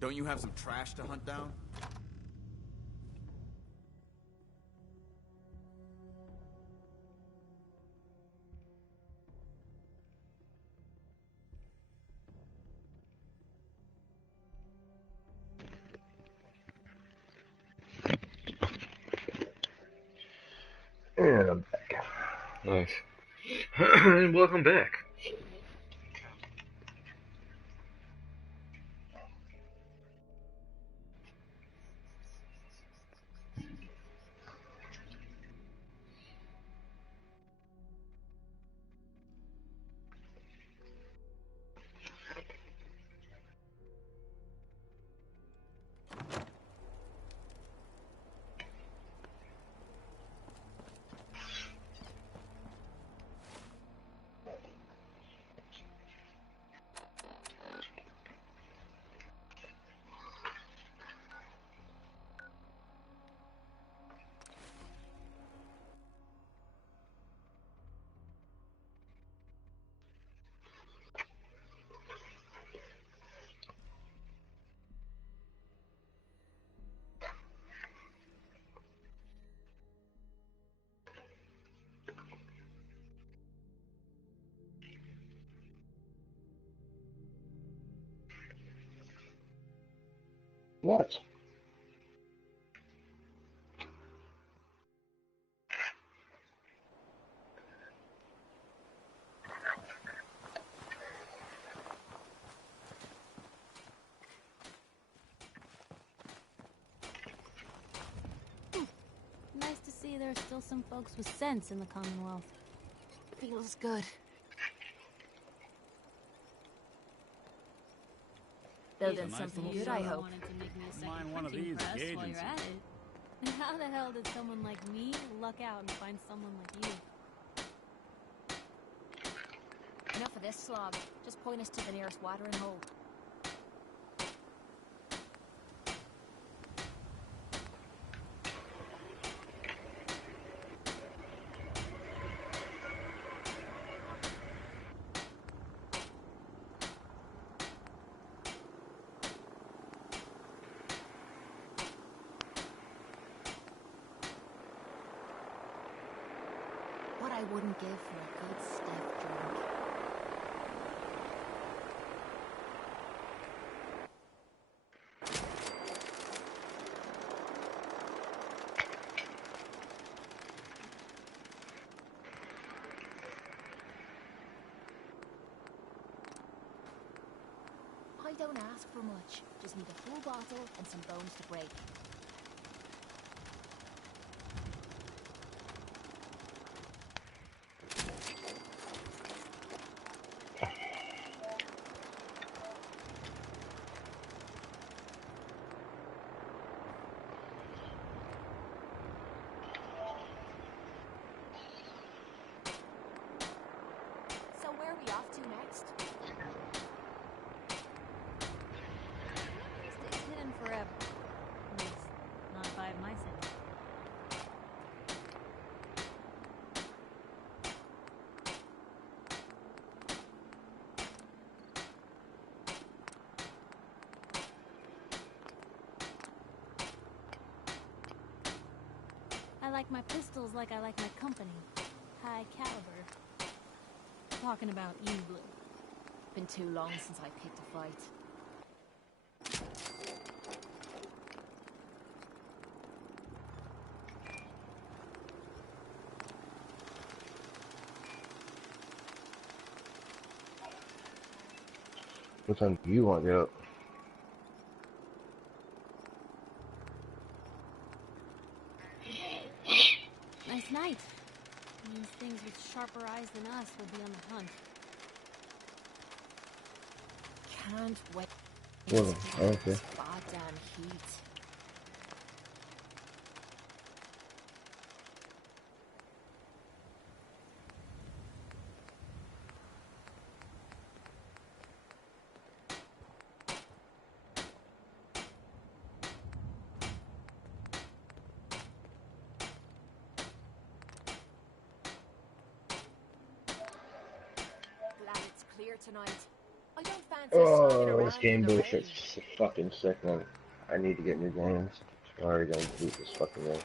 Don't you have some trash to hunt down? And I'm back. Nice. And welcome back. What? Nice to see there's still some folks with sense in the Commonwealth. Feels good. Building something good, I hope. Mind one of these agencies. How the hell did someone like me luck out and find someone like you? Enough of this slog. Just point us to the nearest watering hole. What I wouldn't give for a good stiff drink. I don't ask for much. Just need a full bottle and some bones to break. So where are we off to next? Stays hidden forever. At least, not if I have my say. I like my pistols like I like my company. High caliber. Talking about you, Blue. Been too long since I picked a fight. What time do you want to get up? Nice night. Means things with sharper eyes than us will be on the hunt. Can't wait. Well, okay. This goddamn heat. Glad it's clear tonight. I don't fancy slogging Oh, this around in game the rain. bullshit's just fucking sick, man. I need to get new games. I'm already gonna delete this fucking game.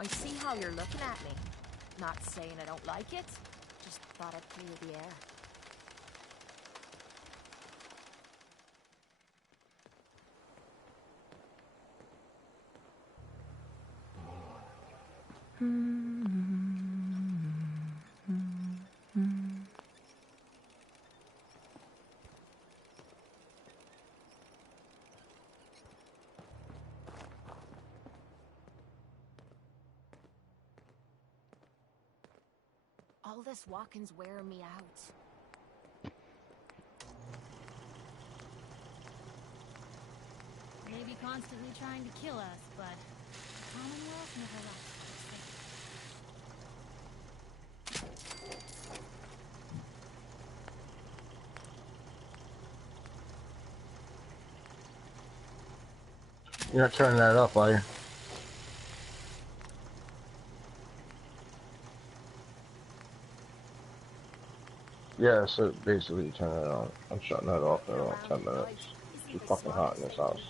I see how you're looking at me. Not saying I don't like it. Just thought I'd clear the air. All this walking's wearing me out. Maybe constantly trying to kill us, but Commonwealth never left. You're not turning that up, are you? Yeah, so basically you turn it on. I'm shutting that off in about 10 minutes. It's too fucking hot in this house.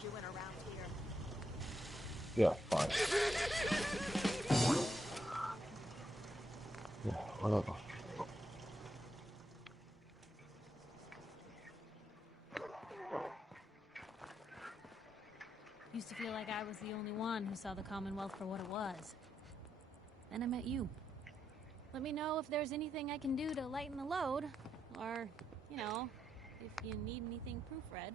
Yeah, fine. Yeah, whatever. Used to feel like I was the only one who saw the Commonwealth for what it was. Then I met you. Let me know if there's anything I can do to lighten the load, or, you know, if you need anything proofread.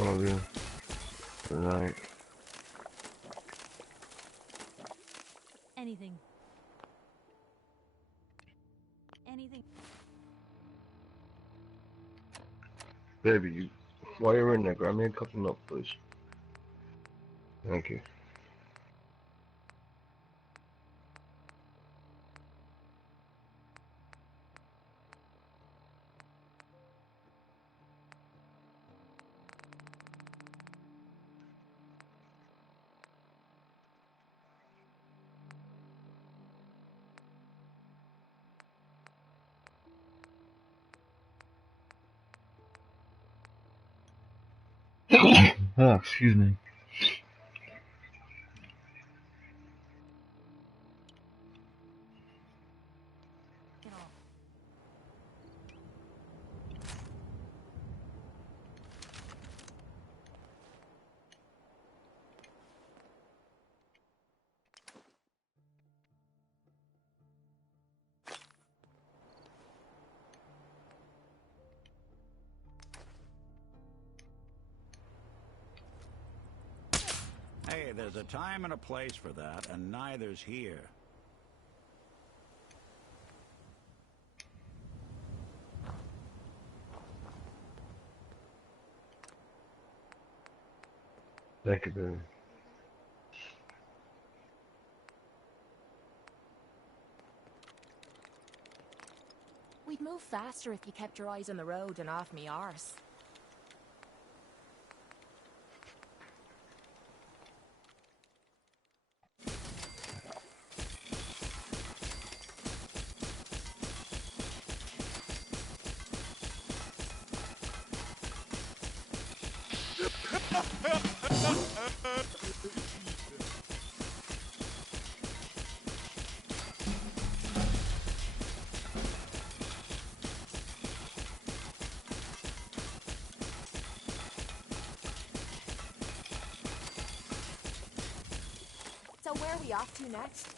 Oh, yeah. Good night. Anything. Anything. Baby, you, while you're in there, grab me a cup of milk, please. Thank you. Oh, excuse me. Get off. Hey, there's a time and a place for that, and neither's here. Thank you, baby. We'd move faster if you kept your eyes on the road and off me arse. So where are we off to next?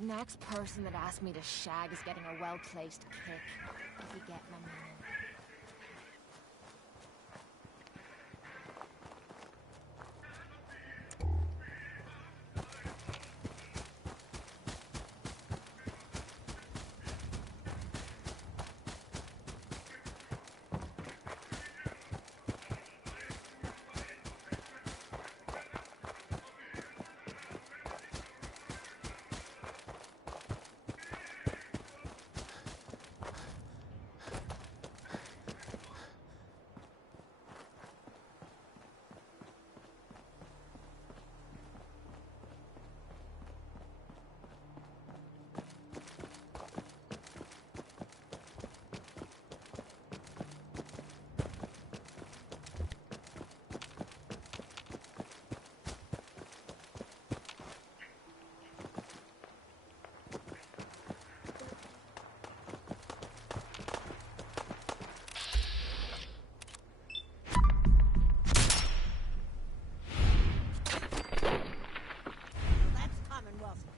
Next person that asked me to shag is getting a well-placed kick, if you get my meaning.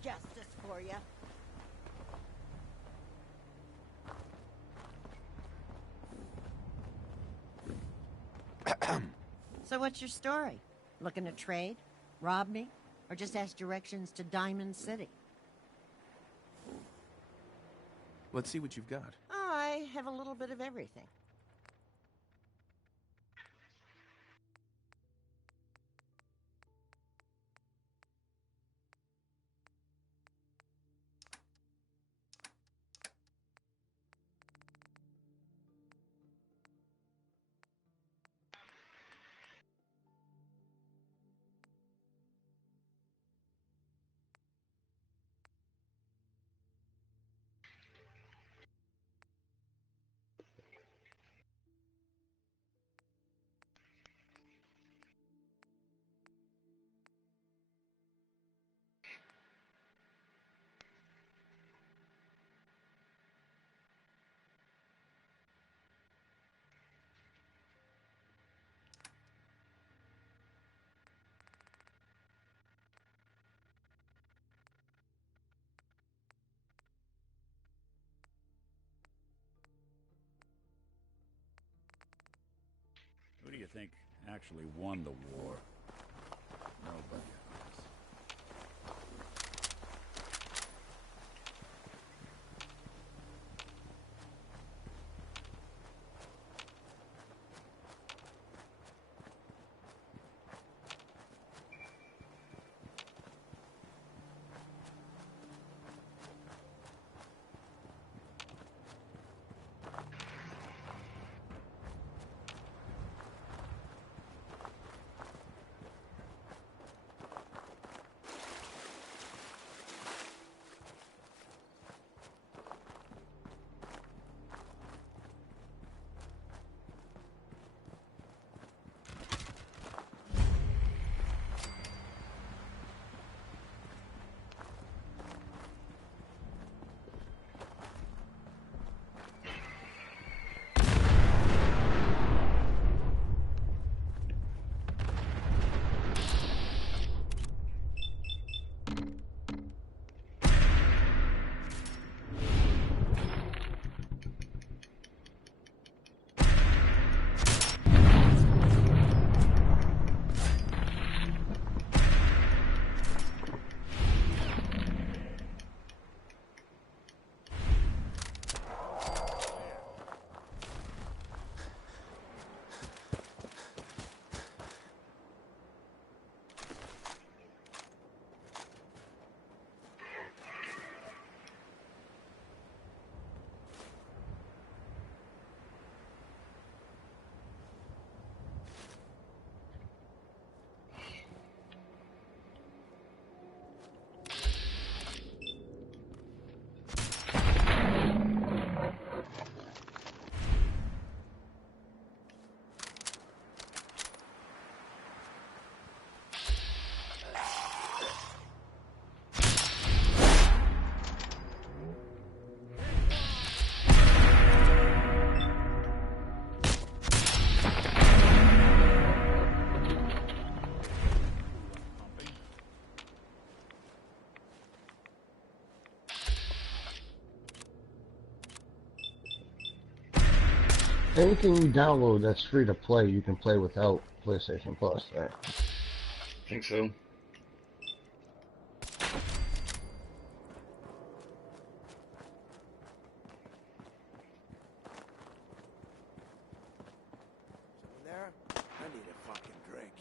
Justice for you. So what's your story? Looking to trade? Rob me? Or just ask directions to Diamond City? Let's see what you've got. I have a little bit of everything. Who do you think actually won the war. Nobody has. Anything you download that's free to play, you can play without PlayStation Plus, right? I think so. There? I need a fucking drink.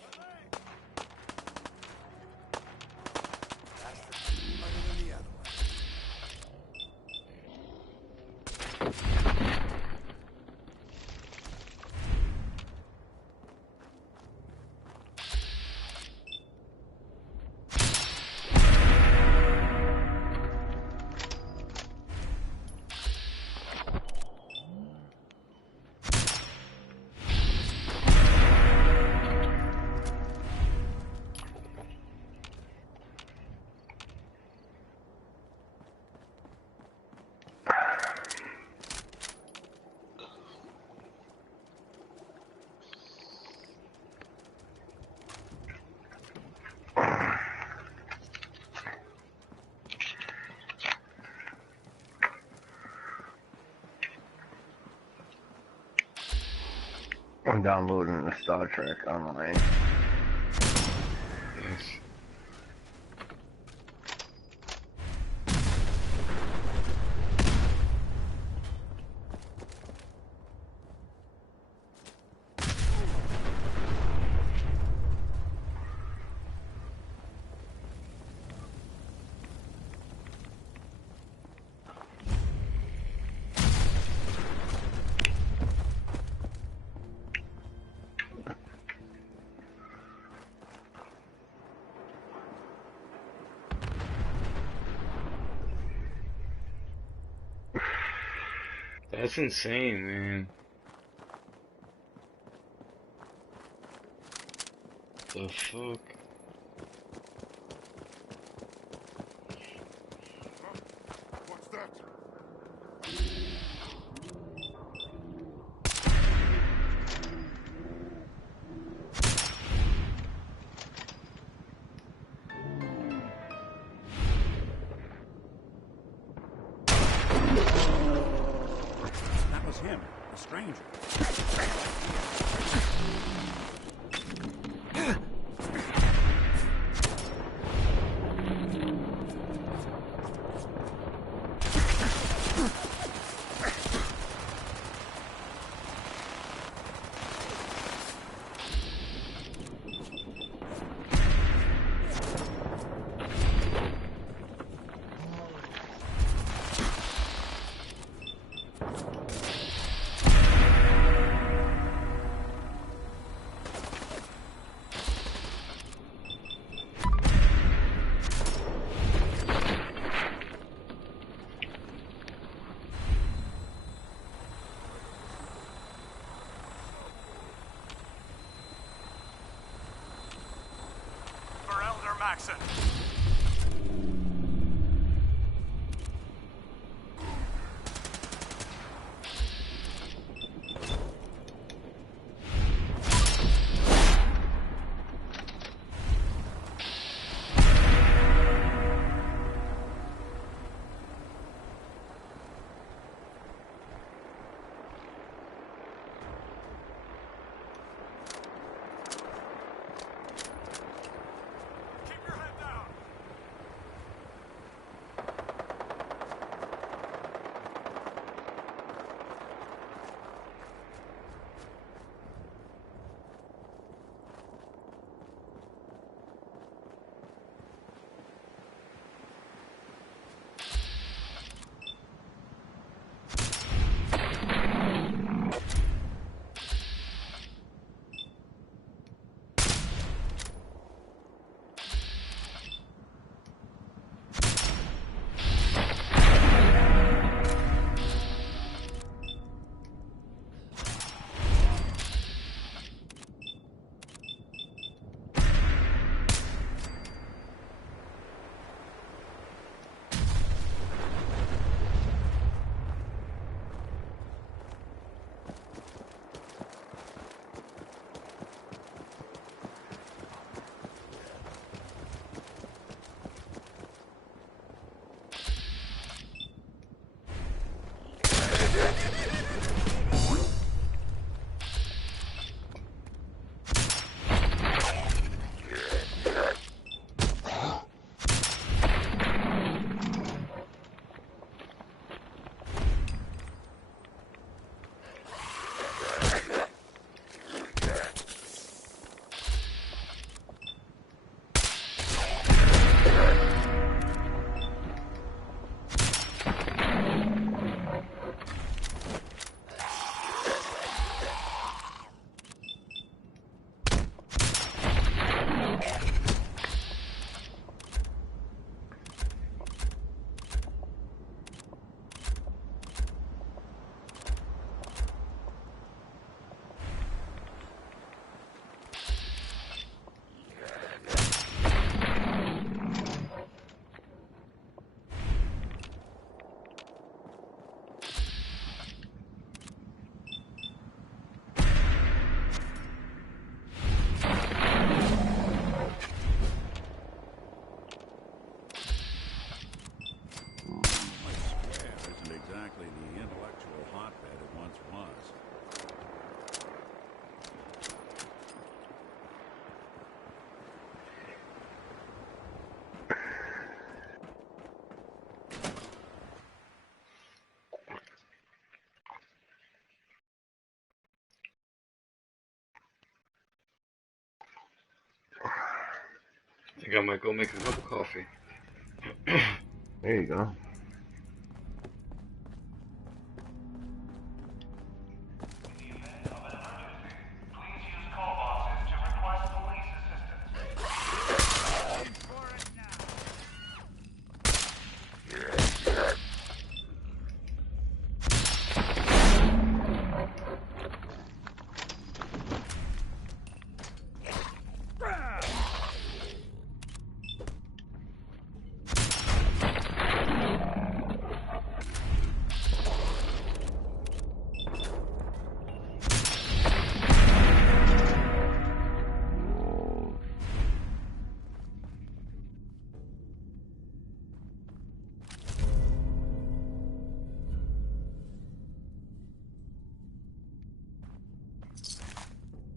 That's the other than the other one. I'm downloading the Star Trek online. Yes. That's insane, man. The fuck? What's that? That was him, a stranger. Jackson! Keep your head down! I think I might go make a cup of coffee. There you go.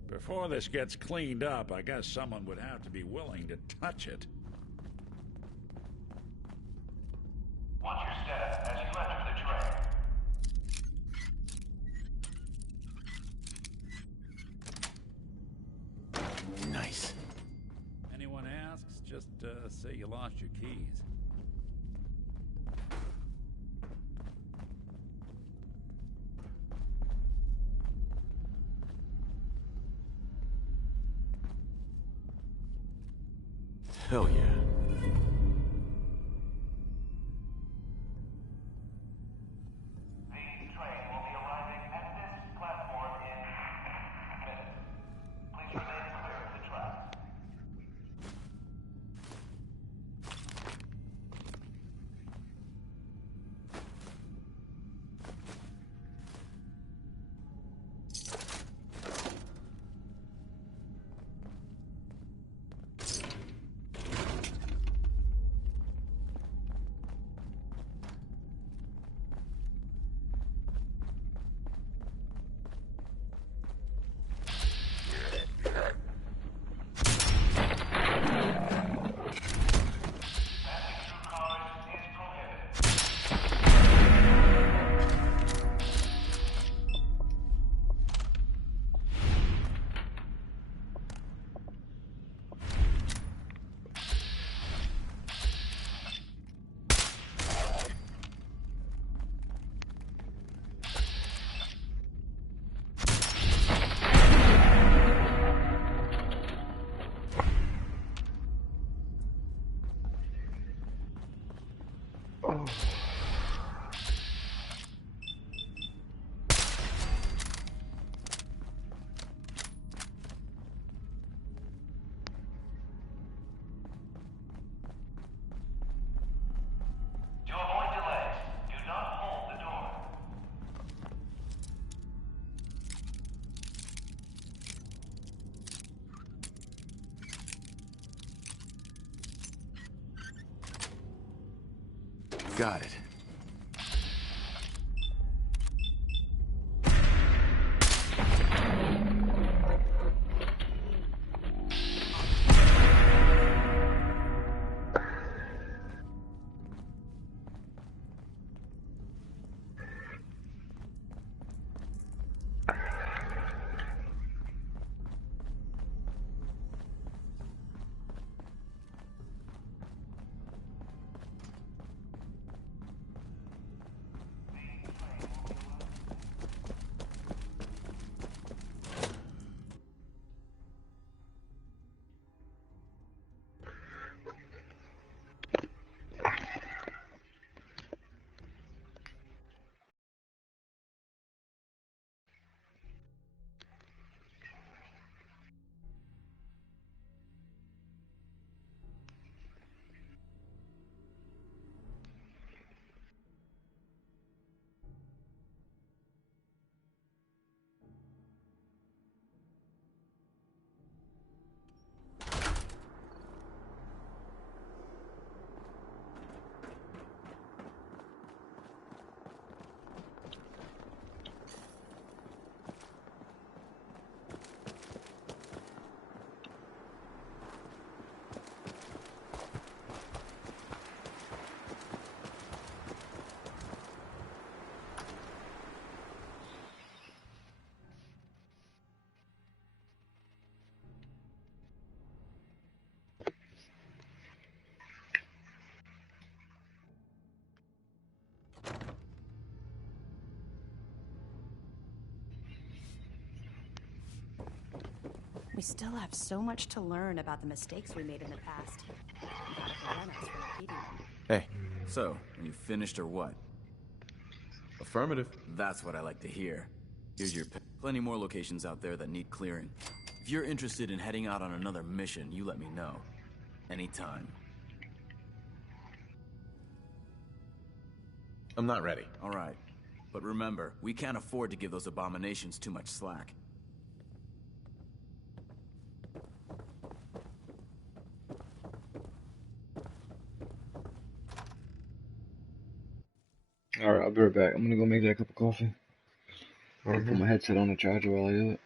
Before this gets cleaned up, I guess someone would have to be willing to touch it. Watch your step as you enter the tray. Nice. Anyone asks, just say you lost your keys. Hell yeah. The train will be arriving at this platform in minutes. Please remain clear of the track. Got it. We still have so much to learn about the mistakes we made in the past. We gotta prevent us from repeating them. Hey, so, are you finished or what? Affirmative. That's what I like to hear. Here's your plenty more locations out there that need clearing. If you're interested in heading out on another mission, you let me know. Anytime. I'm not ready. All right. But remember, we can't afford to give those abominations too much slack. Alright, I'll be right back. I'm gonna go make that cup of coffee. I'll put my headset on the charger while I do it.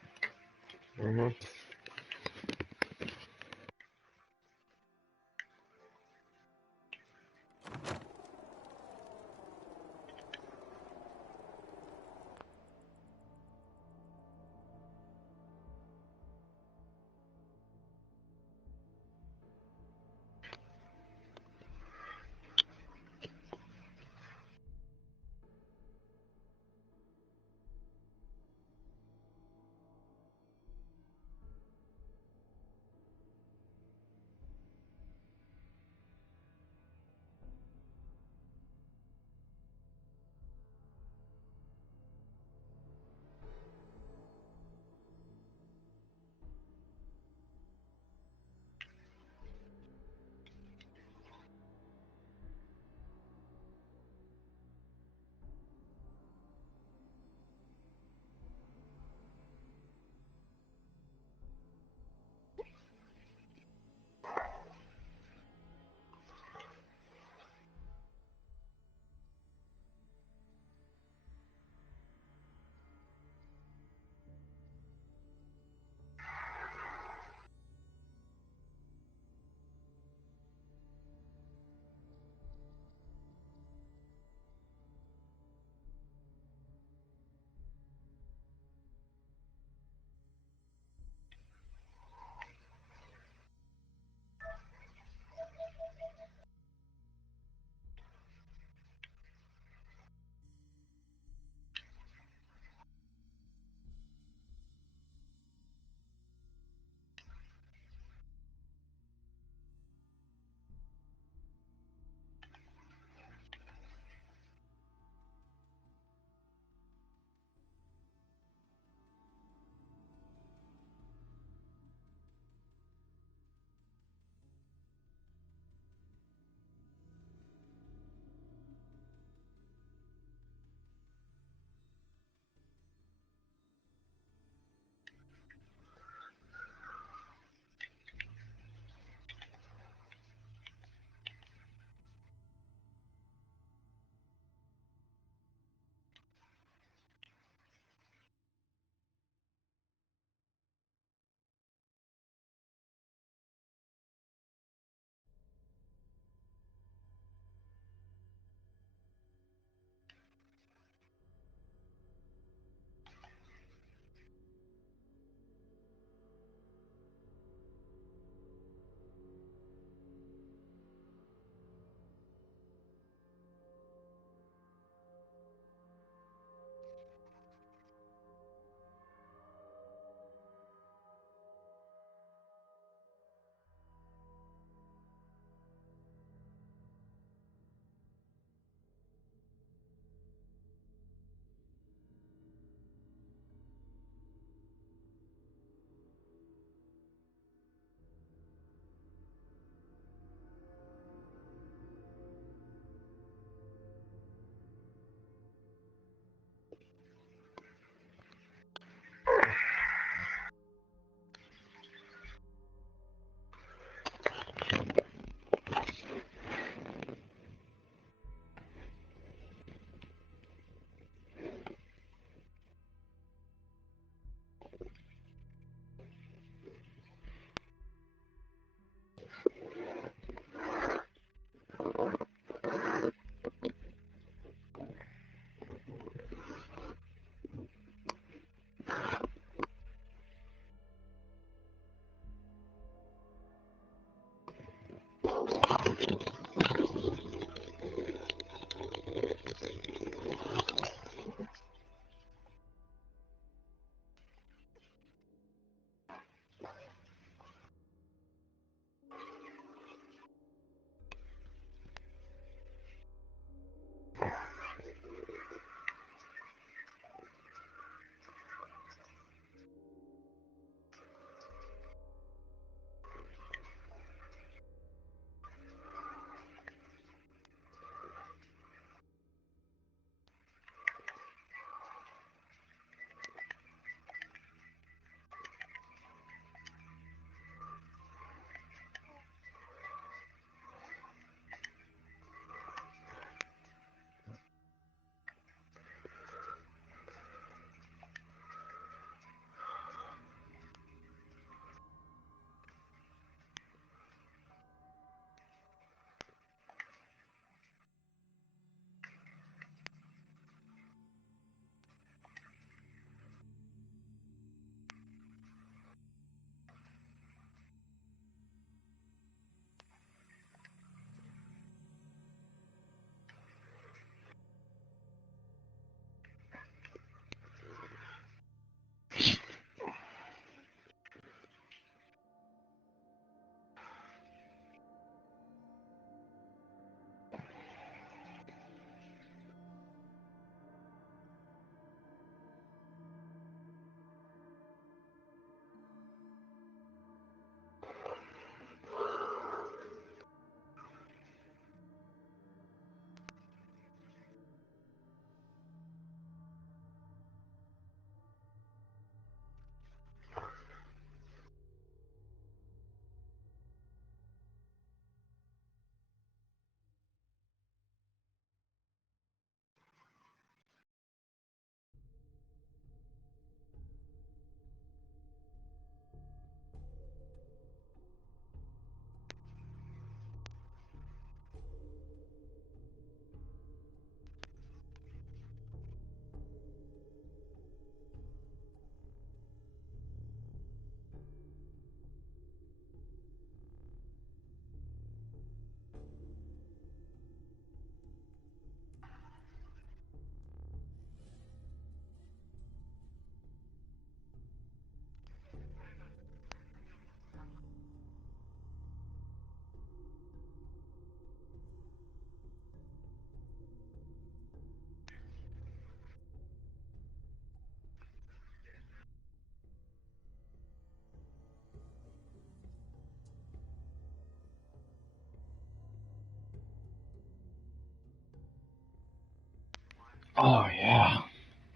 Oh yeah,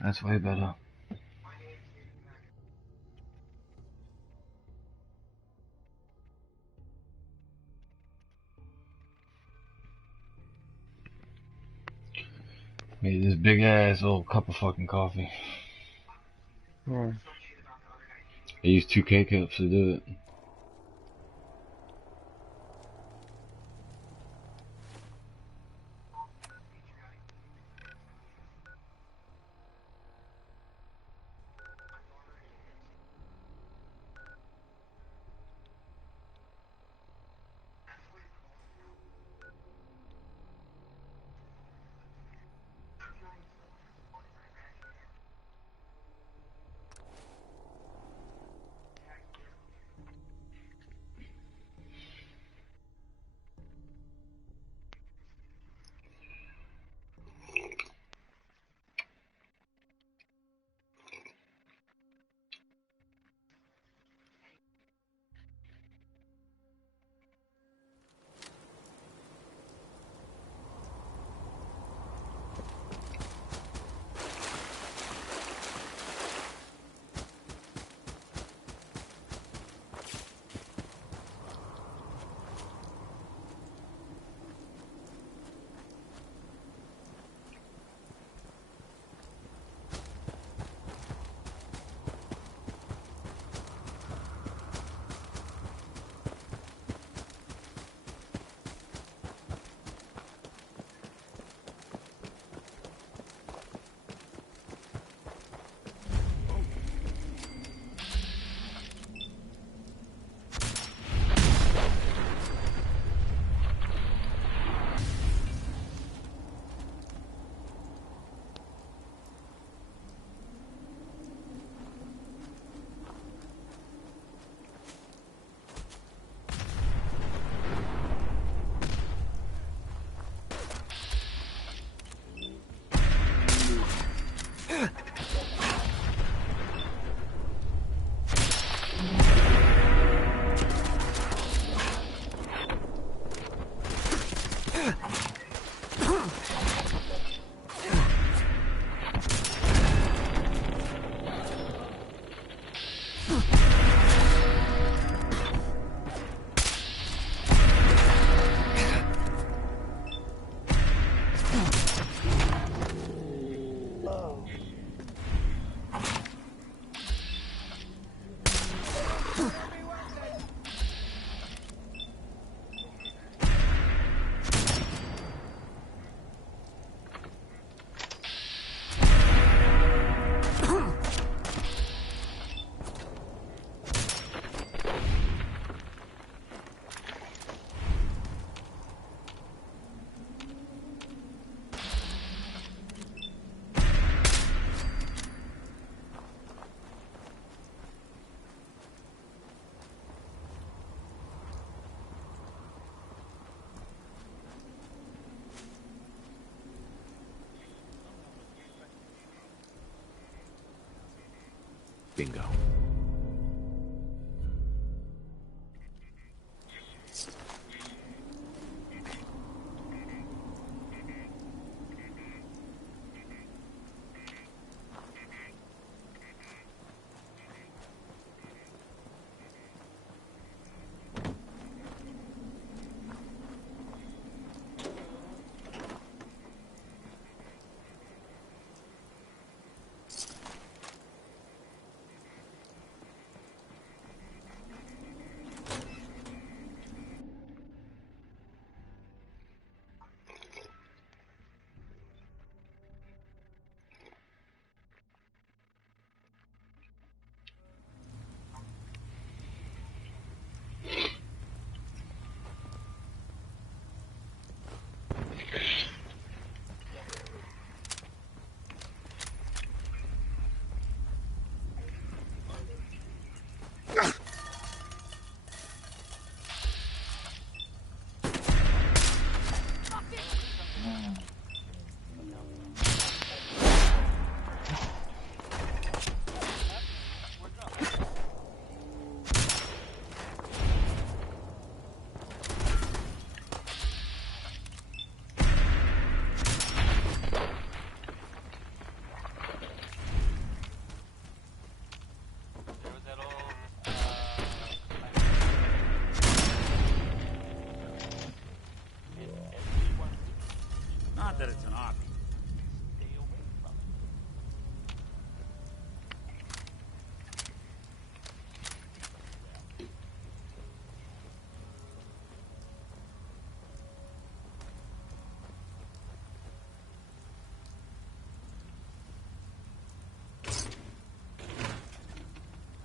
that's way better. Made this big ass old cup of fucking coffee. I used 2 K-cups to do it. Bingo.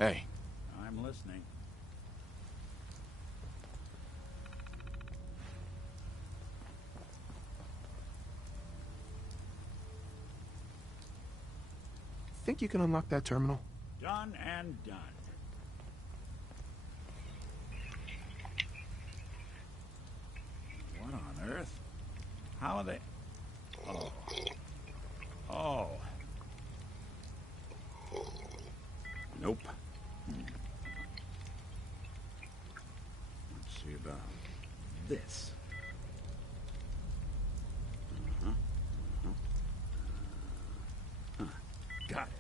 Hey. I'm listening. Think you can unlock that terminal? Done and done. What on earth? How are they? Oh. Oh. Nope. Let's see about this. Got it.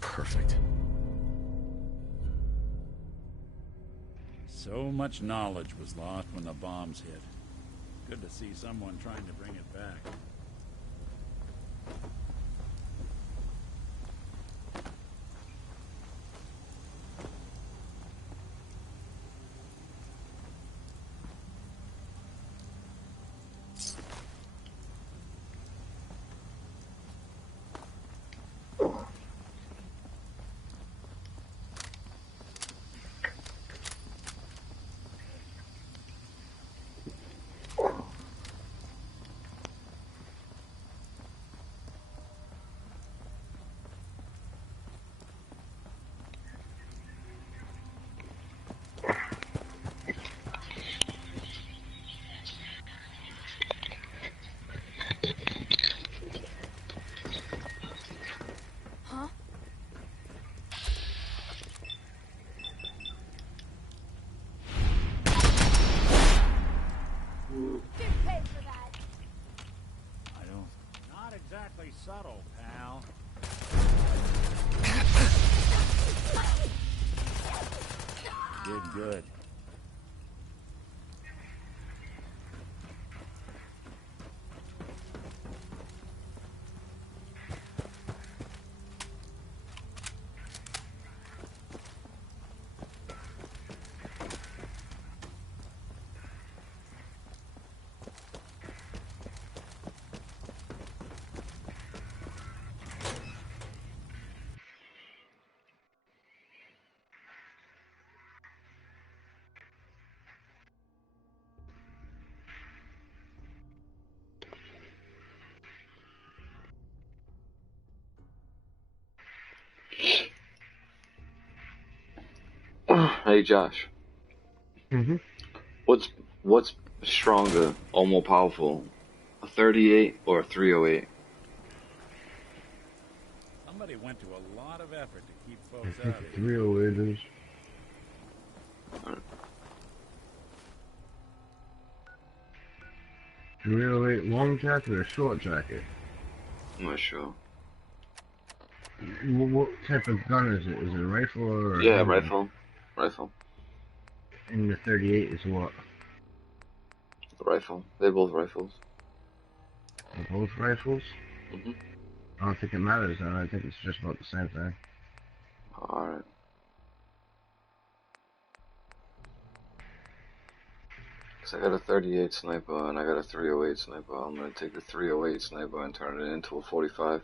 Perfect. So much knowledge was lost when the bombs hit. Good to see someone trying to bring it back. subtle, pal. Did good. Hey Josh, Mm-hmm. what's stronger or more powerful, a 38 or a 308? Somebody went to a lot of effort to keep I folks think out of the here. 308 is. 308 long jacket or short jacket? I'm not sure. What type of gun is it? Is it a rifle or a Yeah, handgun? rifle, And the 38 is what? rifle. They're both rifles. They're both rifles? Mhm. I don't think it matters then. I think it's just about the same thing. All right. Cause I got a 38 sniper and I got a 308 sniper. I'm gonna take the 308 sniper and turn it into a 45.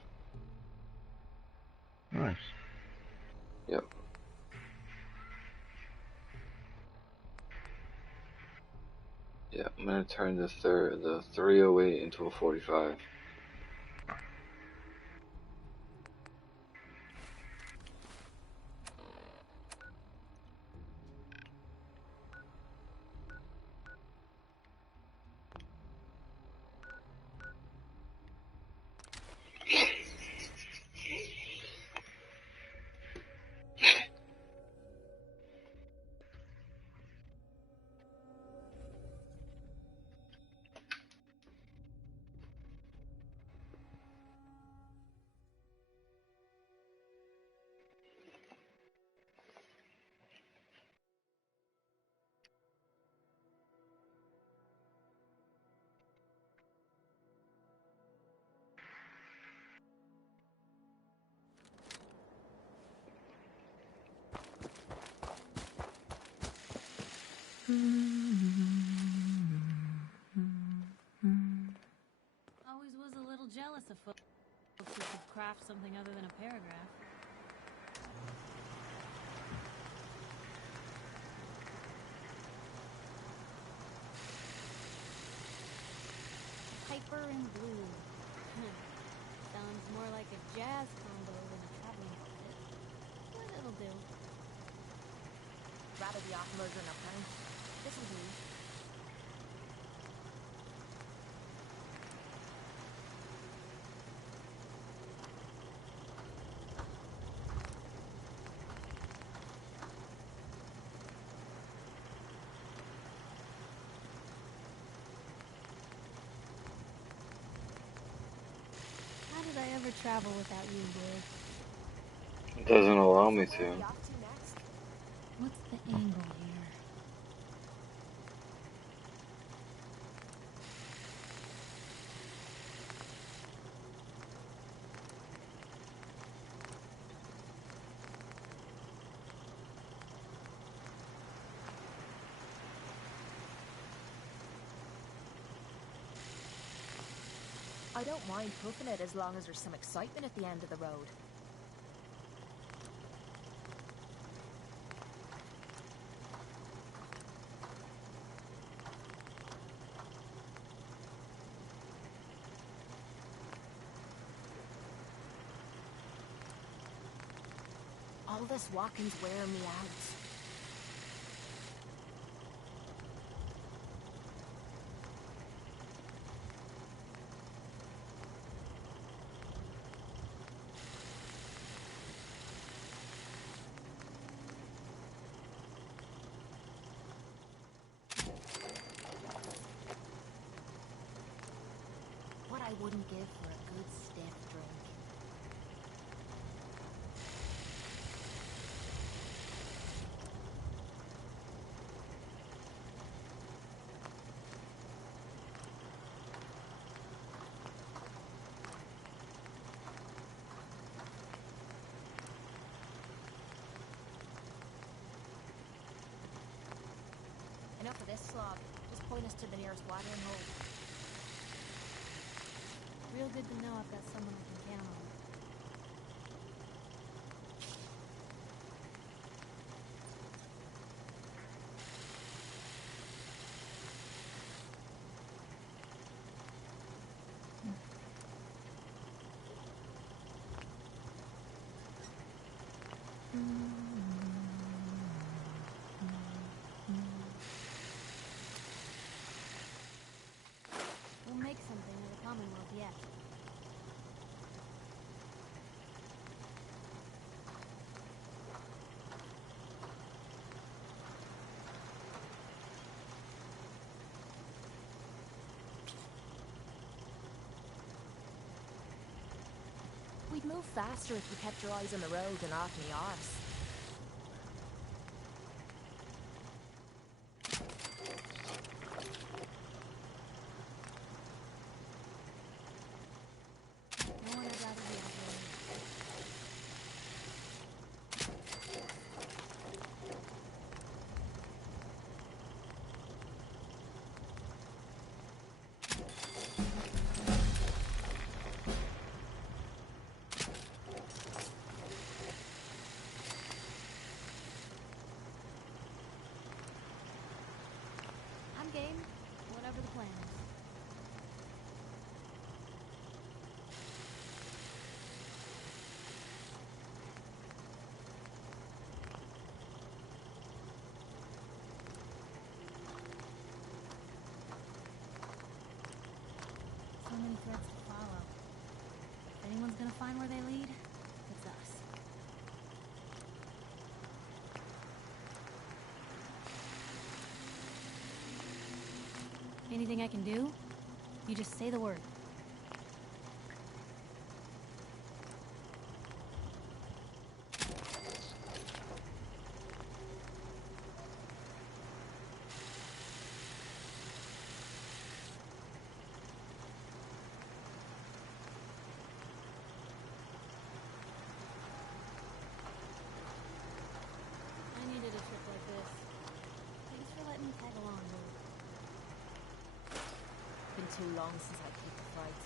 Nice. Yep. Yeah, I'm gonna turn the 308 into a 45. Always was a little jealous of folks who could craft something other than a paragraph. Piper and blue. Sounds more like a jazz combo than a traveling outfit. But it'll do. Rather be off murdering a pound. This'll do. How did I ever travel without you, Blue? It doesn't allow me Where are we to. off to next? What's the angle here? I don't mind hoofing it as long as there's some excitement at the end of the road. All this walking's wearing me out. What I wouldn't give for a good stiff drink. Enough of this slog. Just point us to the nearest watering hole. Real good to know I've got someone I can count on. We'll make something of the Commonwealth yet. We'd move faster if you kept your eyes on the road and off me arse. No one I'd rather be out there. I'm game. Whatever the plan is. So many threads to follow. If anyone's gonna find where they lead, it's us. Anything I can do? You just say the word. I needed a trip like this. Thanks for letting me tag along, dude. Been too long since I picked a fight.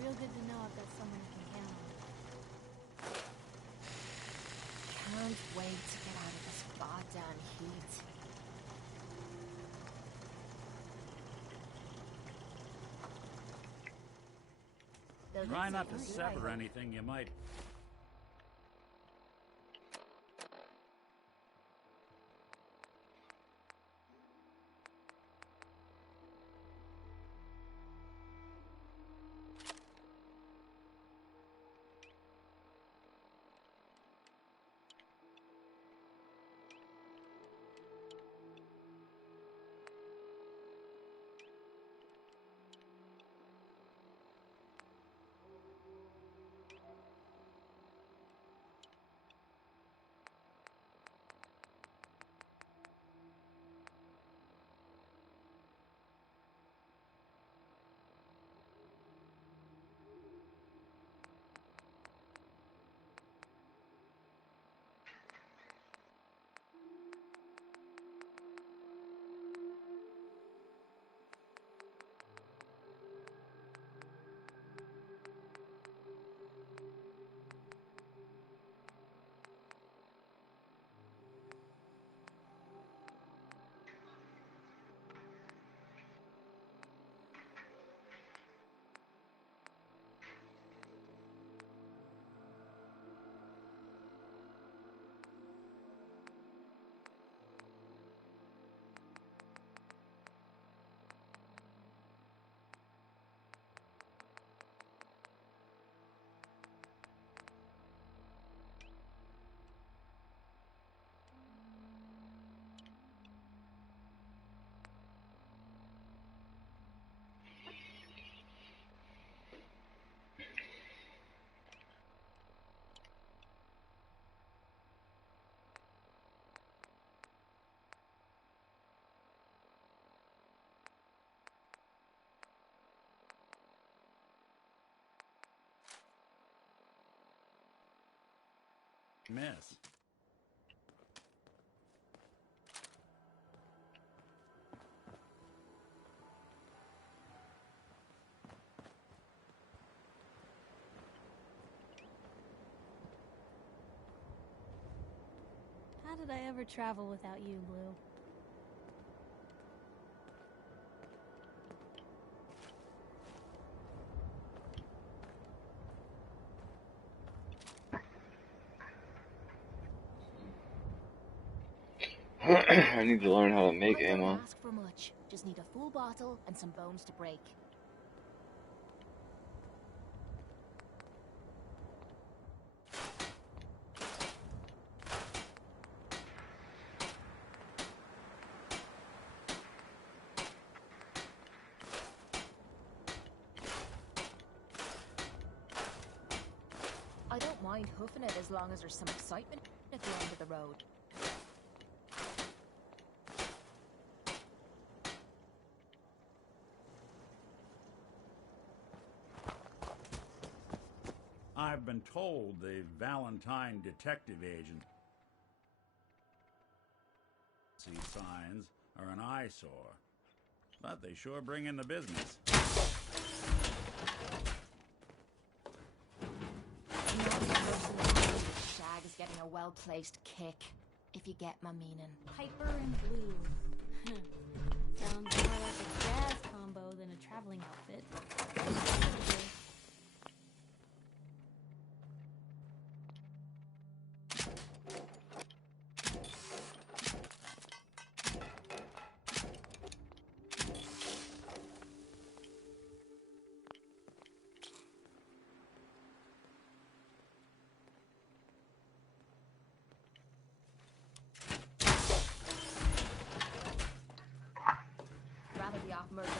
Real good to know I've got someone I can count on. Can't wait to get out of this goddamn heat. Try not to sever anything you might. Miss. How did I ever travel without you, Blue? I need to learn how to make I don't ammo. ask for much. Just need a full bottle and some bones to break. I don't mind hoofing it as long as there's some excitement at the end of the road. I've been told the Valentine detective agent signs are an eyesore, but they sure bring in the business. Shag is getting a well-placed kick, if you get my meaning. Piper and Blue. Sounds more like a jazz combo than a traveling outfit. Rather be off murdering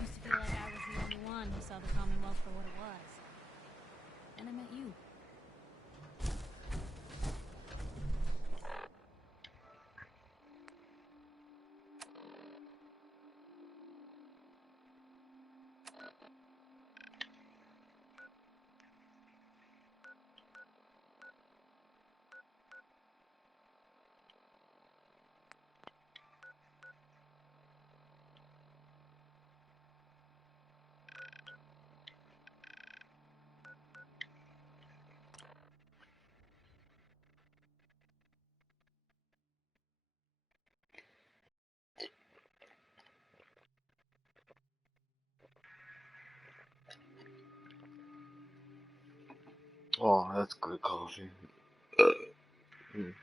Used to feel like I was the only one who saw the Commonwealth for what it was. And I met you. Oh, that's good coffee. Mm.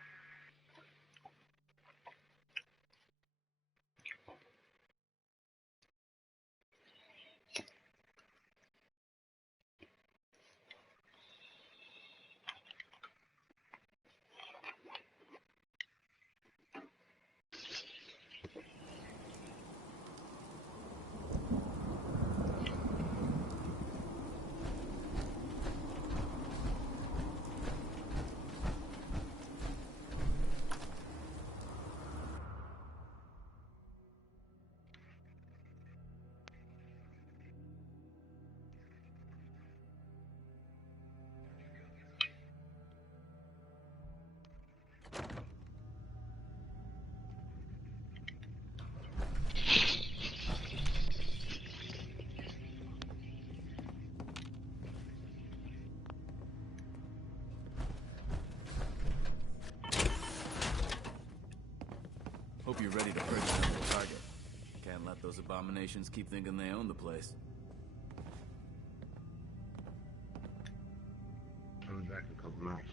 Hope you're ready to purchase another target. Can't let those abominations keep thinking they own the place. I'll be back in a couple minutes.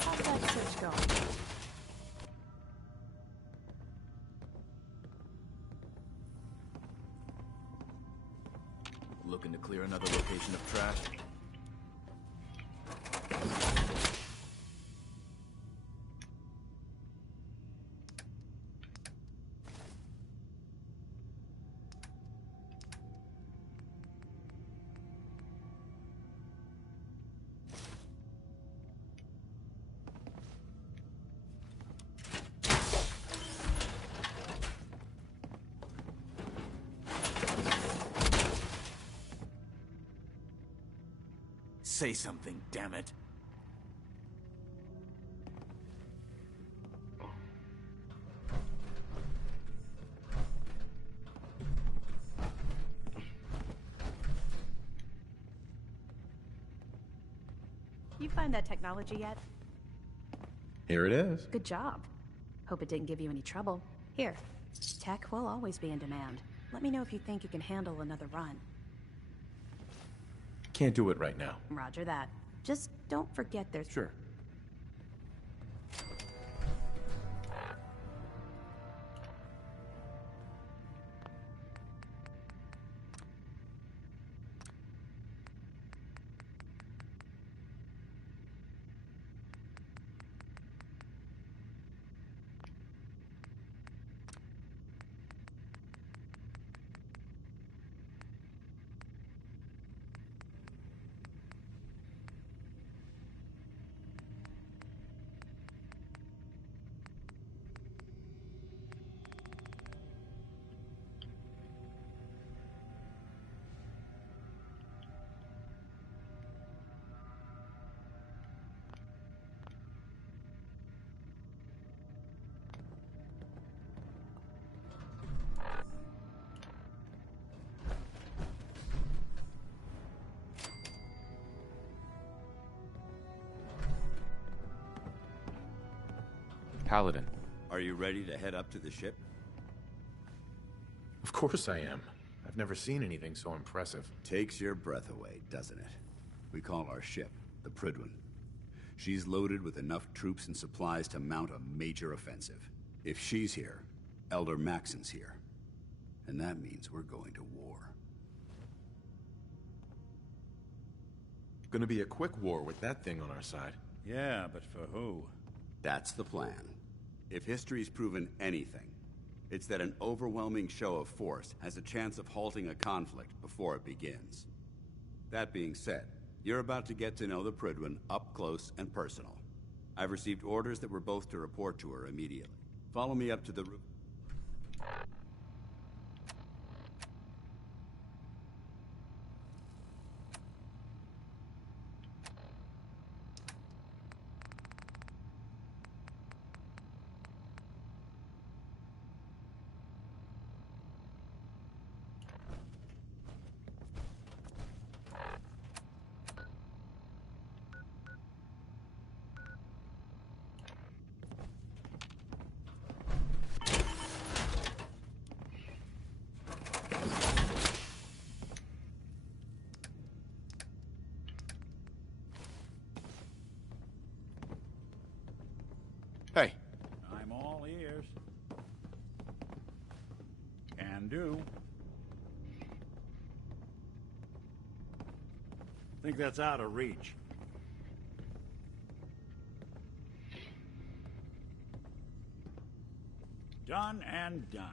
How's that search going? Looking to clear another location of trash? Say something, damn it. You find that technology yet? Here it is. Good job. Hope it didn't give you any trouble. Here, tech will always be in demand. Let me know if you think you can handle another run. Can't do it right now. Roger that. Just don't forget there's... Sure. Paladin. Are you ready to head up to the ship? Of course I am. I've never seen anything so impressive. Takes your breath away, doesn't it? We call our ship the Prydwen. She's loaded with enough troops and supplies to mount a major offensive. If she's here, Elder Maxon's here. And that means we're going to war. Gonna be a quick war with that thing on our side. Yeah, but for who? That's the plan. If history's proven anything, it's that an overwhelming show of force has a chance of halting a conflict before it begins. That being said, you're about to get to know the Prydwen up close and personal. I've received orders that we're both to report to her immediately. Follow me up to the roof. Hey. I'm all ears. Can do. Think that's out of reach. Done and done.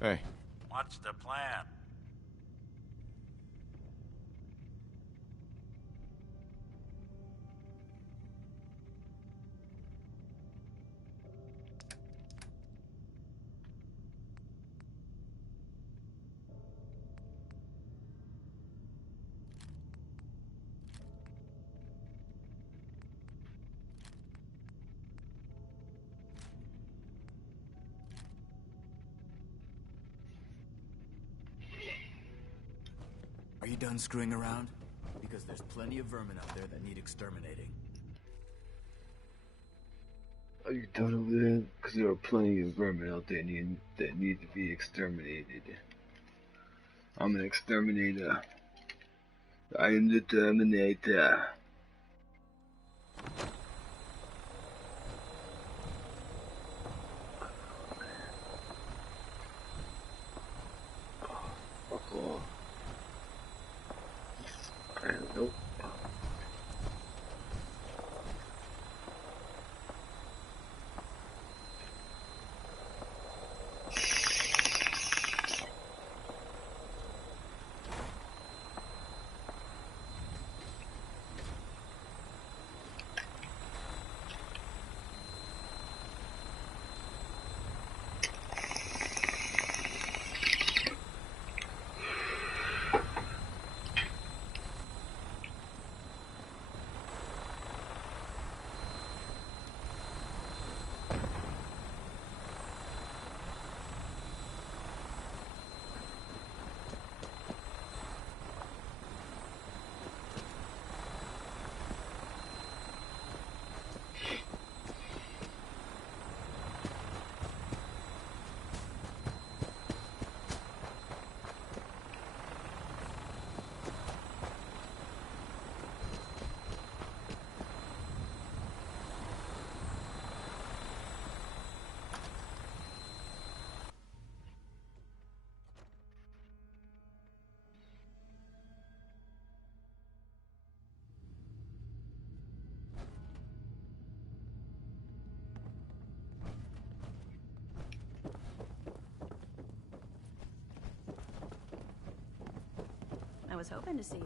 Hey. What's the plan? Are you done screwing around? Because there's plenty of vermin out there that need exterminating. Are you done over there? Because there are plenty of vermin out there that need to be exterminated. I'm an exterminator. I am the Terminator. Fuck off. Nope. was hoping to see.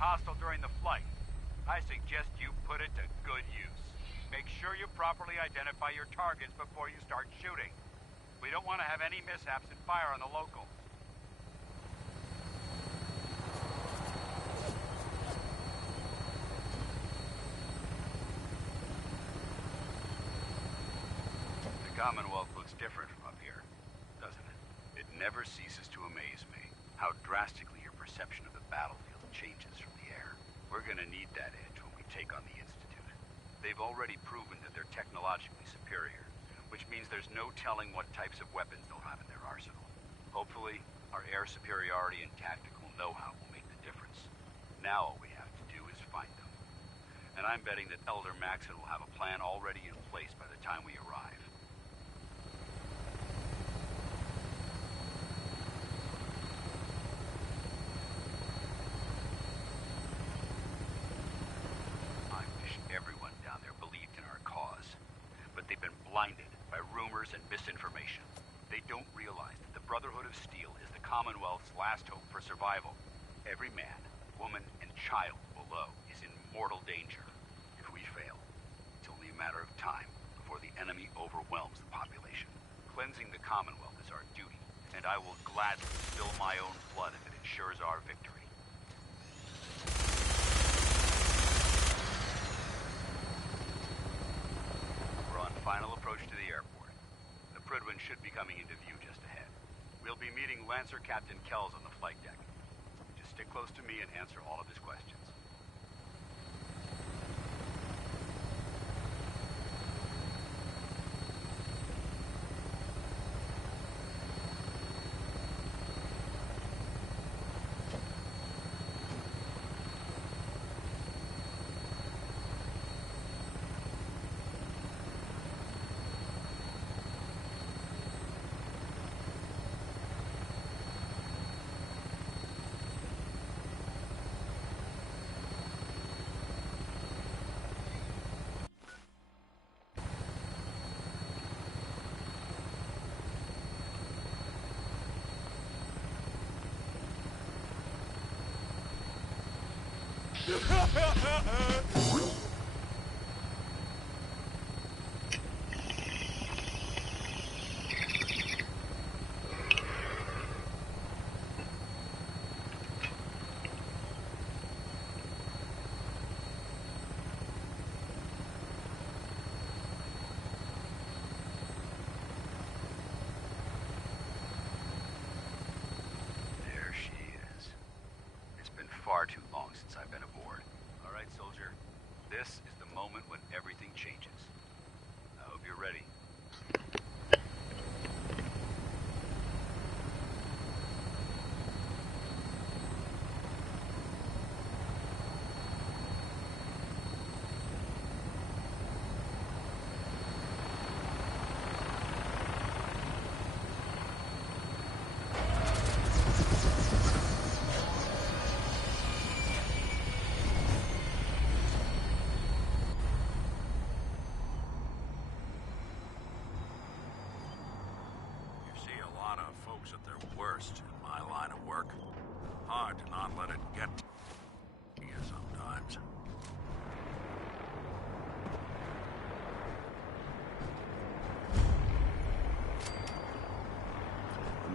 Hostile during the flight. I suggest you put it to good use. Make sure you properly identify your targets before you start shooting. We don't want to have any mishaps and fire on the local. The Commonwealth looks different from up here, doesn't it? It never ceases to amaze me how drastically your perception of the battlefield changes from the air. We're gonna need that edge when we take on the Institute. They've already proven that they're technologically superior, which means there's no telling what types of weapons they'll have in their arsenal. Hopefully, our air superiority and tactical know-how will make the difference. Now all we have to do is find them. And I'm betting that Elder Maxon will have a plan already in place by the time we arrive. Blinded by rumors and misinformation. They don't realize that the Brotherhood of Steel is the Commonwealth's last hope for survival. Every man, woman, and child below is in mortal danger. If we fail, it's only a matter of time before the enemy overwhelms the population. Cleansing the Commonwealth is our duty, and I will gladly spill my own blood if it ensures our victory. Final approach to the airport. The Prydwen should be coming into view just ahead. We'll be meeting Lancer Captain Kells on the flight deck. Just stick close to me and answer all of his questions. There she is. It's been far too long since I've been aboard. All right, soldier. This is the moment when everything changes. I hope you're ready. At their worst in my line of work. Hard to not let it get to you sometimes.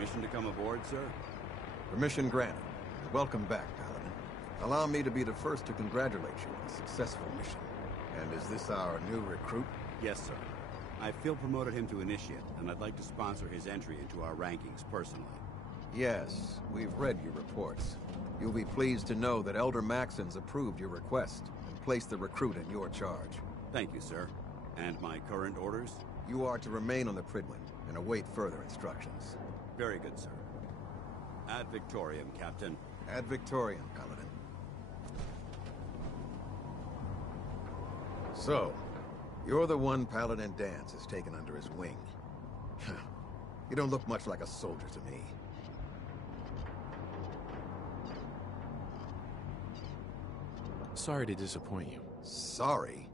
Permission to come aboard, sir? Permission granted. Welcome back, Paladin. Allow me to be the first to congratulate you on a successful mission. And is this our new recruit? Yes, sir. I feel promoted him to initiate, and I'd like to sponsor his entry into our rankings personally. Yes, we've read your reports. You'll be pleased to know that Elder Maxon's approved your request and placed the recruit in your charge. Thank you, sir. And my current orders? You are to remain on the Pridwin and await further instructions. Very good, sir. Ad Victoriam, Captain. Ad Victoriam, Paladin. So, you're the one Paladin Danse has taken under his wing. You don't look much like a soldier to me. Sorry to disappoint you. Sorry?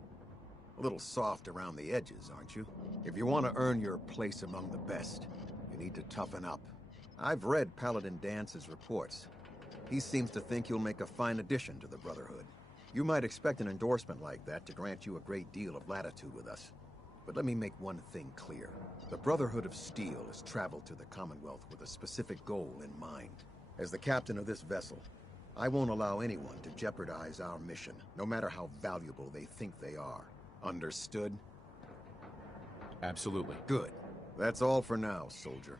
A little soft around the edges, aren't you? If you want to earn your place among the best, you need to toughen up. I've read Paladin Dance's reports. He seems to think you'll make a fine addition to the Brotherhood. You might expect an endorsement like that to grant you a great deal of latitude with us. But let me make one thing clear. The Brotherhood of Steel has traveled to the Commonwealth with a specific goal in mind. As the captain of this vessel, I won't allow anyone to jeopardize our mission, no matter how valuable they think they are. Understood? Absolutely. Good. That's all for now, soldier.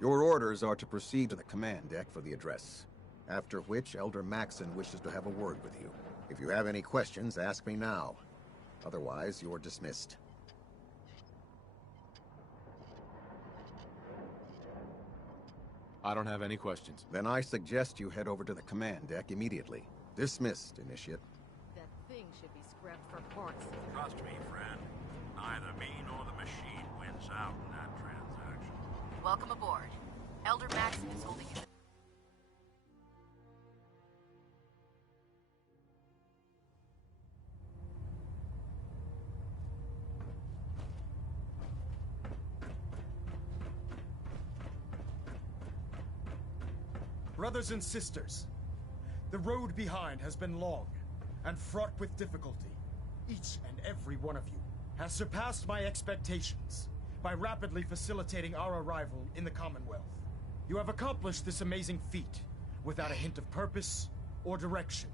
Your orders are to proceed to the command deck for the address. After which, Elder Maxon wishes to have a word with you. If you have any questions, ask me now. Otherwise, you're dismissed. I don't have any questions. Then I suggest you head over to the command deck immediately. Dismissed, Initiate. That thing should be scrapped for parts. Trust me, friend. Neither me nor the machine wins out in that transaction. Welcome aboard. Elder Maxon is holding you. Brothers and sisters, the road behind has been long and fraught with difficulty. Each and every one of you has surpassed my expectations by rapidly facilitating our arrival in the Commonwealth. You have accomplished this amazing feat without a hint of purpose or direction.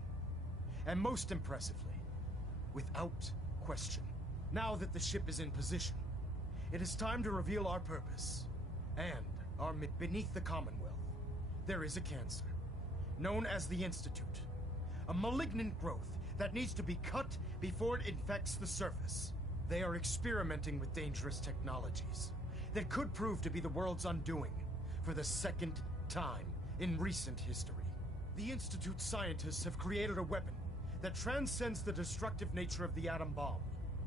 And most impressively, without question. Now that the ship is in position, it is time to reveal our purpose and our beneath the Commonwealth. There is a cancer, known as the Institute. A malignant growth that needs to be cut before it infects the surface. They are experimenting with dangerous technologies that could prove to be the world's undoing for the second time in recent history. The Institute scientists have created a weapon that transcends the destructive nature of the atom bomb.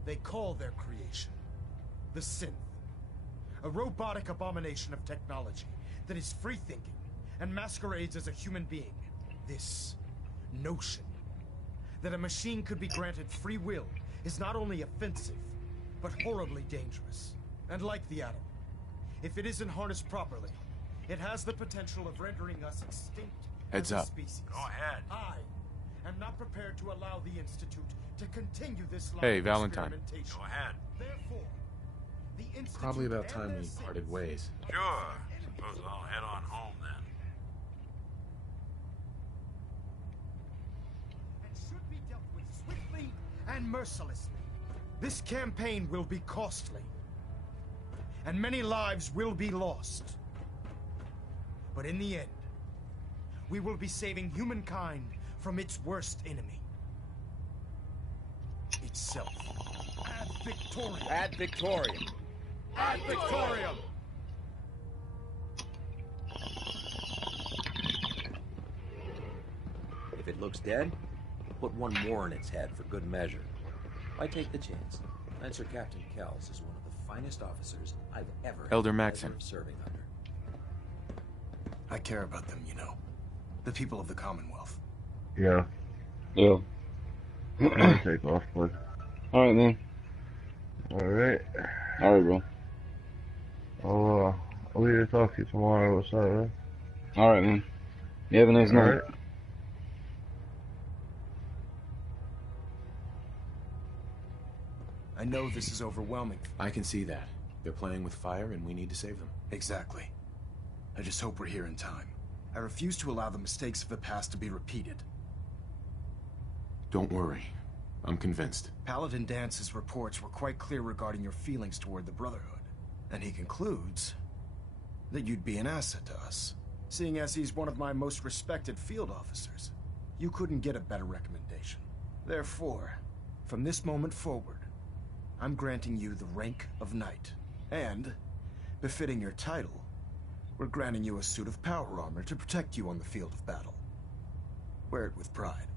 They call their creation the Synth. A robotic abomination of technology that is free-thinking and masquerades as a human being. This notion that a machine could be granted free will is not only offensive, but horribly dangerous. And like the atom, if it isn't harnessed properly, it has the potential of rendering us extinct Heads as a up. species. Go ahead. I am not prepared to allow the Institute to continue this line Hey, of Valentine. experimentation. Go ahead. Therefore, the Institute Probably about and time their we synths parted ways. Sure. Suppose I'll head on home then. and should be dealt with swiftly and mercilessly. This campaign will be costly, and many lives will be lost. But in the end, we will be saving humankind from its worst enemy. Itself. Ad Victoriam. Ad Victoriam. Ad Victoriam. If it looks dead, put one more in its head for good measure. Why take the chance? Lancer Captain Kells is one of the finest officers I've ever had Elder the Maxon. pleasure of serving under. I care about them, you know. The people of the Commonwealth. Yeah. Yeah. I'm gonna take off, bud. Alright, man. Alright. Alright, bro. I'll either talk to you tomorrow or Saturday. Alright, man. You have a nice night. Alright. I know this is overwhelming. I can see that. They're playing with fire and we need to save them. Exactly. I just hope we're here in time. I refuse to allow the mistakes of the past to be repeated. Don't worry. I'm convinced. Paladin Dance's reports were quite clear regarding your feelings toward the Brotherhood. And he concludes that you'd be an asset to us. Seeing as he's one of my most respected field officers, you couldn't get a better recommendation. Therefore, from this moment forward, I'm granting you the rank of Knight. And, befitting your title, we're granting you a suit of power armor to protect you on the field of battle. Wear it with pride.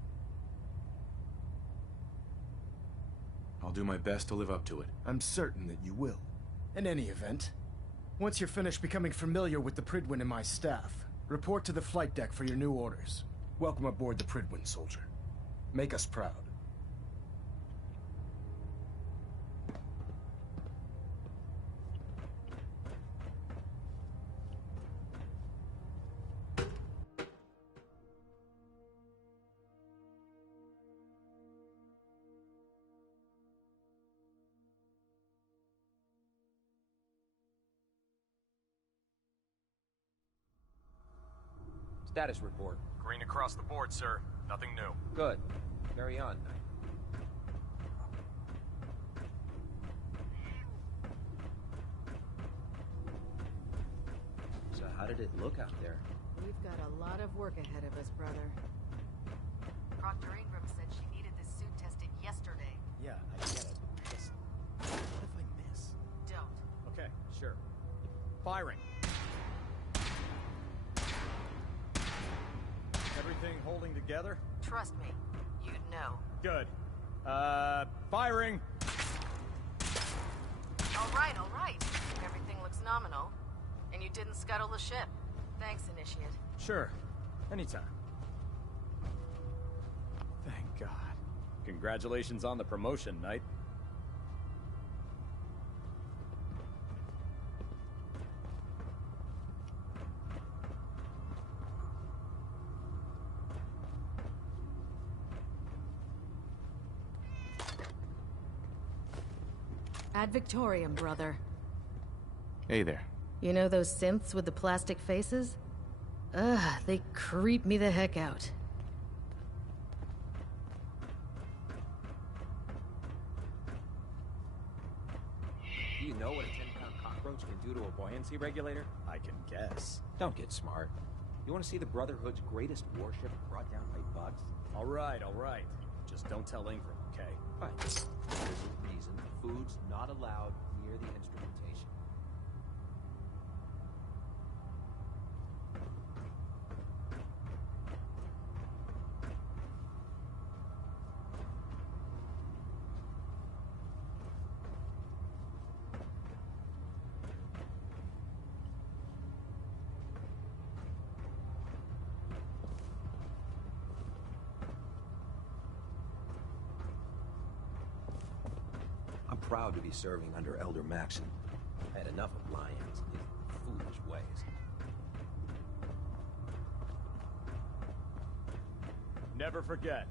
I'll do my best to live up to it. I'm certain that you will. In any event, once you're finished becoming familiar with the Pridwin and my staff, report to the flight deck for your new orders. Welcome aboard the Pridwin, soldier. Make us proud. Status report. Green across the board, sir. Nothing new. Good. Carry on, Knight. So how did it look out there? We've got a lot of work ahead of us, brother. Proctor Ingram said she needed this suit tested yesterday. Yeah, I get it. Just... what if I miss? Don't. Okay, sure. Firing. Everything holding together? Trust me, you'd know. Good. Firing! All right. Everything looks nominal. And you didn't scuttle the ship. Thanks, Initiate. Sure. Anytime. Thank God. Congratulations on the promotion, Knight. Ad Victoriam, brother. Hey there. You know those synths with the plastic faces? Ugh, they creep me the heck out. Do you know what a 10-pound cockroach can do to a buoyancy regulator? I can guess. Don't get smart. You want to see the Brotherhood's greatest warship brought down by bugs? All right. Just don't tell Ingram, okay? Fine. There's a reason food's not allowed near the instrumentation. I'm proud to be serving under Elder Maxon. I had enough of lions and his foolish ways. Never forget,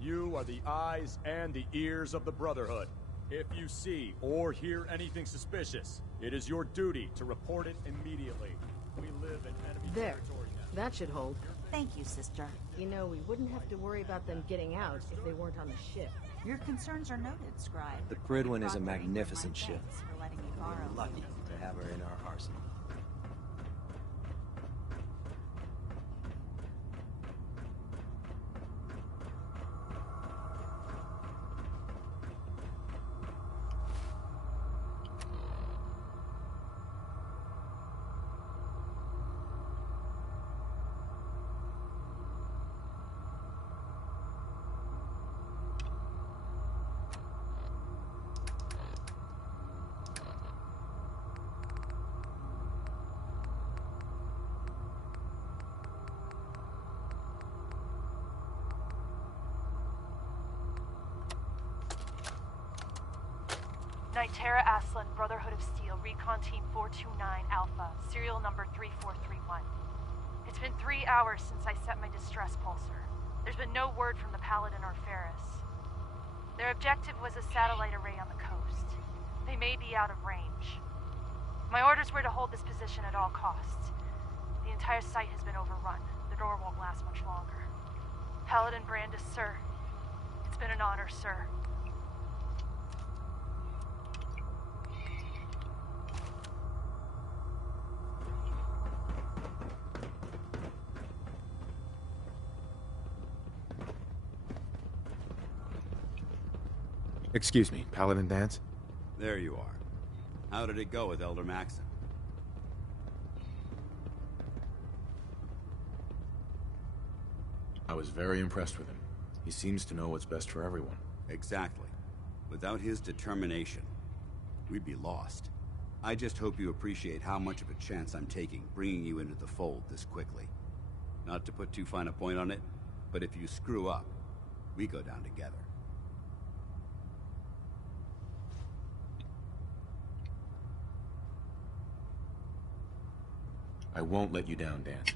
you are the eyes and the ears of the Brotherhood. If you see or hear anything suspicious, it is your duty to report it immediately. We live in enemy territory now. That should hold. Thank you, sister. You know, we wouldn't have to worry about them getting out if they weren't on the ship. Your concerns are noted, Scribe. The Pridwin is a magnificent ship. Thanks for letting me borrow. We're lucky to have her in our arsenal. Terra Aslan, Brotherhood of Steel, Recon Team 429 Alpha, serial number 3431. It's been 3 hours since I set my distress pulsar. There's been no word from the Paladin or Ferris. Their objective was a satellite array on the coast. They may be out of range. My orders were to hold this position at all costs. The entire site has been overrun. The door won't last much longer. Paladin Brandis, sir. It's been an honor, sir. Excuse me, Paladin Dance? There you are. How did it go with Elder Maxon? I was very impressed with him. He seems to know what's best for everyone. Exactly. Without his determination, we'd be lost. I just hope you appreciate how much of a chance I'm taking bringing you into the fold this quickly. Not to put too fine a point on it, but if you screw up, we go down together. I won't let you down, Dance.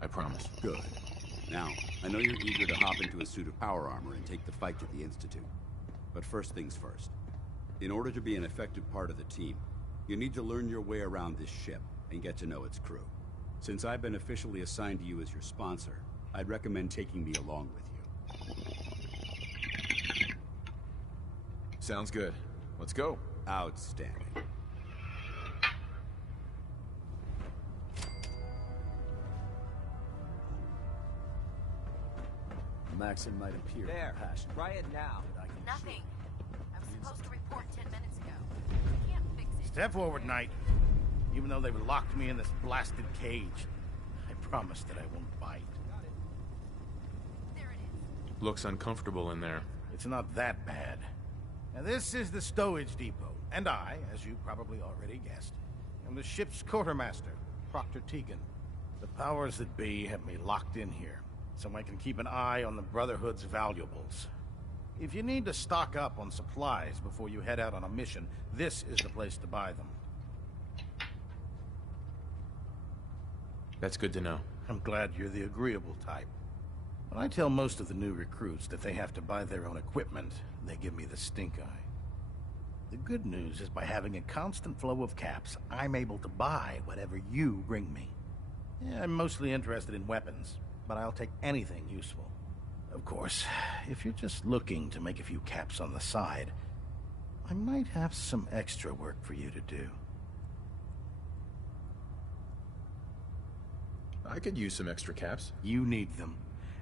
I promise. Good. Now, I know you're eager to hop into a suit of power armor and take the fight to the Institute. But first things first. In order to be an effective part of the team, you need to learn your way around this ship and get to know its crew. Since I've been officially assigned to you as your sponsor, I'd recommend taking me along with you. Sounds good. Let's go. Outstanding. Maxon might appear passionate. Try it now. Nothing. I was supposed to report 10 minutes ago. I can't fix it. Step forward, Knight. Even though they've locked me in this blasted cage, I promise that I won't bite. There it is. Looks uncomfortable in there. It's not that bad. Now, this is the stowage depot, and I, as you probably already guessed, am the ship's quartermaster, Proctor Tegan. The powers that be have me locked in here, so I can keep an eye on the Brotherhood's valuables. If you need to stock up on supplies before you head out on a mission, this is the place to buy them. That's good to know. I'm glad you're the agreeable type. When I tell most of the new recruits that they have to buy their own equipment, they give me the stink eye. The good news is by having a constant flow of caps, I'm able to buy whatever you bring me. Yeah, I'm mostly interested in weapons, but I'll take anything useful. Of course, if you're just looking to make a few caps on the side, I might have some extra work for you to do. I could use some extra caps. You need them,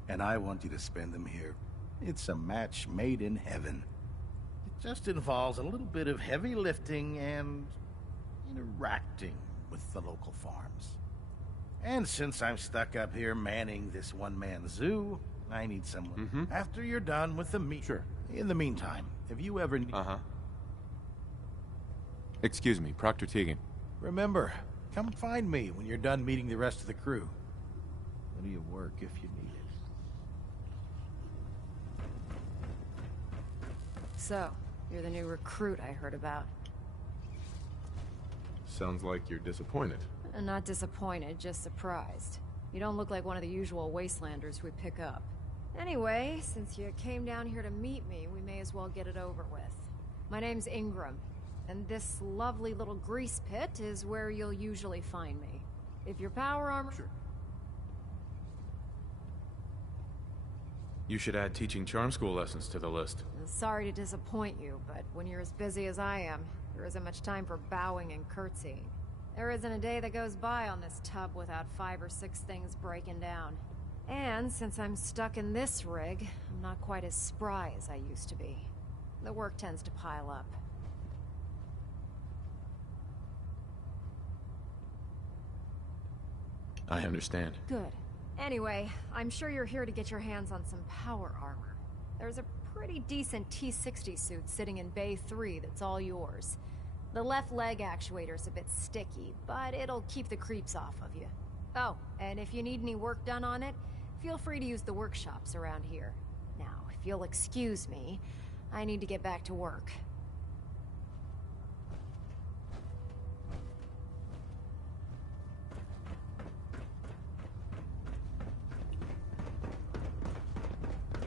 and I want you to spend them here. It's a match made in heaven. It just involves a little bit of heavy lifting and interacting with the local farms. And since I'm stuck up here manning this one-man zoo, I need someone. After you're done with the meet. Sure. In the meantime, if you ever need... Excuse me, Proctor Tegan. Remember, come find me when you're done meeting the rest of the crew. Plenty of work if you need it. So, you're the new recruit I heard about. Sounds like you're disappointed. Not disappointed, just surprised. You don't look like one of the usual wastelanders we pick up. Anyway, since you came down here to meet me, we may as well get it over with. My name's Ingram, and this lovely little grease pit is where you'll usually find me. If your power armor... Sure. You should add teaching charm school lessons to the list. Sorry to disappoint you, but when you're as busy as I am, there isn't much time for bowing and curtsying. There isn't a day that goes by on this tub without 5 or 6 things breaking down. And since I'm stuck in this rig, I'm not quite as spry as I used to be. The work tends to pile up. I understand. Good. Anyway, I'm sure you're here to get your hands on some power armor. There's a pretty decent T-60 suit sitting in Bay 3 that's all yours. The left leg actuator's a bit sticky, but it'll keep the creeps off of you. Oh, and if you need any work done on it, feel free to use the workshops around here. Now, if you'll excuse me, I need to get back to work.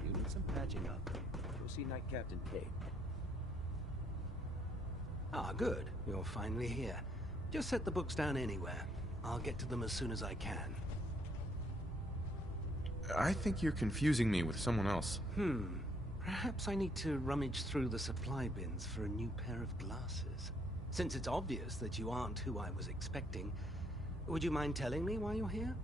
You need some patching up. Go see Night Captain Kate. Ah, good. You're finally here. Just set the books down anywhere. I'll get to them as soon as I can. I think you're confusing me with someone else. Perhaps I need to rummage through the supply bins for a new pair of glasses. Since it's obvious that you aren't who I was expecting, would you mind telling me why you're here?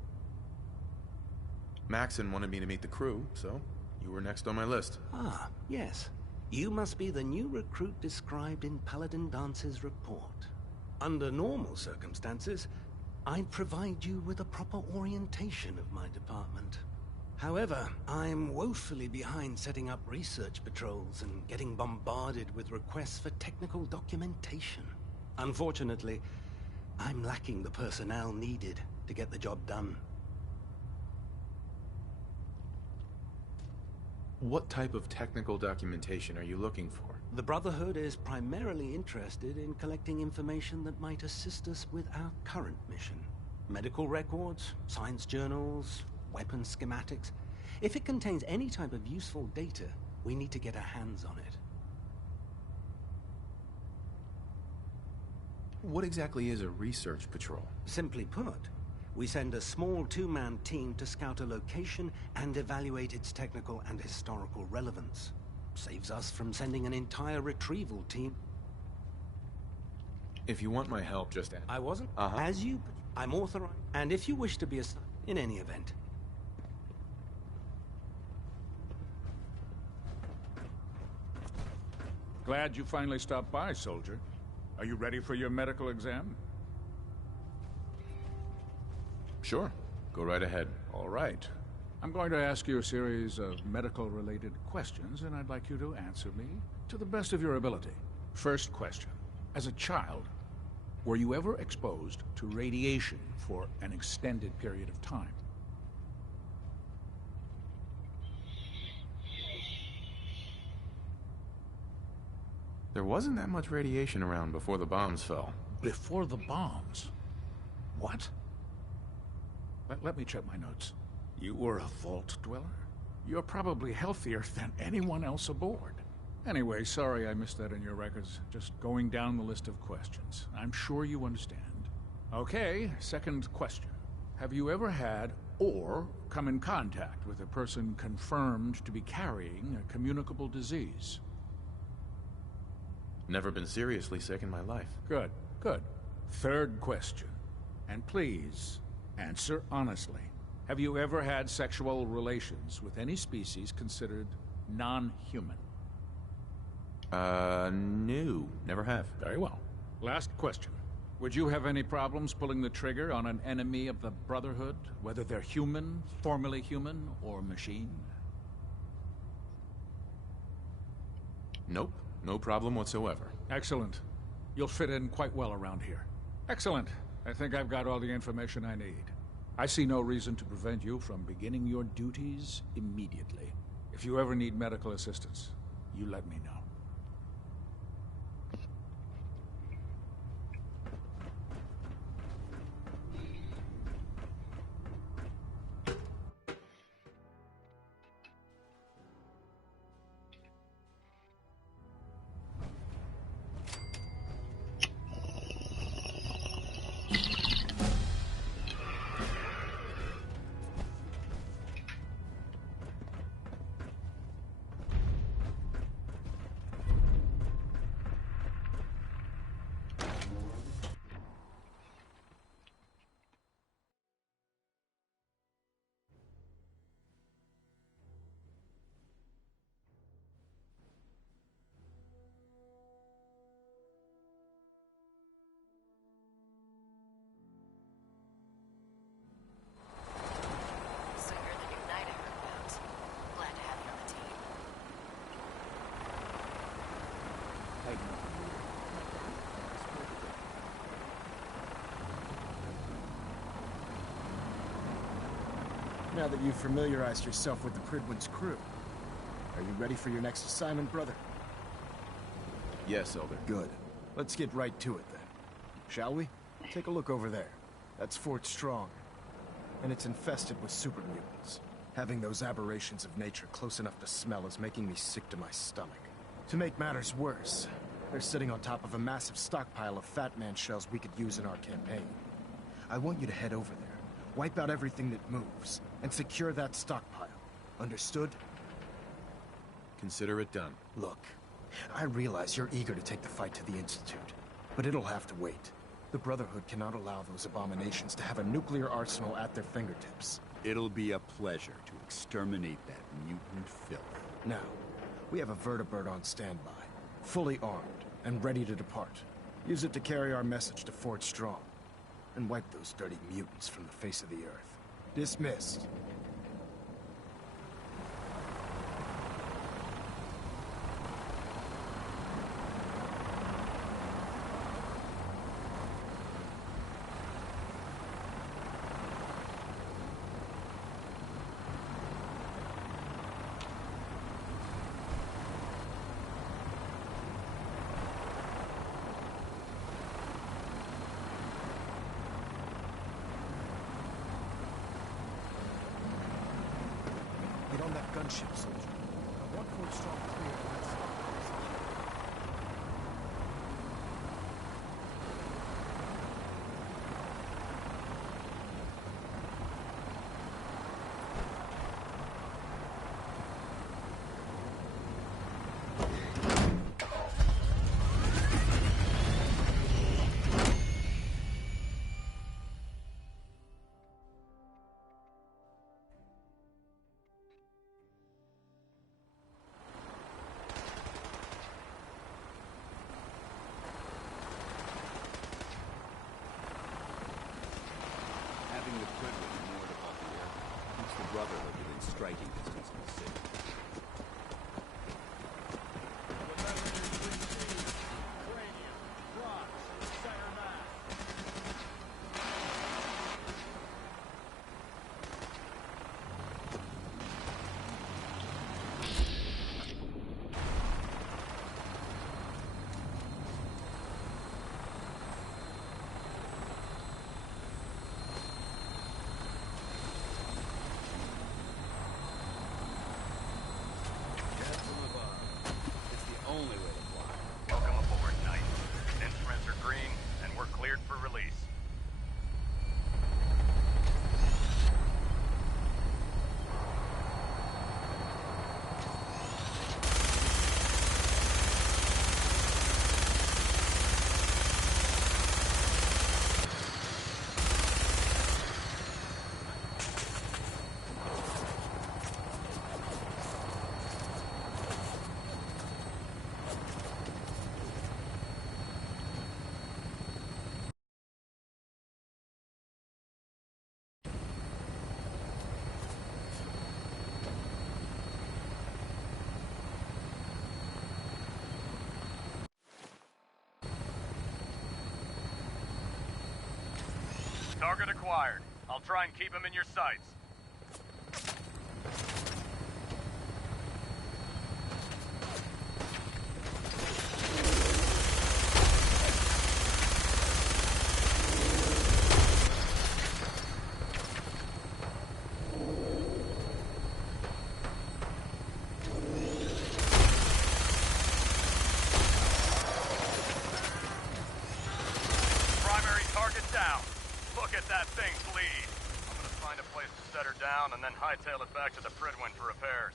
Maxon wanted me to meet the crew, so you were next on my list. Ah, yes. You must be the new recruit described in Paladin Dance's report. Under normal circumstances, I'd provide you with a proper orientation of my department. However, I'm woefully behind setting up research patrols and getting bombarded with requests for technical documentation. Unfortunately, I'm lacking the personnel needed to get the job done. What type of technical documentation are you looking for? The Brotherhood is primarily interested in collecting information that might assist us with our current mission. Medical records, science journals, weapon schematics. If it contains any type of useful data, we need to get our hands on it. What exactly is a research patrol? Simply put, we send a small two-man team to scout a location and evaluate its technical and historical relevance. Saves us from sending an entire retrieval team. If you want my help, just ask. I wasn't? As you... I'm authorized. And if you wish to be assigned, in any event. Glad you finally stopped by, soldier. Are you ready for your medical exam? Sure. Go right ahead. All right. I'm going to ask you a series of medical-related questions, and I'd like you to answer me to the best of your ability. First question. As a child, were you ever exposed to radiation for an extended period of time? There wasn't that much radiation around before the bombs fell. Before the bombs? What? Let me check my notes. You were a vault dweller? You're probably healthier than anyone else aboard. Anyway, sorry I missed that in your records. Just going down the list of questions. I'm sure you understand. Okay, second question. Have you ever had or come in contact with a person confirmed to be carrying a communicable disease? Never been seriously sick in my life. Good, good. Third question. And please, answer honestly. Have you ever had sexual relations with any species considered non-human? No. Never have. Very well. Last question. Would you have any problems pulling the trigger on an enemy of the Brotherhood, whether they're human, formerly human, or machine? Nope. No problem whatsoever. Excellent. You'll fit in quite well around here. Excellent. I think I've got all the information I need. I see no reason to prevent you from beginning your duties immediately. If you ever need medical assistance, you let me know. Now that you've familiarized yourself with the Pridwin's crew, are you ready for your next assignment, brother? Yes, Elder. Good. Let's get right to it, then. Shall we? Take a look over there. That's Fort Strong. And it's infested with super mutants. Having those aberrations of nature close enough to smell is making me sick to my stomach. To make matters worse, they're sitting on top of a massive stockpile of Fat Man shells we could use in our campaign. I want you to head over there, wipe out everything that moves, and secure that stockpile. Understood? Consider it done. Look, I realize you're eager to take the fight to the Institute, but it'll have to wait. The Brotherhood cannot allow those abominations to have a nuclear arsenal at their fingertips. It'll be a pleasure to exterminate that mutant filth. Now, we have a vertibird on standby, fully armed and ready to depart. Use it to carry our message to Fort Strong, and wipe those dirty mutants from the face of the earth. Dismissed. Get on that gunship, soldier. I want Fort Strong clear of that stockpile. Having the privilege moored above the earth keeps the Brotherhood within striking distance of the city. Only way to fly. Welcome aboard, Knight. Instruments are green, and we're cleared for release. Target acquired. I'll try and keep him in your sights. Primary target down. Look at that thing bleed. I'm gonna find a place to set her down and then hightail it back to the Pridwin for repairs.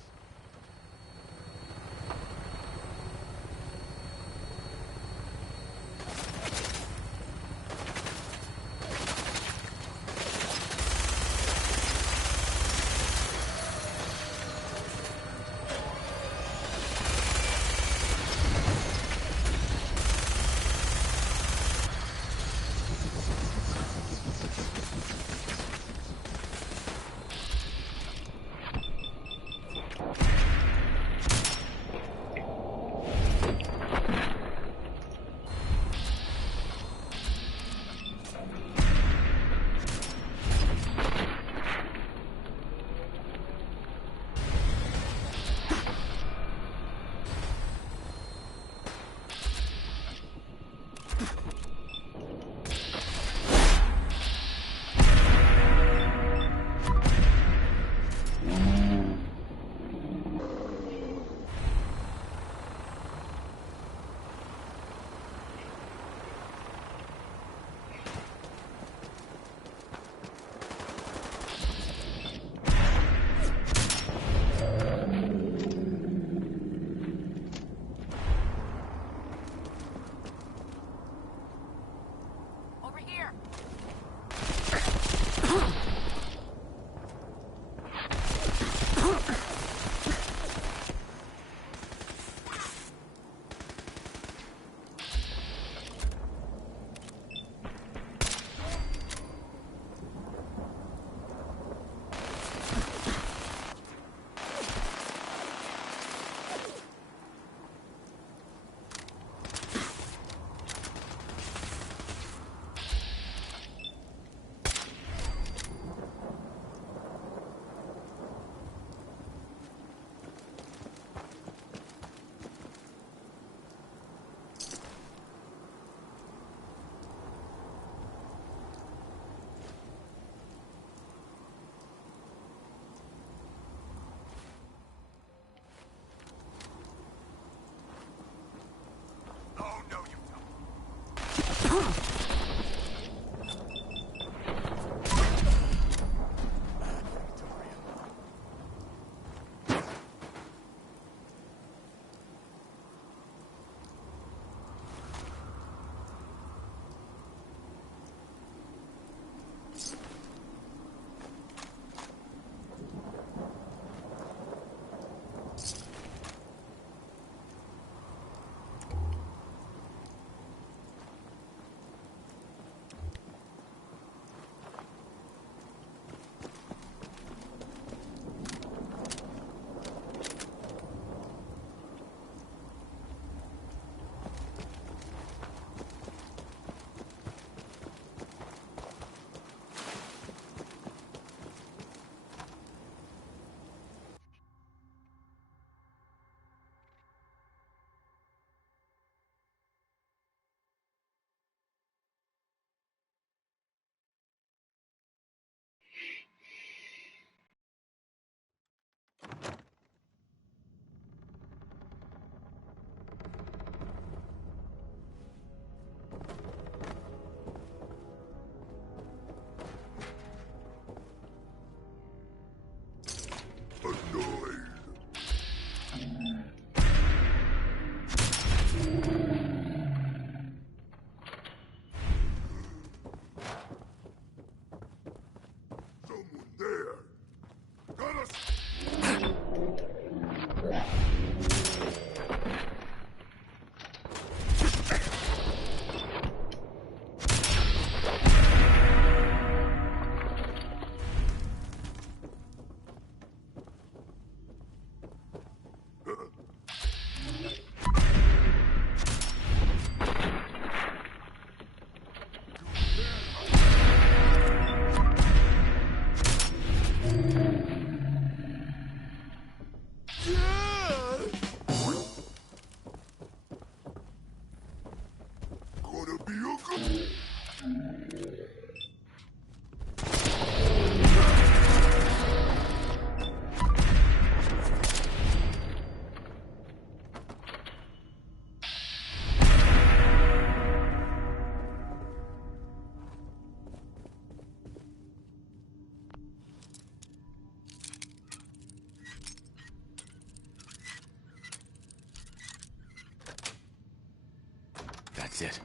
That's it.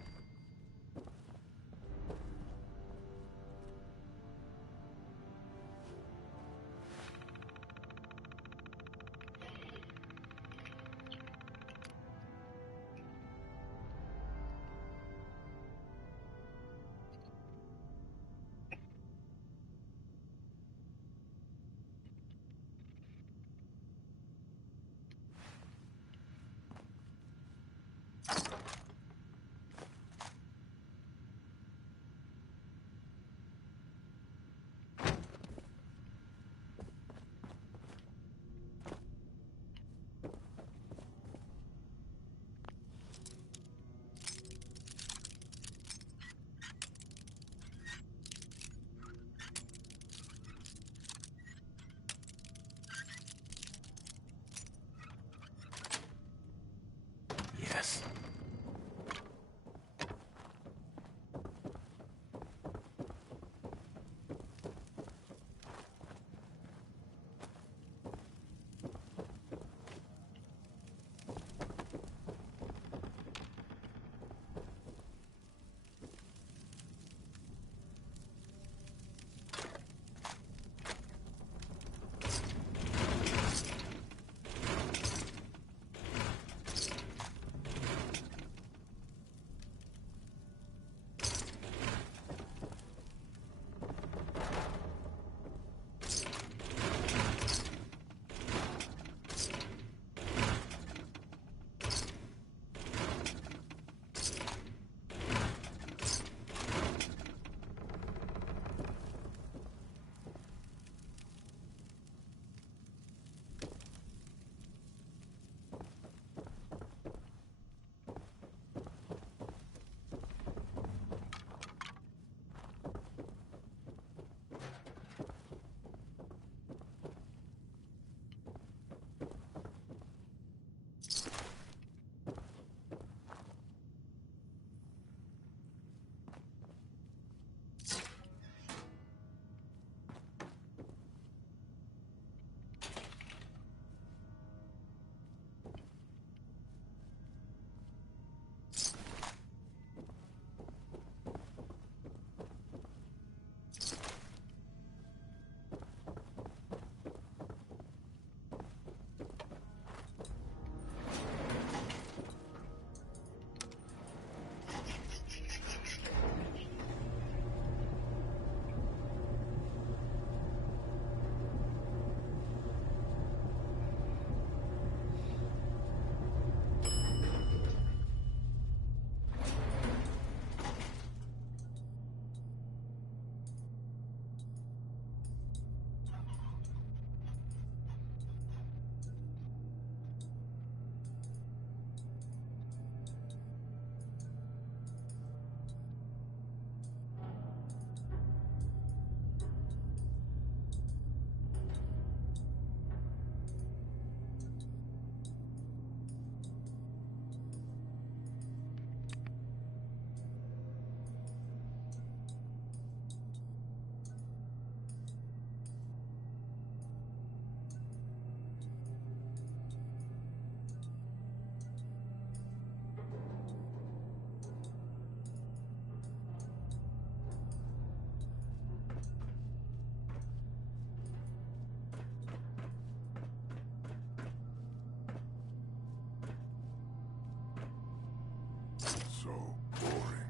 So boring.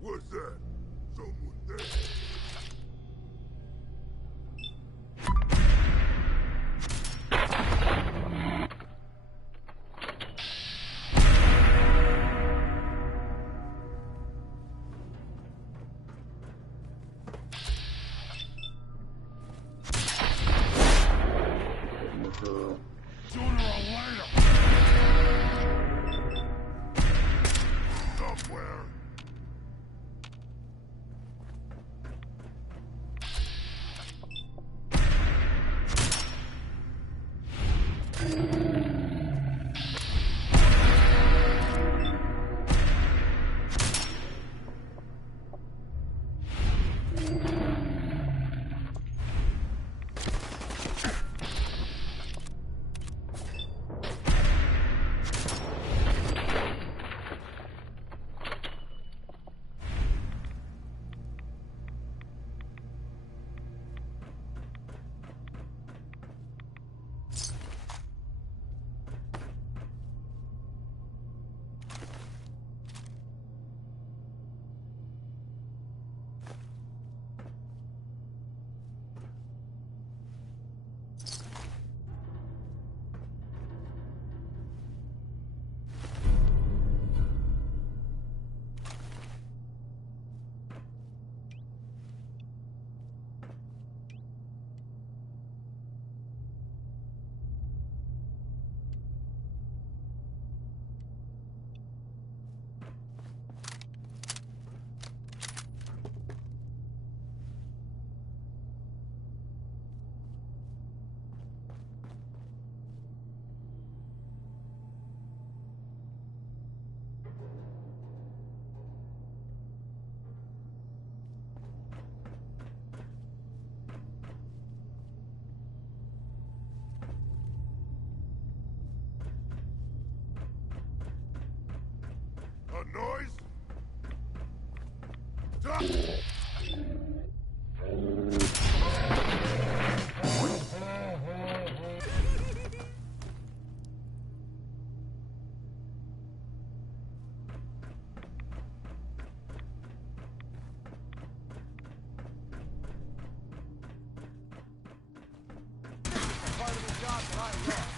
What's that? Someone there? Sooner or later. Somewhere. A noise? Part of the job that I love.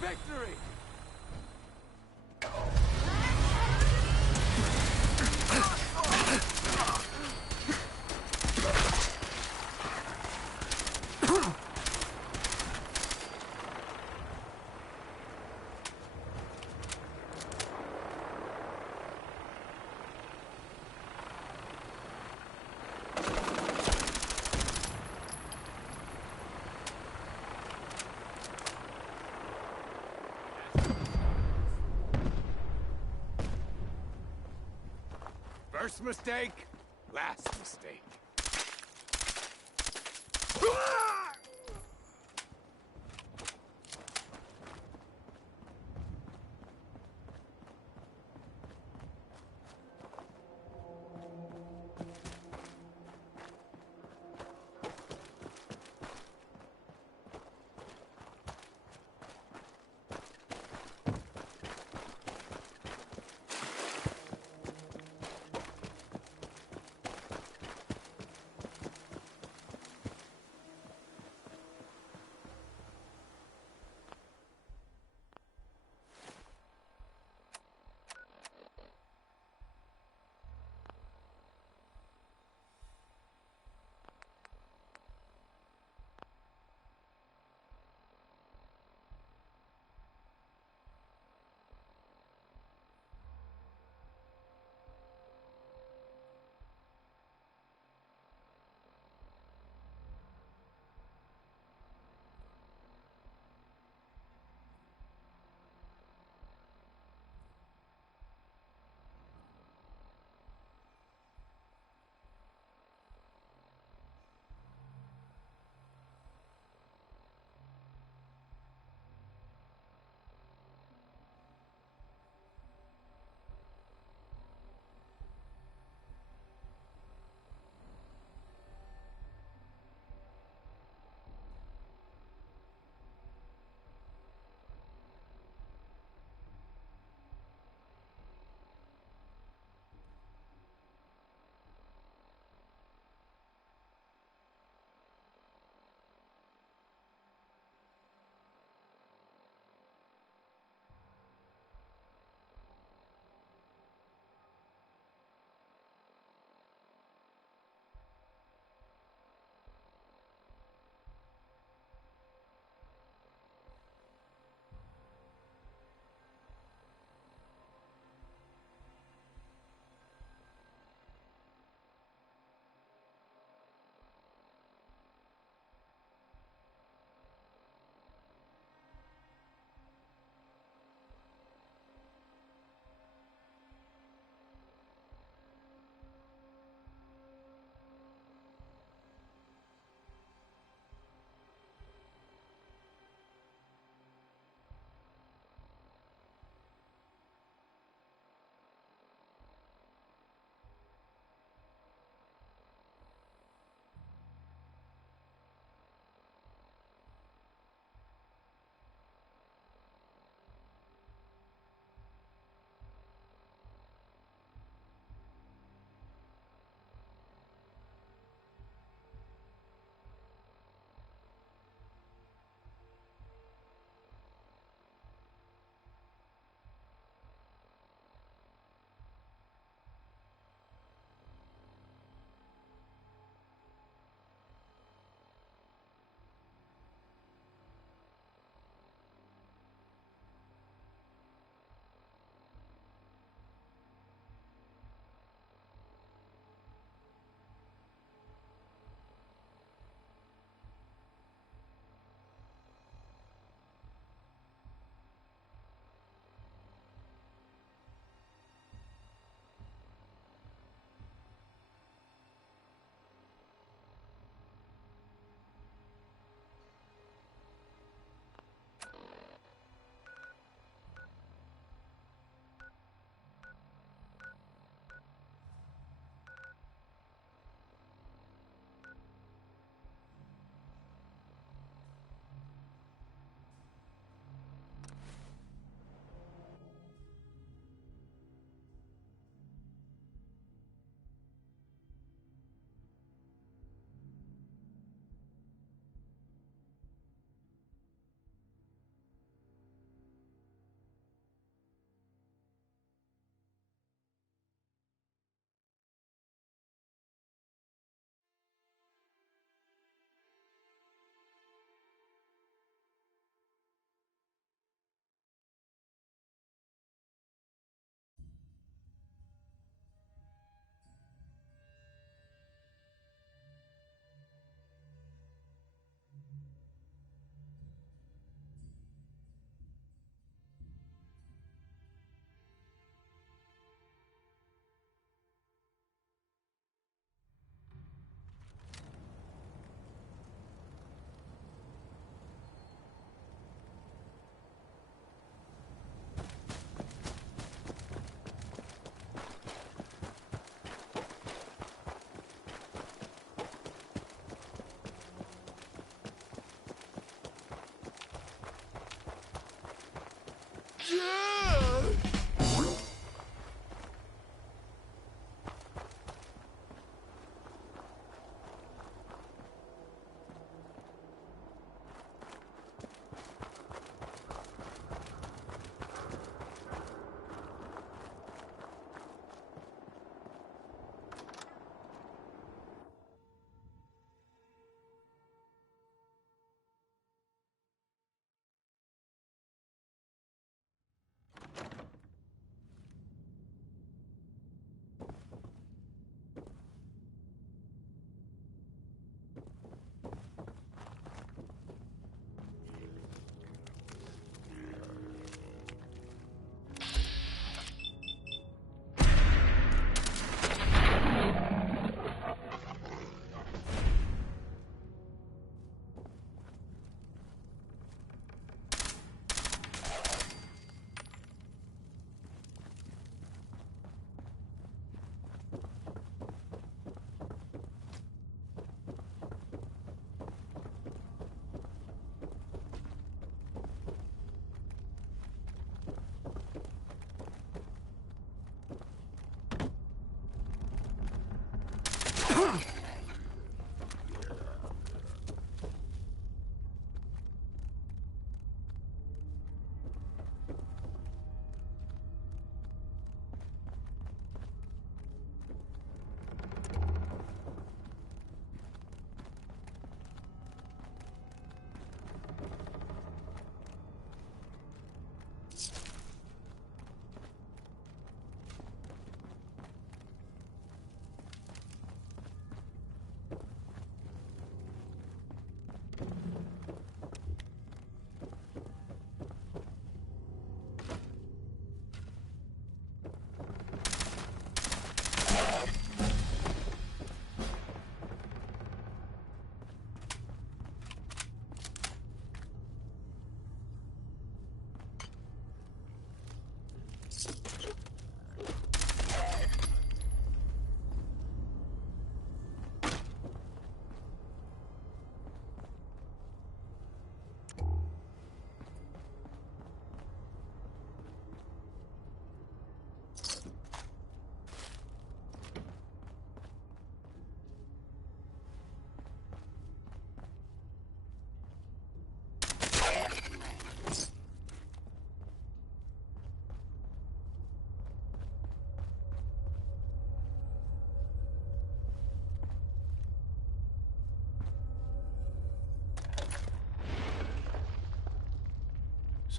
Victory! First mistake, last mistake.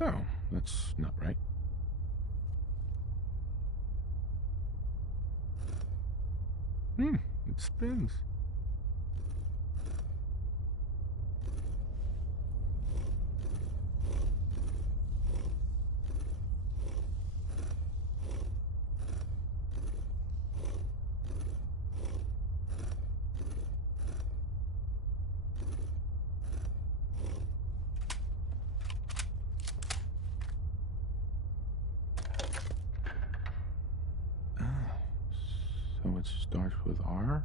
So, that's not right. It spins. So it starts with R?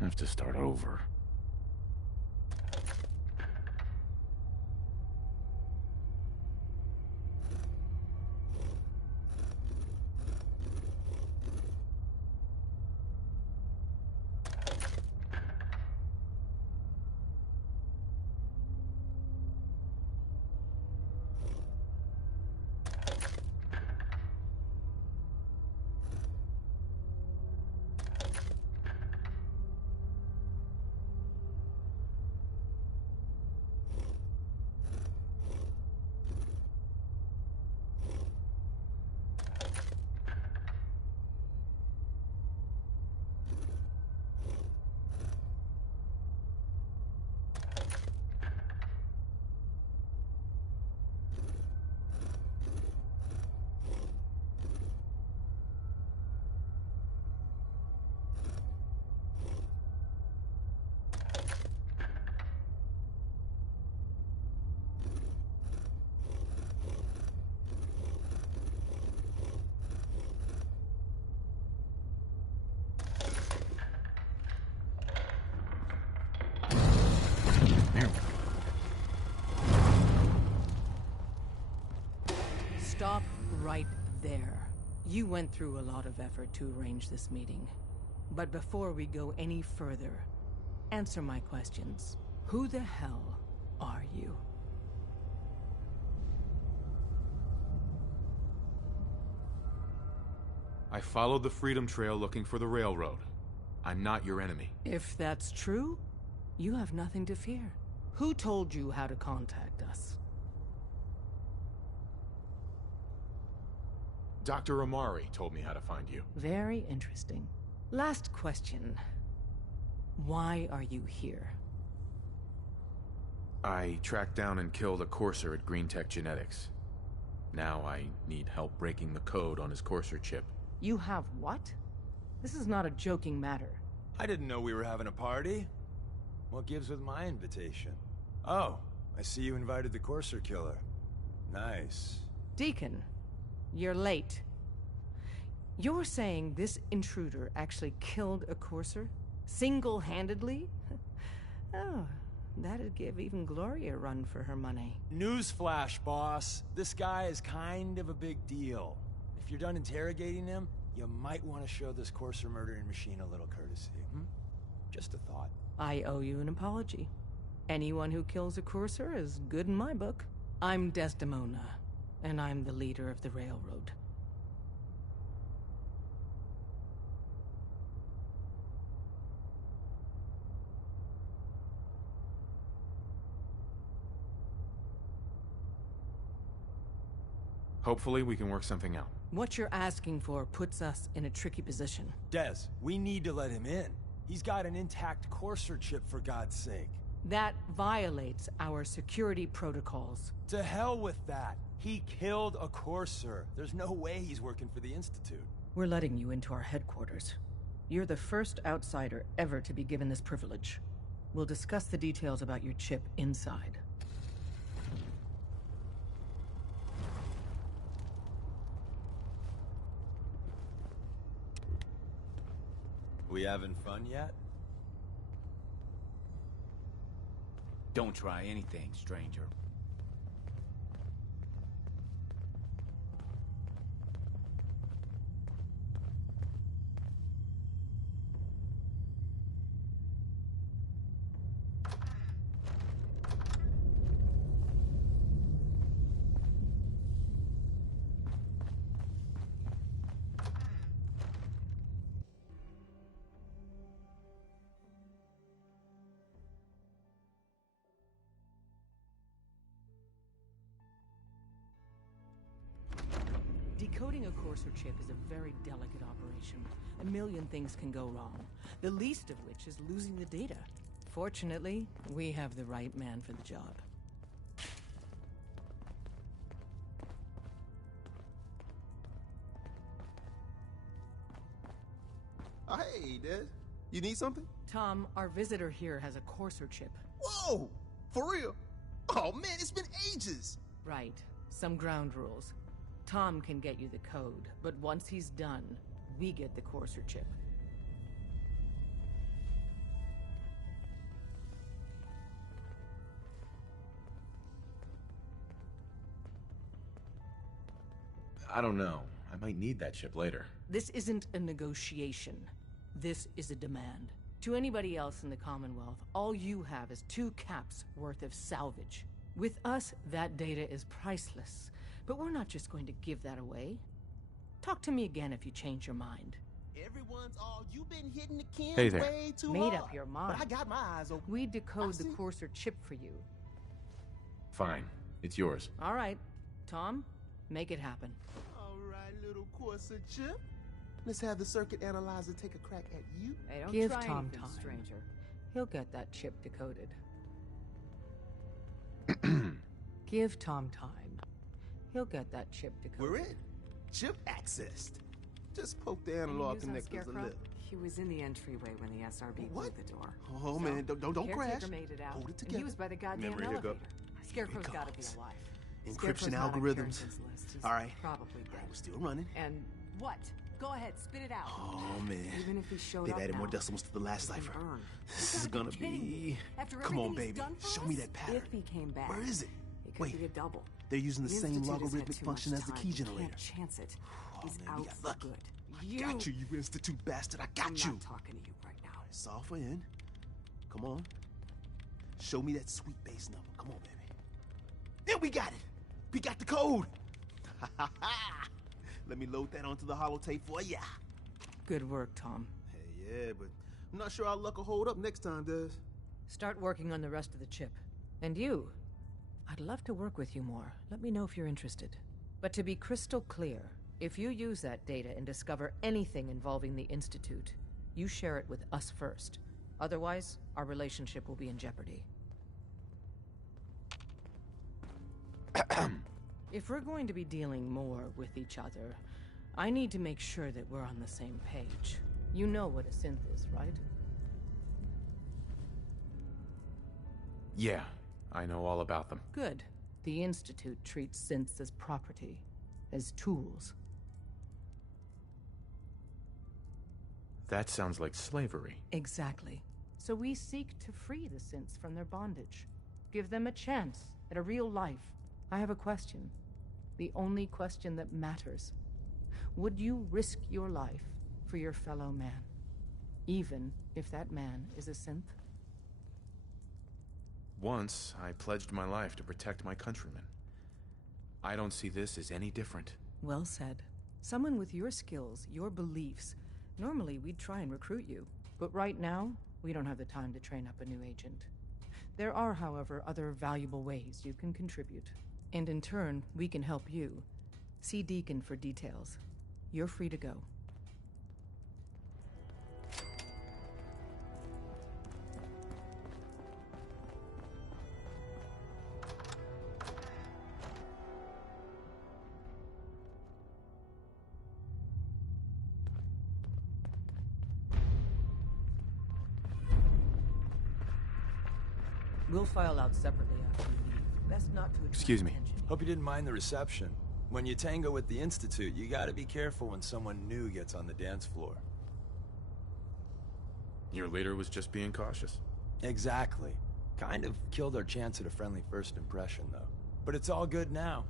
Have to start over. Stop right there. You went through a lot of effort to arrange this meeting. But before we go any further, answer my questions. Who the hell are you? I followed the Freedom Trail looking for the railroad. I'm not your enemy. If that's true, you have nothing to fear. Who told you how to contact us? Dr. Amari told me how to find you. Very interesting. Last question. Why are you here? I tracked down and killed a courser at Green Tech Genetics. Now I need help breaking the code on his courser chip. You have what? This is not a joking matter. I didn't know we were having a party. What gives with my invitation? Oh, I see you invited the courser killer. Nice. Deacon, you're late. You're saying this intruder actually killed a courser? Single-handedly? Oh, that'd give even Gloria a run for her money. Newsflash, boss. This guy is kind of a big deal. If you're done interrogating him, you might want to show this courser murdering machine a little courtesy. Just a thought. I owe you an apology. Anyone who kills a courser is good in my book. I'm Desdemona, and I'm the leader of the railroad. Hopefully we can work something out. What you're asking for puts us in a tricky position. Des, we need to let him in. He's got an intact Courser chip, for God's sake. That violates our security protocols. To hell with that. He killed a Courser. There's no way he's working for the Institute. We're letting you into our headquarters. You're the first outsider ever to be given this privilege. We'll discuss the details about your chip inside. We having fun yet? Don't try anything, stranger. Decoding a Courser chip is a very delicate operation. A million things can go wrong, the least of which is losing the data. Fortunately, we have the right man for the job. Oh, hey, Des. You need something? Tom, our visitor here has a Courser chip. Whoa! For real? Oh, man, it's been ages! Right. Some ground rules. Tom can get you the code, but once he's done, we get the Courser chip. I don't know. I might need that chip later. This isn't a negotiation. This is a demand. To anybody else in the Commonwealth, all you have is 2 caps worth of salvage. With us, that data is priceless. But we're not just going to give that away. Talk to me again if you change your mind. Everyone's all, you've been hitting the Ken Hey there. way too Made hard. up your mind. But I got my eyes open. We decode the Courser chip for you. Fine. It's yours. All right. Tom, make it happen. All right, little Courser chip. Let's have the circuit analyzer take a crack at you. Hey, don't give Tom time, stranger. He'll get that chip decoded. Give Tom time. He'll get that chip decoded. We're in. Chip accessed. Just poke the analog connectors a little. He was in the entryway when the SRB blew the door. Oh, man, don't crash. Caretaker made it out. Hold it And together. he was by the goddamn Memory elevator. hiccup. Scarecrow's gotta be alive. Encryption Scarecrow's not on algorithms. Carrington's list. He's All right. Probably dead. We're still running. And what? Go ahead, spit it out. Oh, man. Even if he showed They've up added now, more decimals to the last he can cipher. burn. This You is gotta gonna kidding me. be... After Come on, everything he's baby. done for Show me us? that pattern. If he came back, Where is it? it could Wait. be a double. They're using the same Institute has had logarithmic too function much as the time. key You generator. Can't chance it. He's man, we out got for lucky. good. I got you, you Institute bastard. I got I'm you. not talking to you right now. Software in. Come on. Show me that sweet base number. Come on, baby. Then we got it. We got the code. Let me load that onto the holotape for ya. Good work, Tom. Hey, yeah, but I'm not sure our luck will hold up next time, Des. Start working on the rest of the chip. And you, I'd love to work with you more. Let me know if you're interested. But to be crystal clear, if you use that data and discover anything involving the Institute, you share it with us first. Otherwise, our relationship will be in jeopardy. If we're going to be dealing more with each other, I need to make sure that we're on the same page. You know what a synth is, right? Yeah, I know all about them. Good. The Institute treats synths as property, as tools. That sounds like slavery. Exactly. So we seek to free the synths from their bondage. Give them a chance at a real life. I have a question. The only question that matters. Would you risk your life for your fellow man? Even if that man is a synth? Once, I pledged my life to protect my countrymen. I don't see this as any different. Well said. Someone with your skills, your beliefs. Normally, we'd try and recruit you. But right now, we don't have the time to train up a new agent. There are, however, other valuable ways you can contribute. And in turn, we can help you. See Deacon for details. You're free to go. We'll file out separately after you leave. Best not to attract Excuse me. attention. Hope you didn't mind the reception. When you tango with the Institute, you gotta be careful when someone new gets on the dance floor. Your leader was just being cautious. Exactly. Kind of killed our chance at a friendly first impression, though. But it's all good now.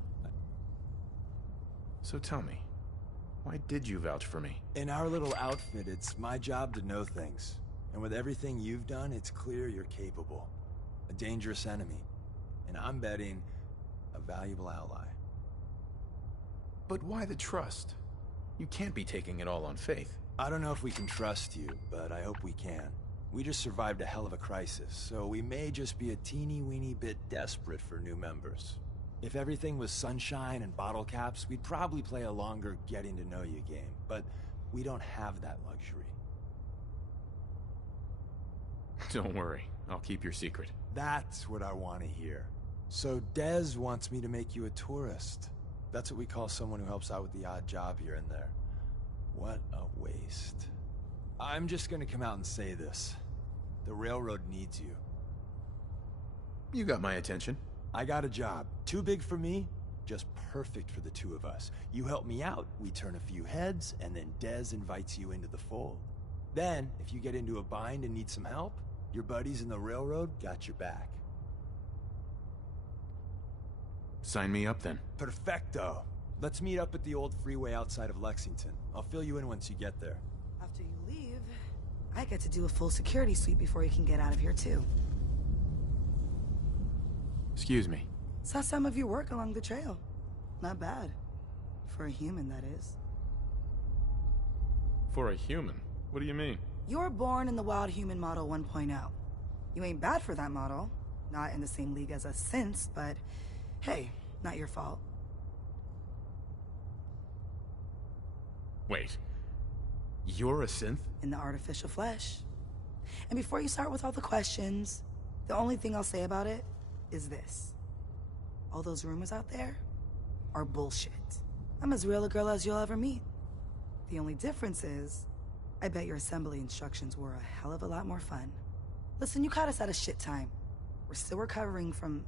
So tell me, why did you vouch for me? In our little outfit, it's my job to know things. And with everything you've done, it's clear you're capable. A dangerous enemy. And I'm betting, a valuable ally. But why the trust? You can't be taking it all on faith. I don't know if we can trust you, but I hope we can. We just survived a hell of a crisis, so we may just be a teeny-weeny bit desperate for new members. If everything was sunshine and bottle caps, we'd probably play a longer getting-to-know-you game, but we don't have that luxury. Don't worry, I'll keep your secret. That's what I want to hear. So Dez wants me to make you a tourist. That's what we call someone who helps out with the odd job here and there. What a waste. I'm just gonna come out and say this. The railroad needs you. You got my attention. I got a job. Too big for me, just perfect for the two of us. You help me out, we turn a few heads, and then Dez invites you into the fold. Then, if you get into a bind and need some help, your buddies in the railroad got your back. Sign me up then. Perfecto. Let's meet up at the old freeway outside of Lexington. I'll fill you in once you get there. After you leave, I get to do a full security sweep before you can get out of here, too. Excuse me. Saw some of your work along the trail. Not bad. For a human, that is. For a human? What do you mean? You were born in the Wild Human Model 1.0. You ain't bad for that model. Not in the same league as us since, but hey, not your fault. Wait. You're a synth? In the artificial flesh. And before you start with all the questions, the only thing I'll say about it is this. All those rumors out there are bullshit. I'm as real a girl as you'll ever meet. The only difference is, I bet your assembly instructions were a hell of a lot more fun. Listen, you caught us at a shit time. We're still recovering from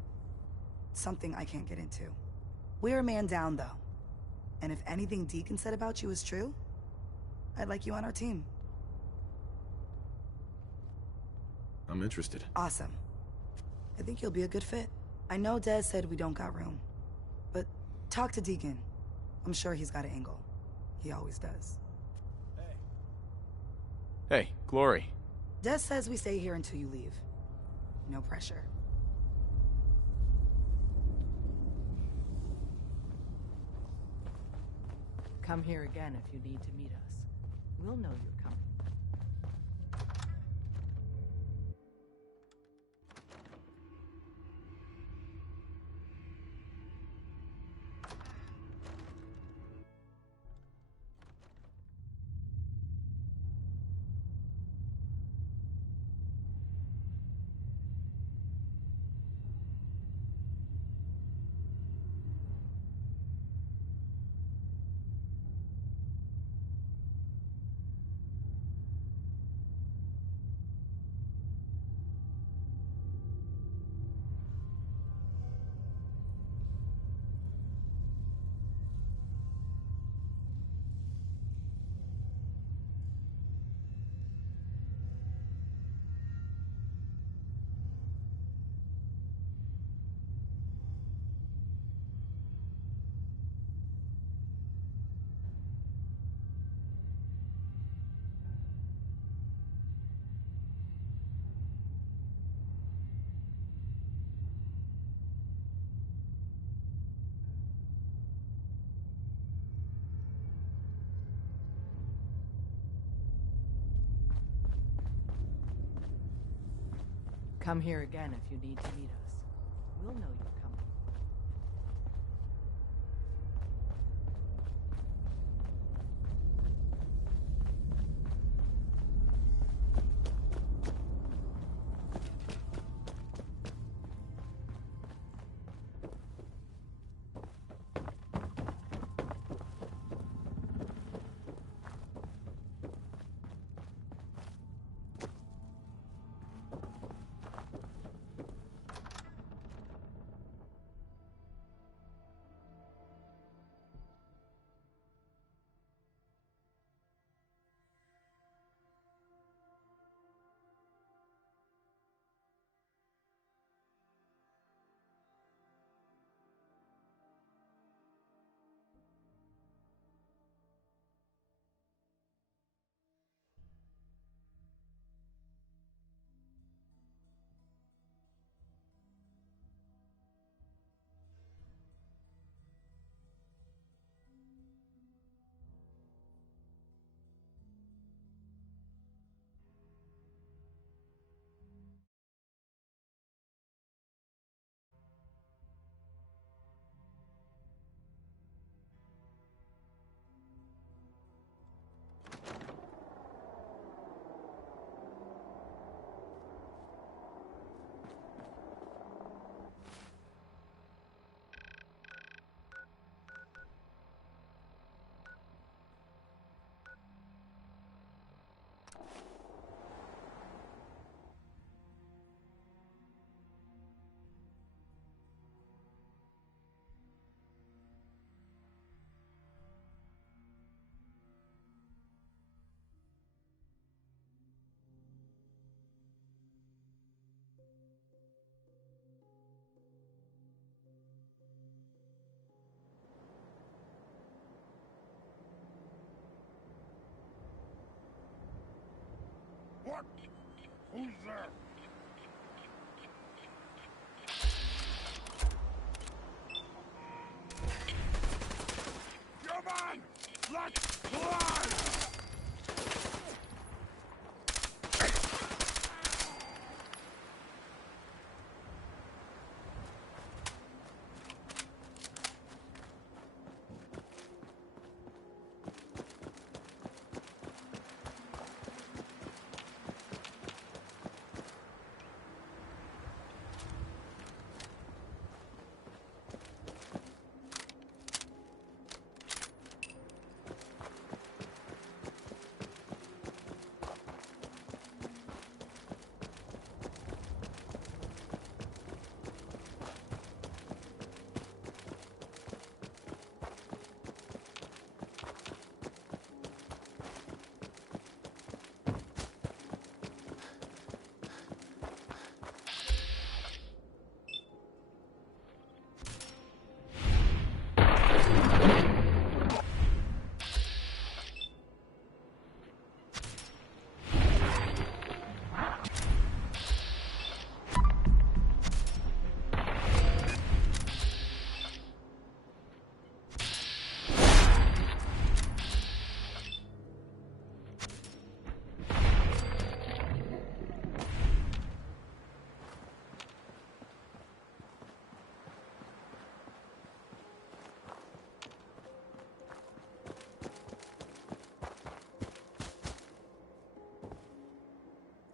something I can't get into. We're a man down, though. And if anything Deacon said about you is true, I'd like you on our team. I'm interested. Awesome. I think you'll be a good fit. I know Dez said we don't got room, but talk to Deacon. I'm sure he's got an angle. He always does. Hey, Glory. Dez says we stay here until you leave. No pressure. Come here again if you need to meet us. We'll know you're coming. Come here again if you need to meet us. We'll know you're coming. Let's fly!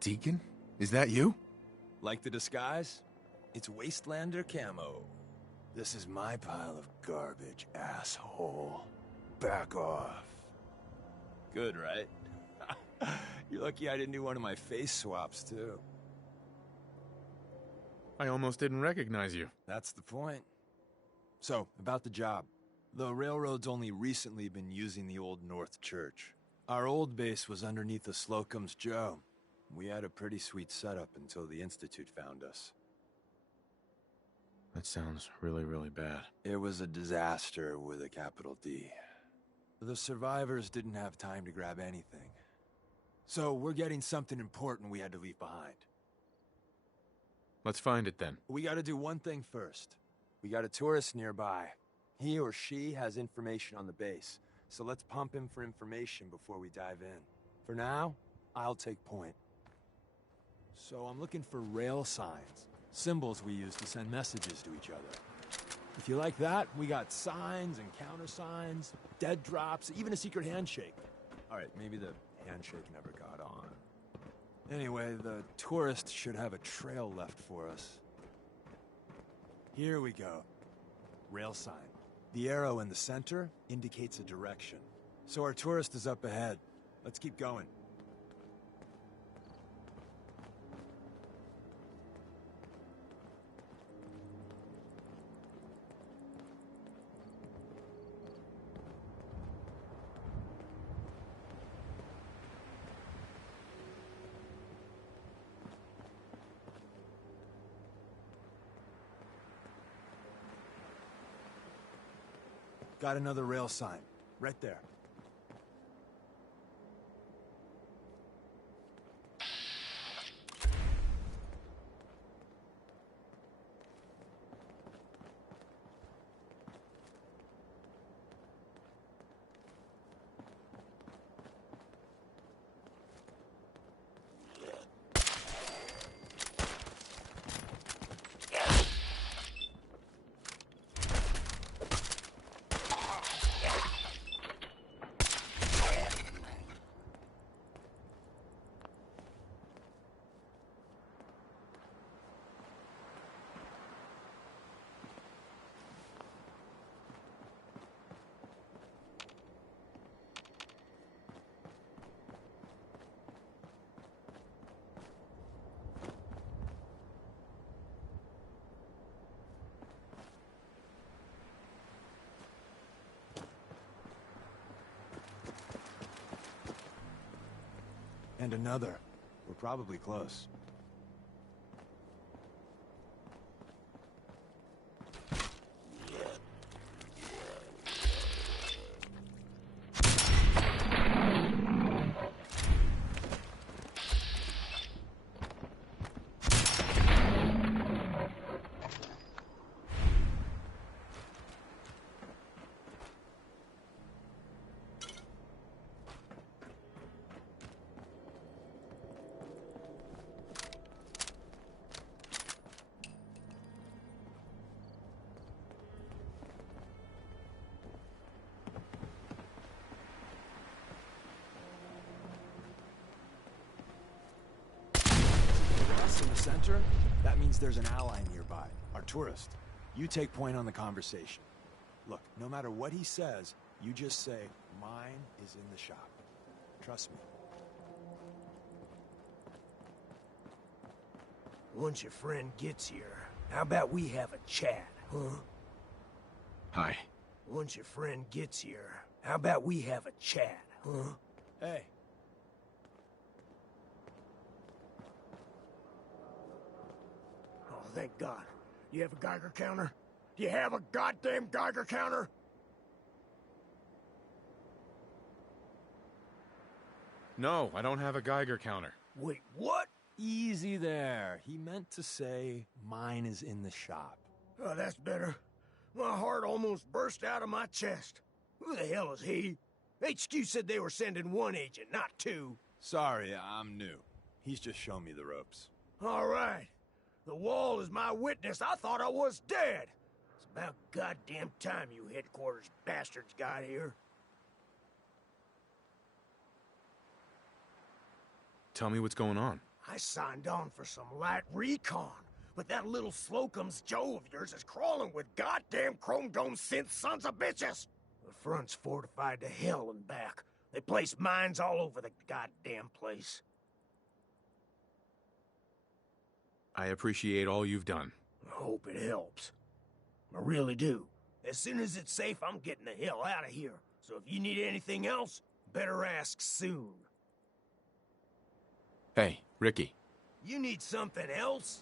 Deacon? Is that you? Like the disguise? It's Wastelander camo. This is my pile of garbage, asshole. Back off. Good, right? You're lucky I didn't do one of my face swaps, too. I almost didn't recognize you. That's the point. So, about the job. The railroad's only recently been using the Old North Church. Our old base was underneath the Slocum's Joe. We had a pretty sweet setup until the Institute found us. That sounds really, really bad. It was a disaster with a capital D. The survivors didn't have time to grab anything. So we're getting something important we had to leave behind. Let's find it then. We gotta do one thing first. We got a tourist nearby. He or she has information on the base. So let's pump him for information before we dive in. For now, I'll take point. So I'm looking for rail signs, symbols we use to send messages to each other. If you like that, we got signs and countersigns, dead drops, even a secret handshake. All right, maybe the handshake never got on. Anyway, the tourist should have a trail left for us. Here we go. Rail sign. The arrow in the center indicates a direction. So our tourist is up ahead. Let's keep going. Got another rail sign. Right there. And another. We're probably close. center, that means there's an ally nearby, our tourist. You take point on the conversation. Look, no matter what he says, you just say, mine is in the shop. Trust me. Once your friend gets here, how about we have a chat, huh? Hi. Once your friend gets here, how about we have a chat, huh? Hey. Oh, thank God. You have a Geiger counter? Do you have a goddamn Geiger counter? No, I don't have a Geiger counter. Wait, what? Easy there. He meant to say, mine is in the shop. Oh, that's better. My heart almost burst out of my chest. Who the hell is he? HQ said they were sending one agent, not two. Sorry, I'm new. He's just shown me the ropes. All right. The wall is my witness. I thought I was dead. It's about goddamn time you headquarters bastards got here. Tell me what's going on. I signed on for some light recon, but that little Slocum's Joe of yours is crawling with goddamn chrome dome synth sons of bitches. The front's fortified to hell and back. They place mines all over the goddamn place. I appreciate all you've done. I hope it helps. I really do. As soon as it's safe, I'm getting the hell out of here. So if you need anything else, better ask soon. Hey, Ricky. You need something else?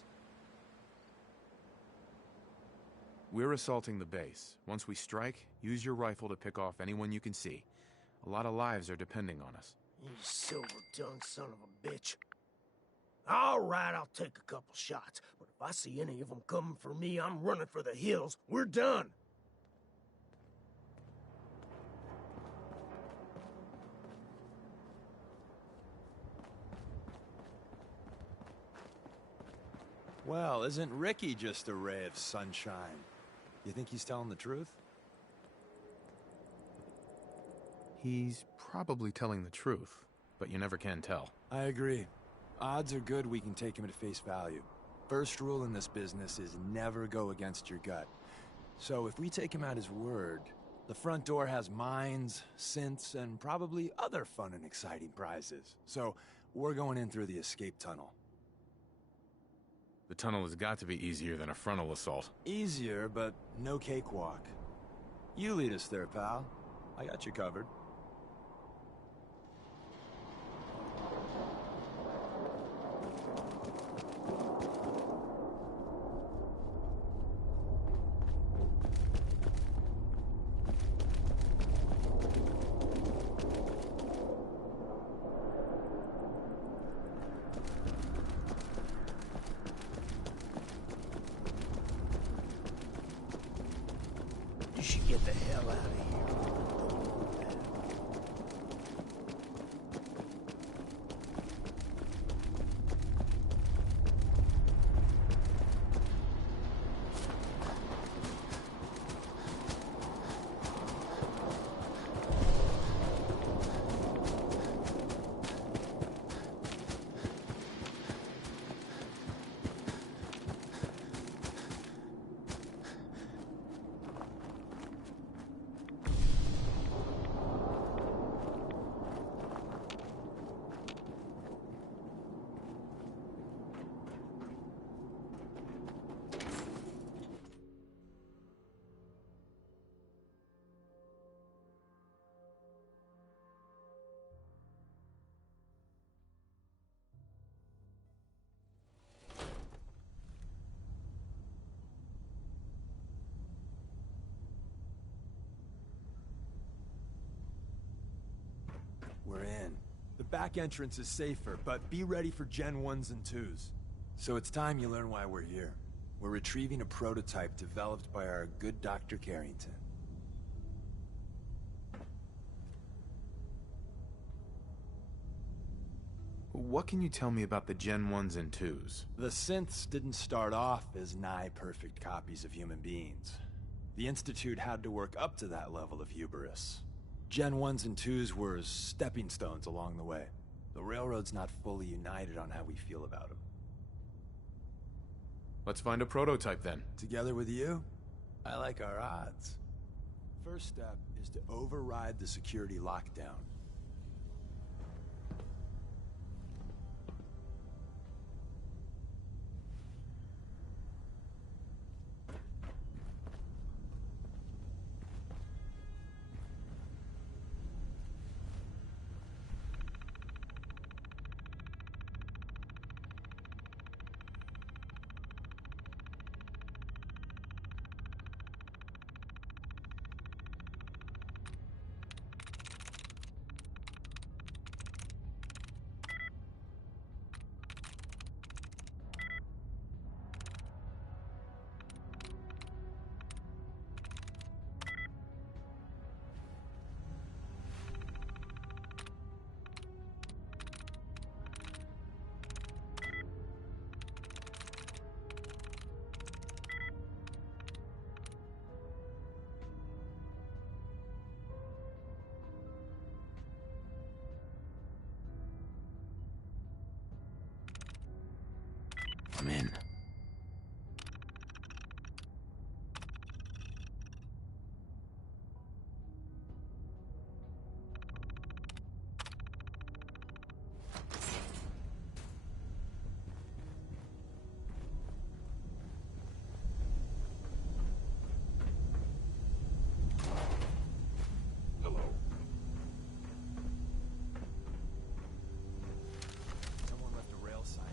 We're assaulting the base. Once we strike, use your rifle to pick off anyone you can see. A lot of lives are depending on us. You silver-tongued son of a bitch. All right, I'll take a couple shots, but if I see any of them coming for me, I'm running for the hills. We're done. Well, isn't Ricky just a ray of sunshine? You think he's telling the truth? He's probably telling the truth, but you never can tell. I agree. Odds are good we can take him at face value. First rule in this business is never go against your gut. So if we take him at his word, the front door has mines, synths, and probably other fun and exciting prizes. So we're going in through the escape tunnel. The tunnel has got to be easier than a frontal assault. Easier, but no cakewalk. You lead us there, pal. I got you covered. You should get the hell out of here. We're in. The back entrance is safer, but be ready for Gen 1s and 2s. So it's time you learn why we're here. We're retrieving a prototype developed by our good Dr. Carrington. What can you tell me about the Gen 1s and 2s? The synths didn't start off as nigh-perfect copies of human beings. The Institute had to work up to that level of hubris. Gen 1s and 2s were stepping stones along the way. The Railroad's not fully united on how we feel about them. Let's find a prototype then. Together with you? I like our odds. First step is to override the security lockdown. I'm in. Hello. Someone left a rail sign.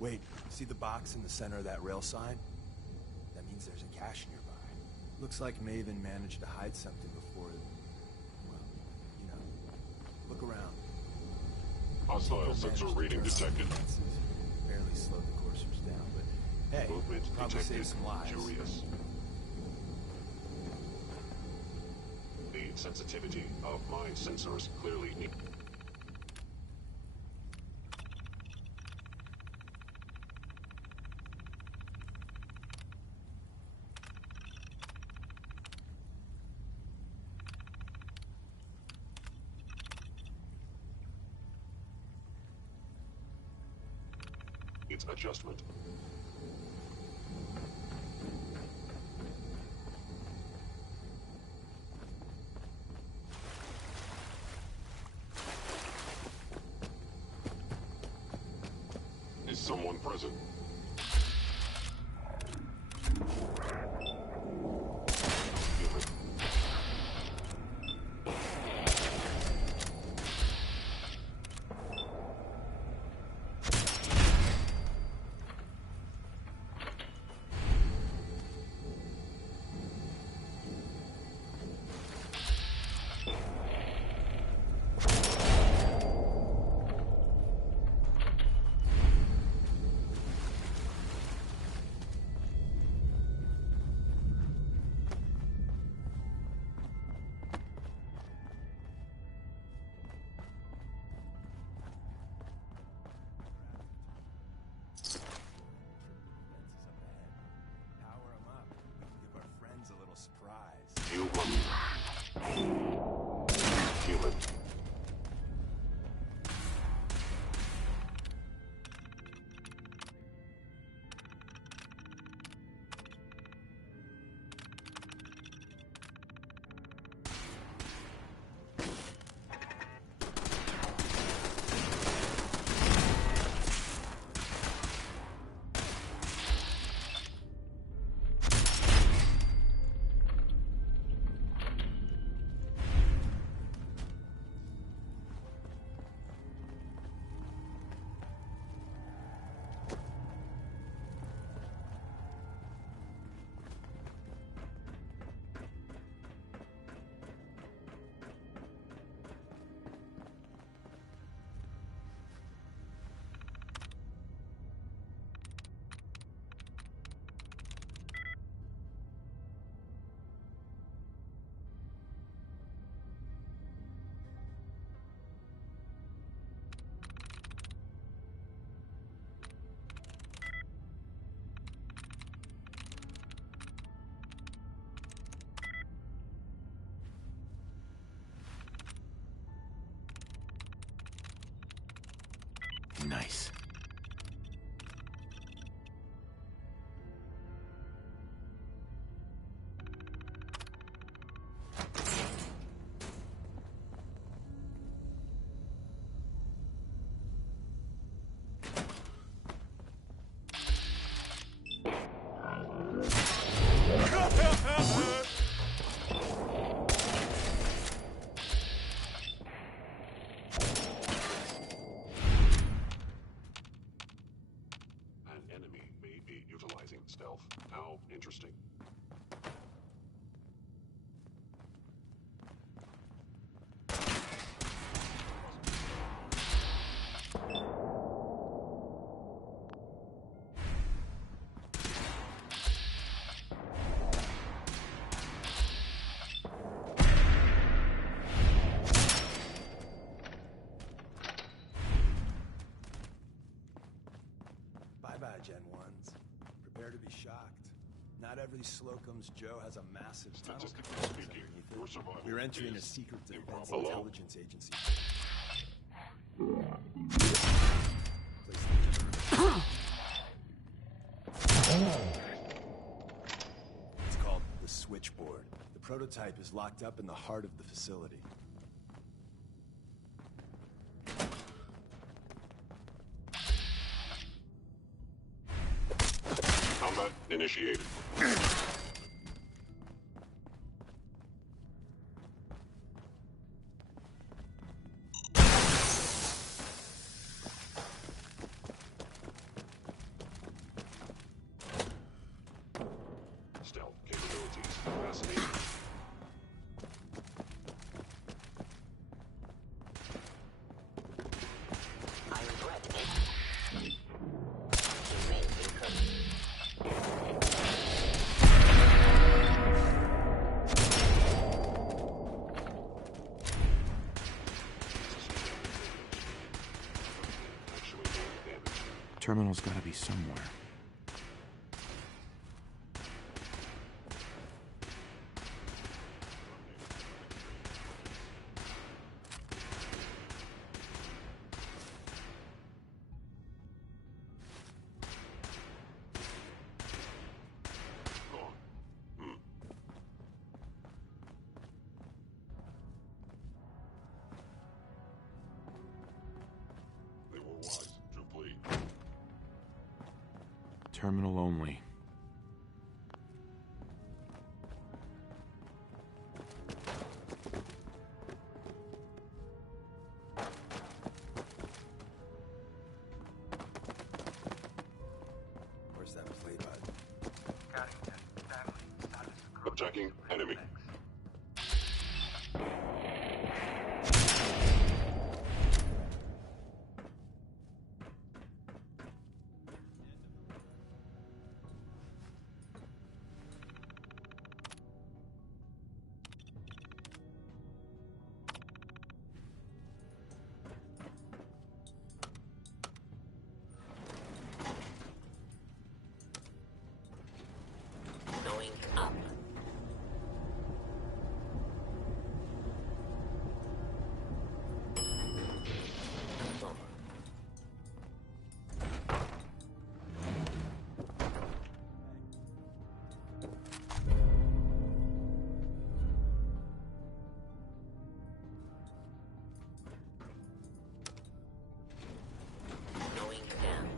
Wait, see the box in the center of that rail sign? That means there's a cache nearby. Looks like Maven managed to hide something before, well, you know. Look around. Hostile sensor reading detected. Barely slowed the coursers down, but hey, Movement probably detected. saved some lives. Curious. The sensitivity of my sensors clearly need. Its adjustment. Is someone present? Nice. Stealth. How interesting. Bye-bye, Gen 1s. Prepare to be shocked. Not every Slocum's Joe has a massive tunnel Speaking, your survival We're entering a is secret defense Hello? intelligence agency. It's called the Switchboard. The prototype is locked up in the heart of the facility. Combat initiated. Stealth capabilities fascinating. Terminal's gotta be somewhere. They were wise to flee. Terminal only. Where's that play button? Attacking enemy. Going up. Going down.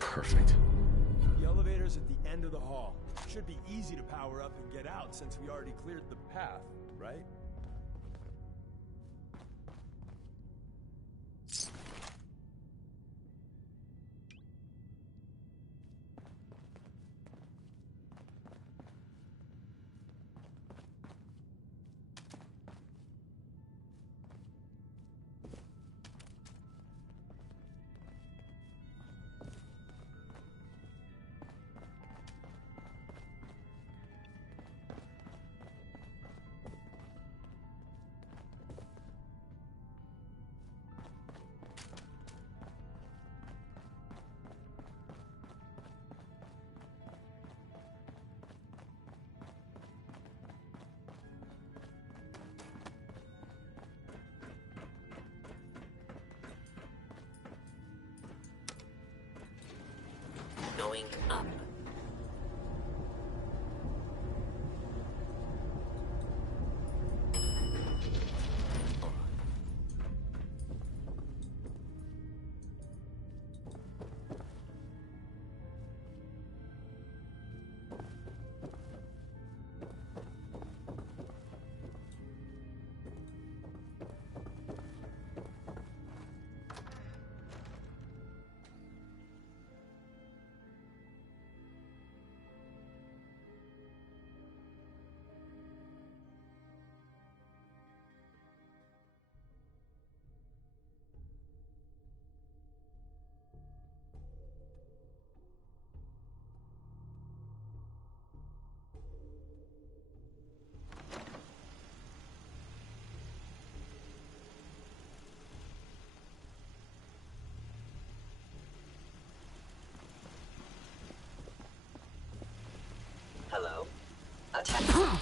Perfect. The elevator's at the end of the hall. Should be easy to power up and get out since we already cleared the path, right? blowing up. Hello? Attack.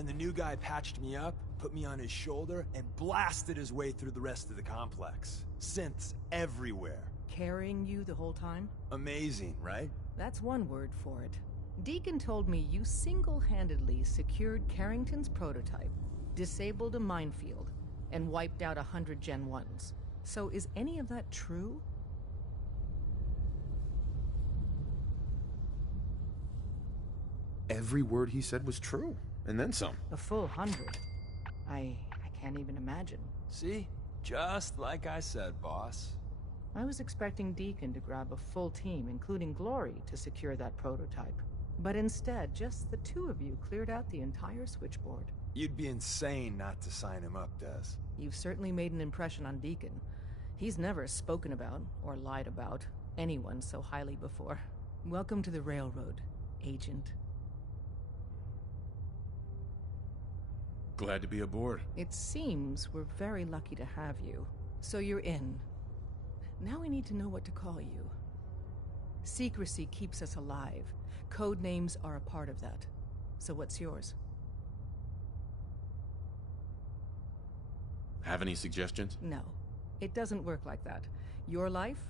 And the new guy patched me up, put me on his shoulder, and blasted his way through the rest of the complex. Synths everywhere. Carrying you the whole time? Amazing, right? That's one word for it. Deacon told me you single-handedly secured Carrington's prototype, disabled a minefield, and wiped out 100 Gen 1s. So is any of that true? Every word he said was true, and then some. A full 100. I can't even imagine. See? Just like I said, boss. I was expecting Deacon to grab a full team, including Glory, to secure that prototype. But instead, just the two of you cleared out the entire switchboard. You'd be insane not to sign him up, Des. You've certainly made an impression on Deacon. He's never spoken about, or lied about, anyone so highly before. Welcome to the Railroad, Agent. Glad to be aboard. It seems we're very lucky to have you. So you're in. Now we need to know what to call you. Secrecy keeps us alive. Code names are a part of that. So what's yours? Have any suggestions? No. It doesn't work like that. Your life,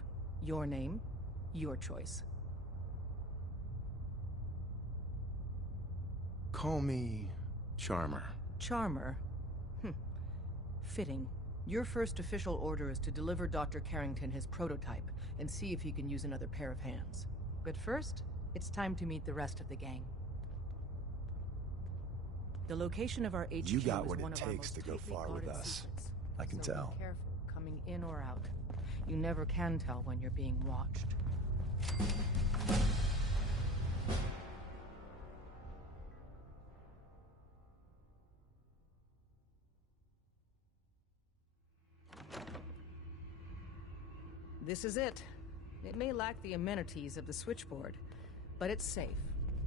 your name, your choice. Call me... Charmer. Charmer? Fitting. Your first official order is to deliver Dr. Carrington his prototype and see if he can use another pair of hands. But first, it's time to meet the rest of the gang. The location of our HQ You got is what one it of our takes most to go tightly far with guarded us. secrets. I can So tell. Be careful coming in or out. You never can tell when you're being watched. This is it. It may lack the amenities of the switchboard, but it's safe,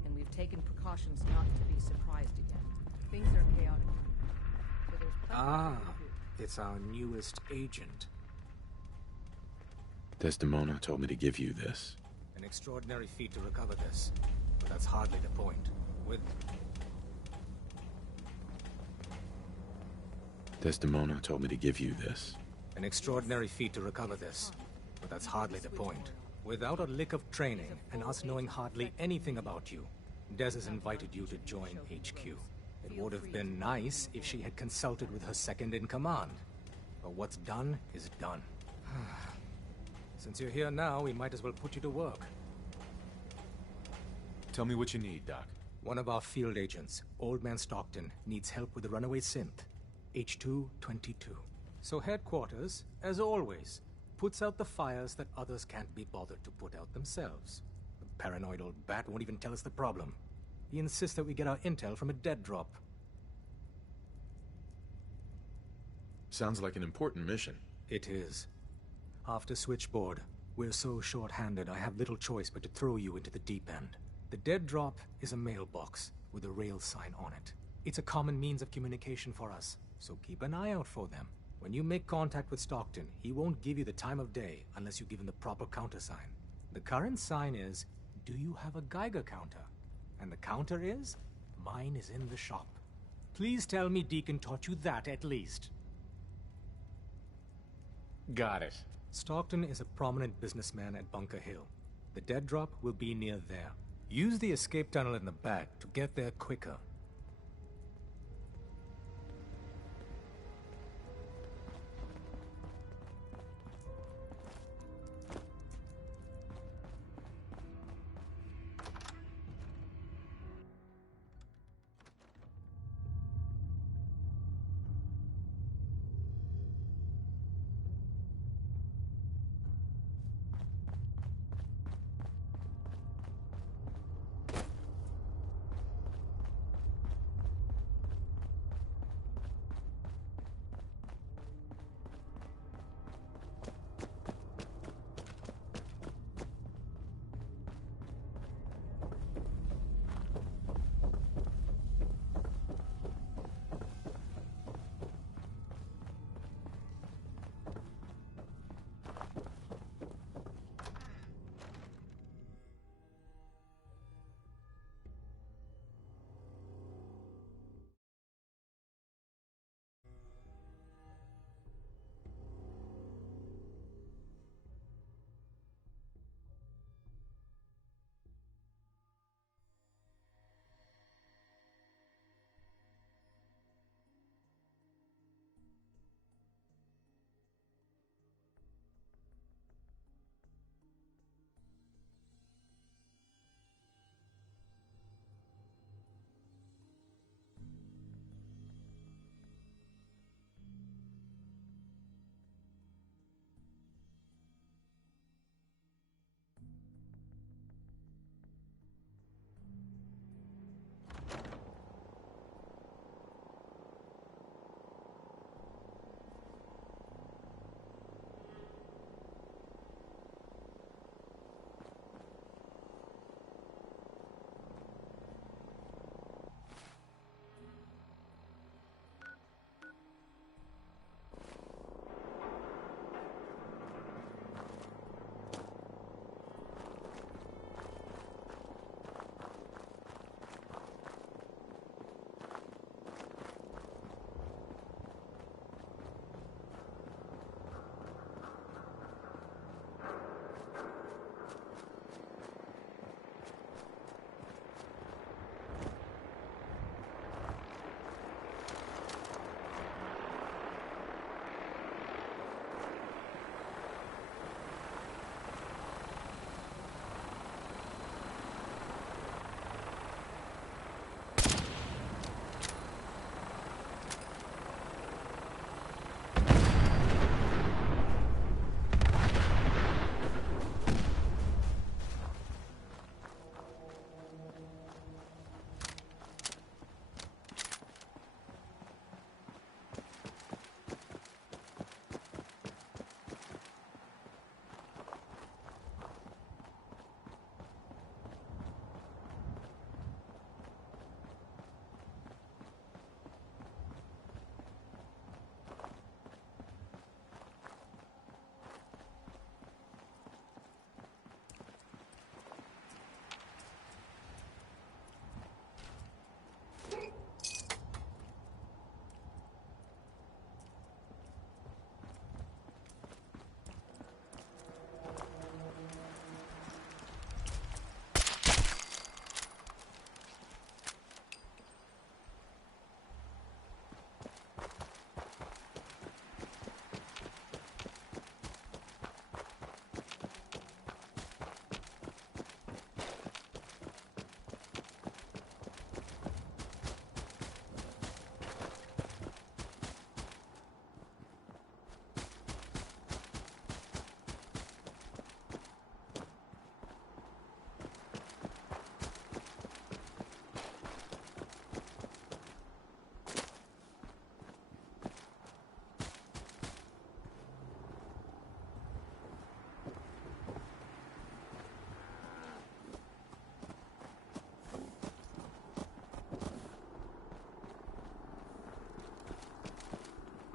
and we've taken precautions not to be surprised again. Things are chaotic. So there's plenty to do. It's our newest agent. Desdemona told me to give you this. An extraordinary feat to recover this, but that's hardly the point. Desdemona told me to give you this. An extraordinary feat to recover this, but that's hardly the point. Without a lick of training, and us knowing hardly anything about you, Des has invited you to join HQ. It would have been nice if she had consulted with her second-in-command. But what's done is done. Since you're here now, we might as well put you to work. Tell me what you need, Doc. One of our field agents, Old Man Stockton, needs help with the runaway synth, H222. So headquarters, as always, puts out the fires that others can't be bothered to put out themselves. The paranoid old bat won't even tell us the problem. He insists that we get our intel from a dead drop. Sounds like an important mission. It is. After Switchboard, we're so short-handed I have little choice but to throw you into the deep end. The dead drop is a mailbox with a rail sign on it. It's a common means of communication for us, so keep an eye out for them. When you make contact with Stockton, he won't give you the time of day unless you give him the proper countersign. The current sign is, do you have a Geiger counter? And the counter is, mine is in the shop. Please tell me Deacon taught you that at least. Got it. Stockton is a prominent businessman at Bunker Hill. The dead drop will be near there. Use the escape tunnel in the back to get there quicker.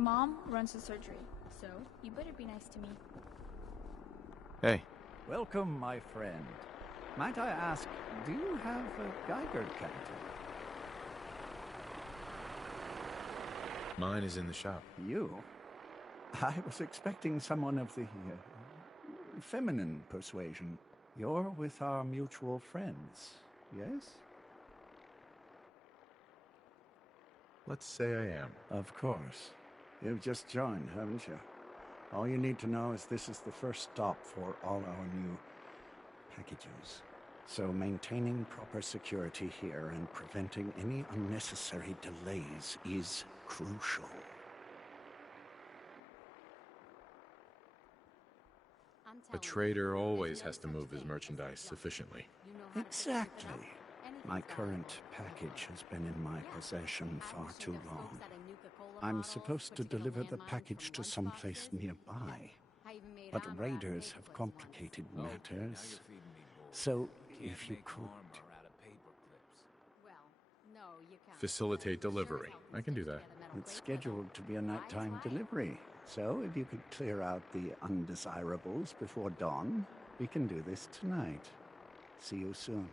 Mom runs the surgery, so you better be nice to me. Hey. Welcome, my friend. Might I ask, do you have a Geiger counter? Mine is in the shop. You? I was expecting someone of the feminine persuasion. You're with our mutual friends, yes? Let's say I am. Of course. You've just joined, haven't you? All you need to know is this is the first stop for all our new packages. So maintaining proper security here and preventing any unnecessary delays is crucial. A trader always has to move his merchandise efficiently. Exactly. My current package has been in my possession far too long. I'm supposed to deliver the package to someplace nearby, but raiders have complicated matters. So, if you could... Facilitate delivery. I can do that. It's scheduled to be a nighttime delivery, so if you could clear out the undesirables before dawn, we can do this tonight. See you soon.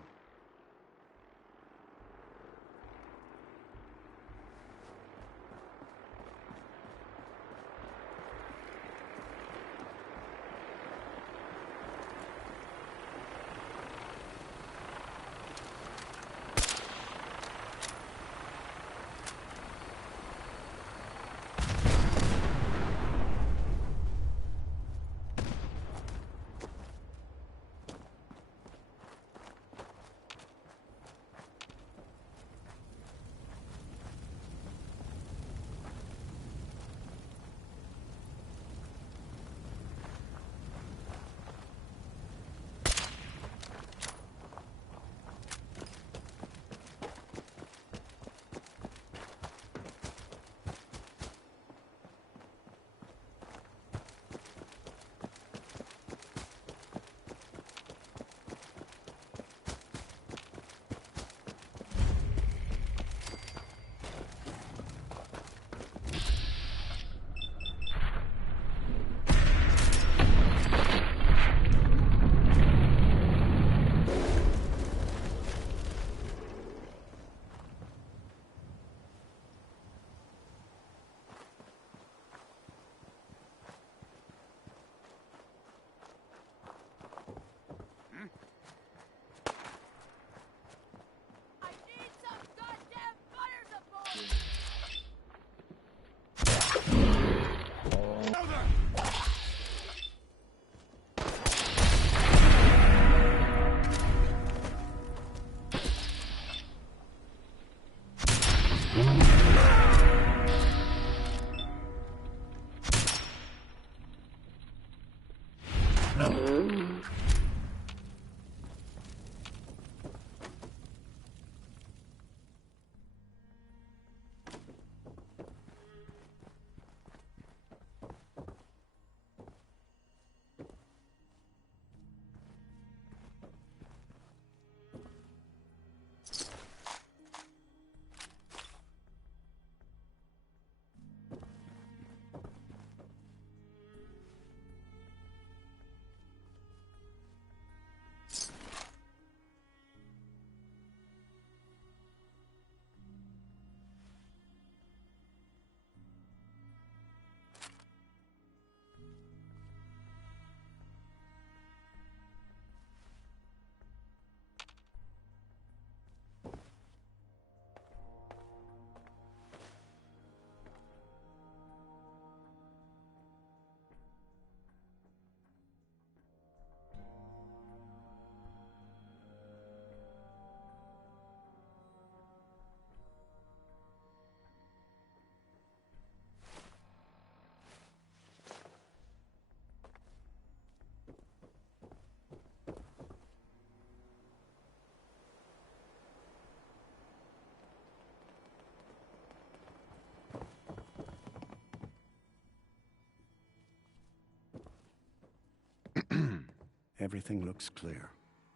Everything looks clear.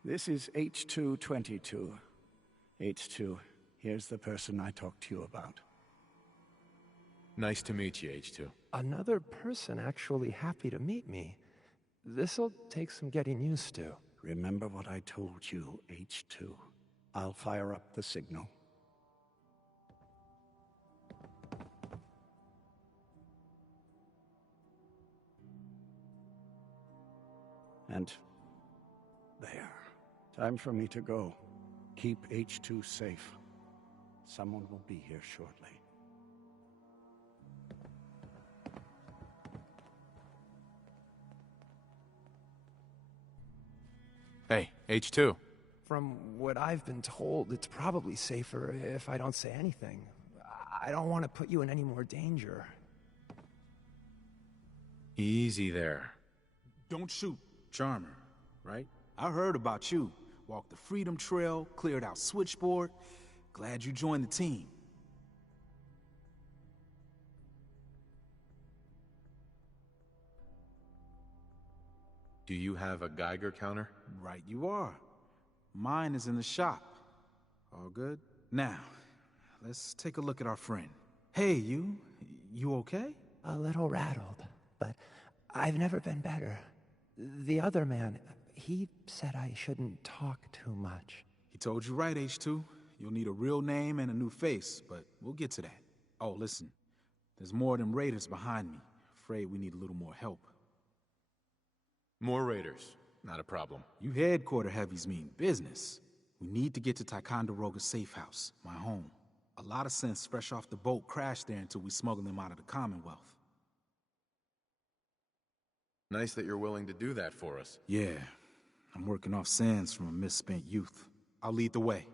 This is H222. H2, here's the person I talked to you about. Nice to meet you, H2. Another person actually happy to meet me. This'll take some getting used to. Remember what I told you, H2. I'll fire up the signal. And there. Time for me to go. Keep H2 safe. Someone will be here shortly. Hey, H2. From what I've been told, it's probably safer if I don't say anything. I don't want to put you in any more danger. Easy there. Don't shoot, Charmer, right? I heard about you. Walked the Freedom Trail, cleared out Switchboard. Glad you joined the team. Do you have a Geiger counter? Right you are. Mine is in the shop. All good? Now, let's take a look at our friend. Hey, you okay? A little rattled, but I've never been better. The other man, he said I shouldn't talk too much. He told you right, H2. You'll need a real name and a new face, but we'll get to that. Oh, listen. There's more of them raiders behind me. Afraid we need a little more help. More raiders. Not a problem. You headquarter heavies mean business. We need to get to Ticonderoga's safe house, my home. A lot of synths fresh off the boat crashed there until we smuggled them out of the Commonwealth. Nice that you're willing to do that for us. Yeah, I'm working off sands from a misspent youth. I'll lead the way.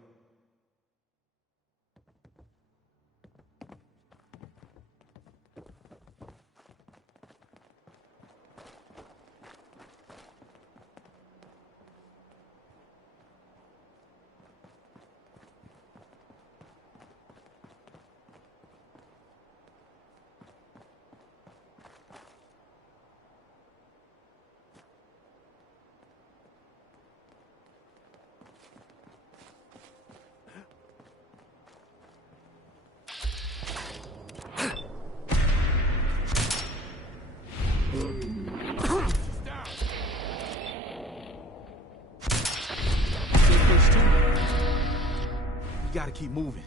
Gotta keep moving.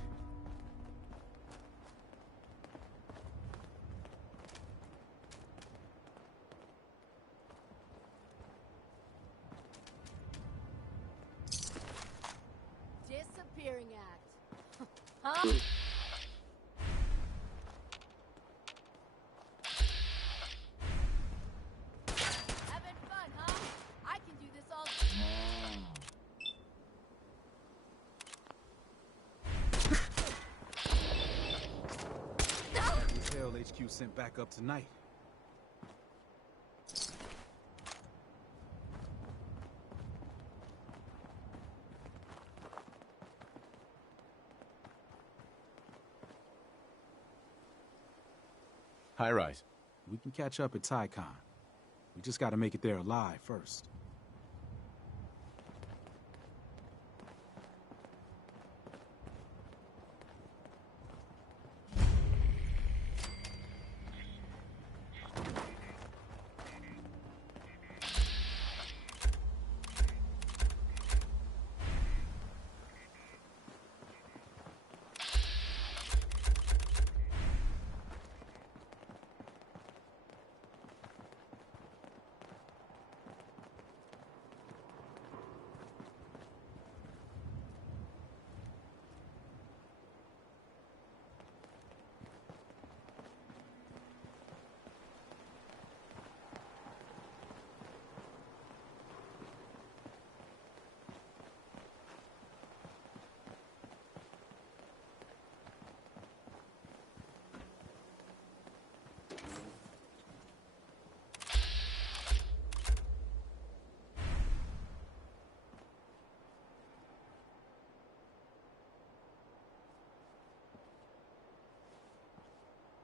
Disappearing act. Huh? Having fun, huh? I can do this all Hell, HQ sent back up tonight. High rise. We can catch up at Tycon. We just gotta make it there alive first.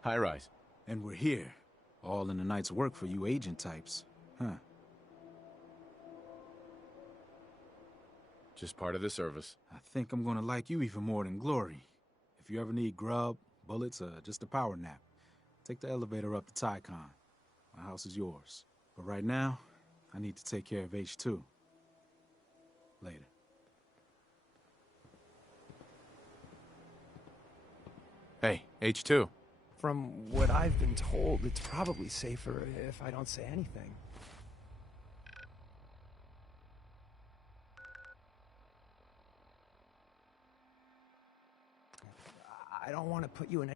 High rise. And we're here. All in the night's work for you agent types. Huh. Just part of the service. I think I'm gonna like you even more than Glory. If you ever need grub, bullets, or just a power nap, Take the elevator up to Tycon. My house is yours. But right now, I need to take care of H2. Later. Hey, H2. From what I've been told, it's probably safer if I don't say anything. I don't want to put you in a...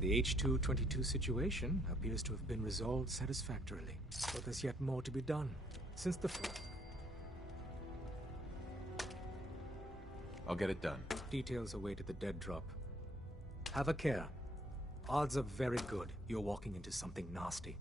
The H222 situation appears to have been resolved satisfactorily, but there's yet more to be done. Since the... I'll get it done. Details await at the dead drop. Have a care. Odds are very good you're walking into something nasty.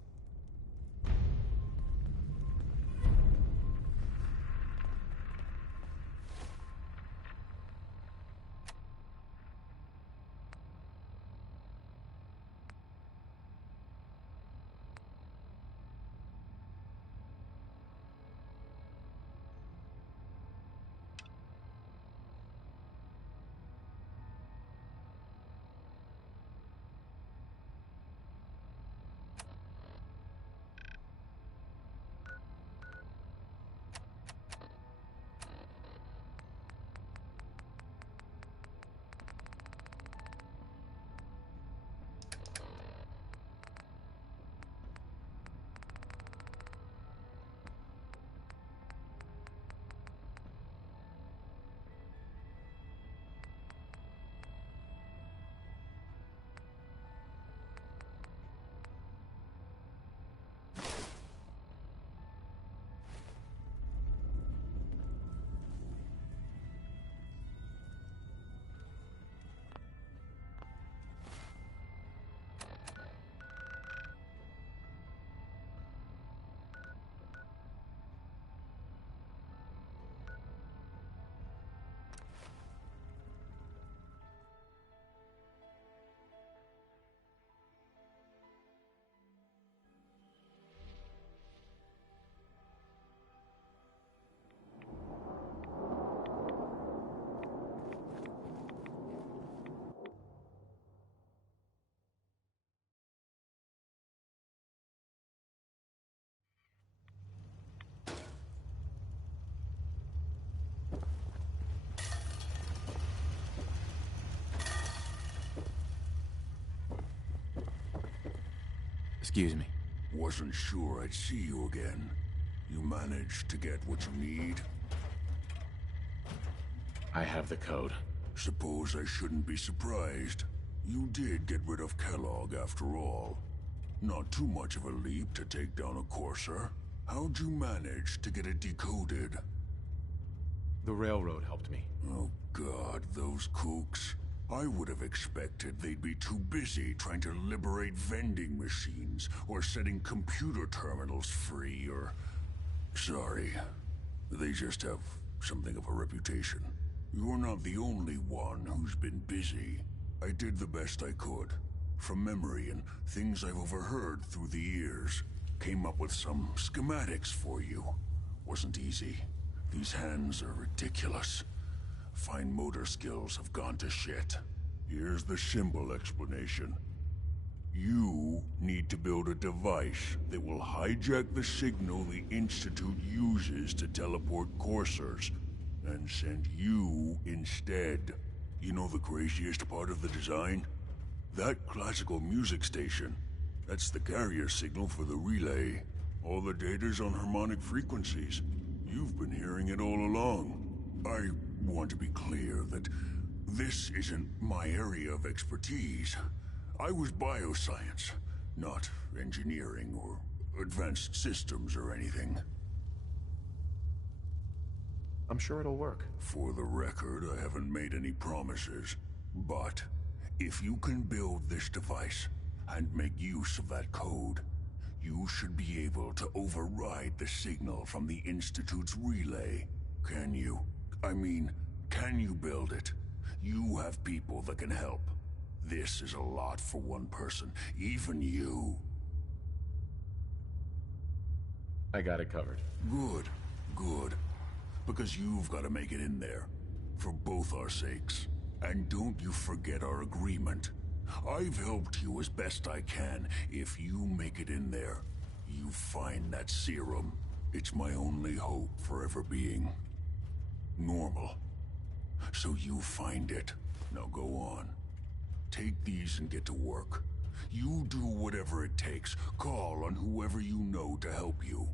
Excuse me. Wasn't sure I'd see you again. You managed to get what you need? I have the code. Suppose I shouldn't be surprised. You did get rid of Kellogg after all. Not too much of a leap to take down a Courser. How'd you manage to get it decoded? The railroad helped me. Oh God, those kooks. I would have expected they'd be too busy trying to liberate vending machines, or setting computer terminals free, or... Sorry. They just have something of a reputation. You're not the only one who's been busy. I did the best I could. From memory and things I've overheard through the years. Came up with some schematics for you. Wasn't easy. These hands are ridiculous. Fine motor skills have gone to shit. Here's the symbol explanation. You need to build a device that will hijack the signal the Institute uses to teleport coursers, and send you instead. You know the craziest part of the design? That classical music station. That's the carrier signal for the relay. All the data's on harmonic frequencies. You've been hearing it all along. I want to be clear that this isn't my area of expertise. I was bioscience, not engineering or advanced systems or anything. I'm sure it'll work. For the record, I haven't made any promises. But if you can build this device and make use of that code, You should be able to override the signal from the Institute's relay. Can you? I mean, can you build it? You have people that can help. This is a lot for one person, even you. I got it covered. Good, good. Because you've got to make it in there. For both our sakes. And don't you forget our agreement. I've helped you as best I can. If you make it in there, you find that serum. It's my only hope for ever being normal. So you find it. Now go on. Take these and get to work. You do whatever it takes. Call on whoever you know to help you.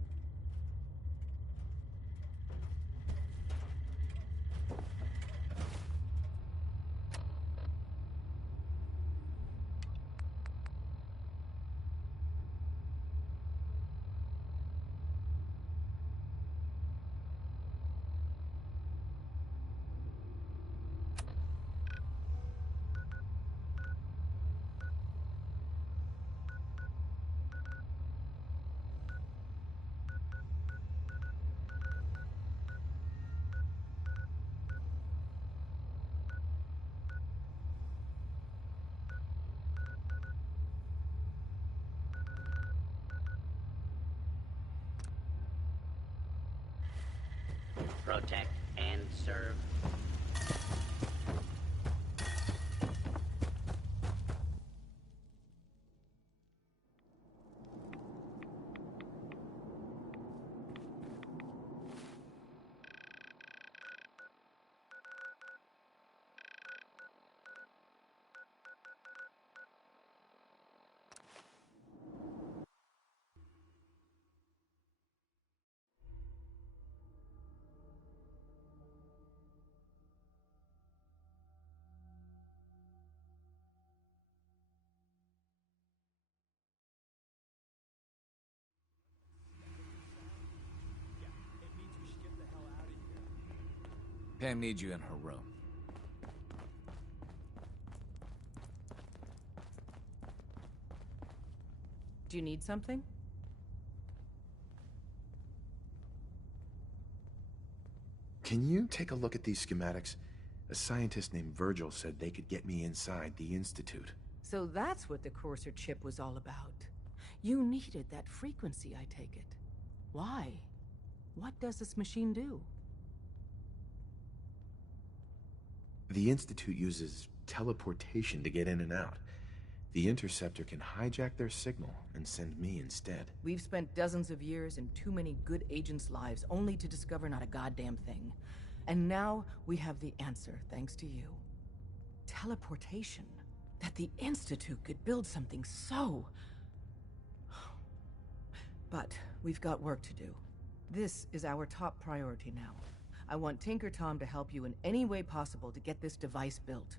Protect and serve. Pam needs you in her room. Do you need something? Can you take a look at these schematics? A scientist named Virgil said they could get me inside the Institute. So that's what the Courser chip was all about. You needed that frequency, I take it. Why? What does this machine do? The Institute uses teleportation to get in and out. The Interceptor can hijack their signal and send me instead. We've spent dozens of years and too many good agents' lives only to discover not a goddamn thing. And now we have the answer, thanks to you. Teleportation. That the Institute could build something so... But we've got work to do. This is our top priority now. I want Tinker Tom to help you in any way possible to get this device built.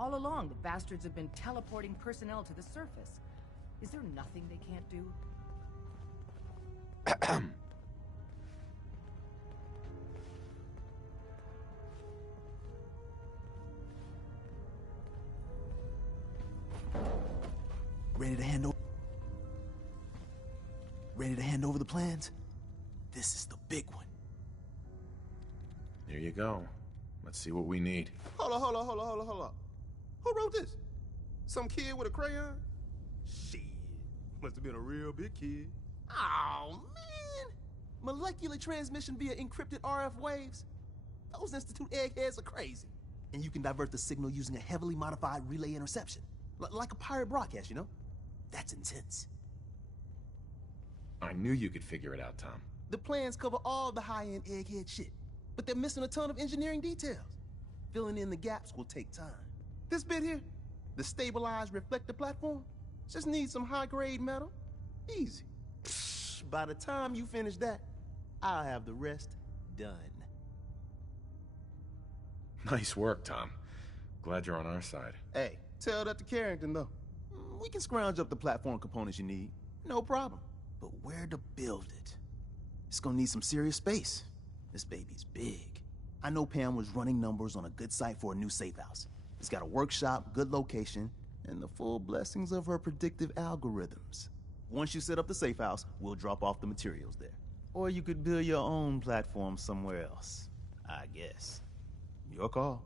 All along, the bastards have been teleporting personnel to the surface. Is there nothing they can't do? Ready to hand over? Ready to hand over the plans? This is the big one. Here you go. Let's see what we need. Hold on. Who wrote this? Some kid with a crayon? Shit. Must have been a real big kid. Oh, man. Molecular transmission via encrypted RF waves? Those Institute eggheads are crazy. And you can divert the signal using a heavily modified relay interception. Like a pirate broadcast, you know? That's intense. I knew you could figure it out, Tom. The plans cover all the high-end egghead shit, but they're missing a ton of engineering details. Filling in the gaps will take time. This bit here, the stabilized reflector platform, just needs some high-grade metal. Easy. Psh, by the time you finish that, I'll have the rest done. Nice work, Tom. Glad you're on our side. Hey, tell that to Carrington, though. We can scrounge up the platform components you need. No problem. But where to build it? It's gonna need some serious space. This baby's big. I know Pam was running numbers on a good site for a new safe house. It's got a workshop, good location, and the full blessings of her predictive algorithms. Once you set up the safe house, we'll drop off the materials there. Or you could build your own platform somewhere else, I guess. Your call.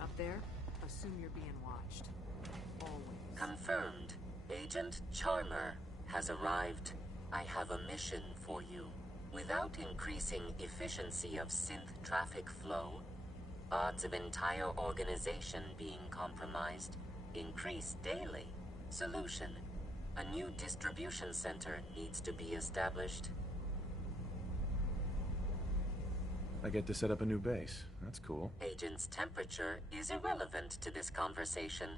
Up there, assume you're being watched. Always. Confirmed. Agent Charmer has arrived. I have a mission for you. Without increasing efficiency of synth traffic flow, odds of entire organization being compromised increase daily. Solution: a new distribution center needs to be established. I get to set up a new base. That's cool. Agent's temperature is irrelevant to this conversation.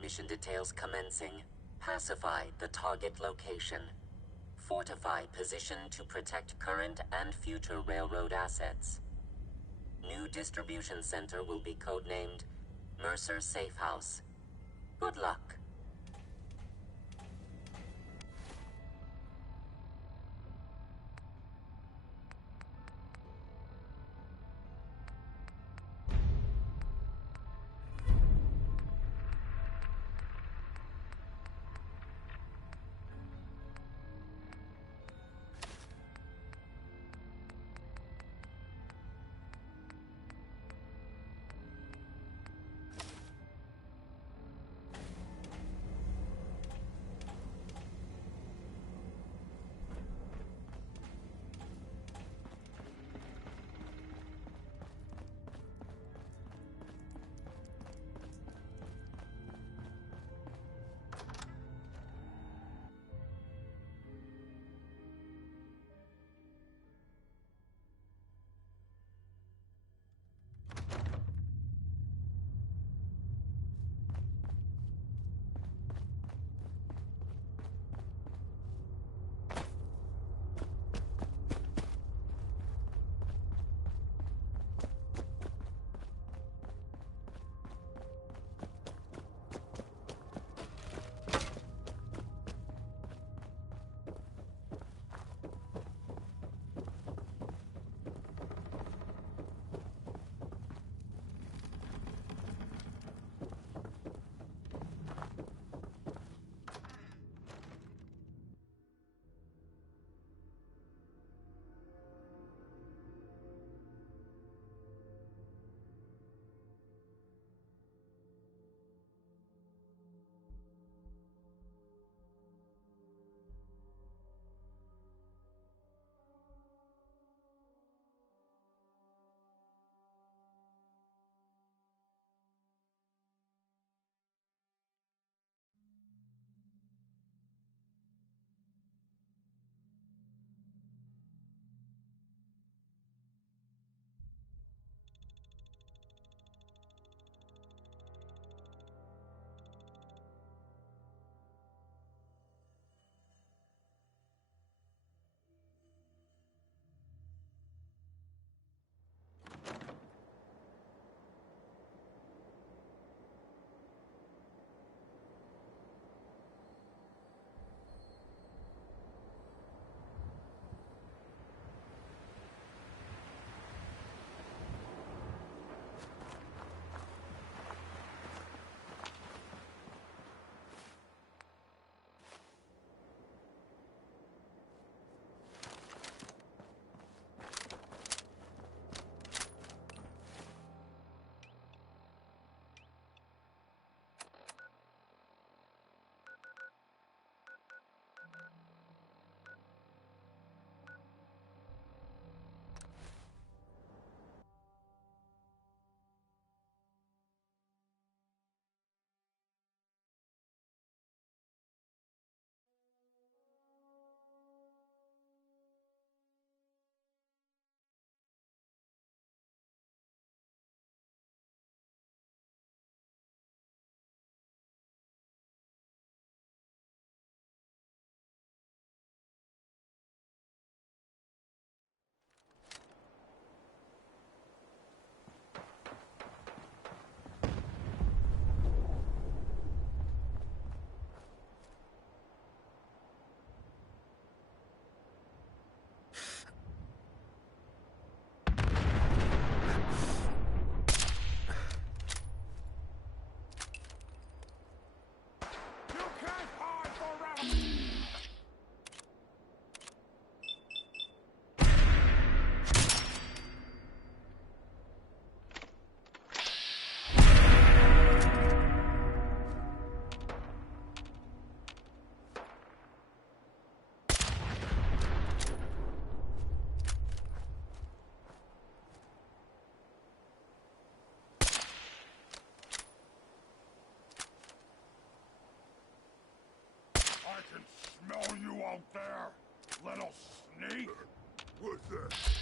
Mission details commencing. Pacify the target location. Fortify position to protect current and future railroad assets. New distribution center will be codenamed Mercer Safe House. Good luck. out there, little sneak? What's that?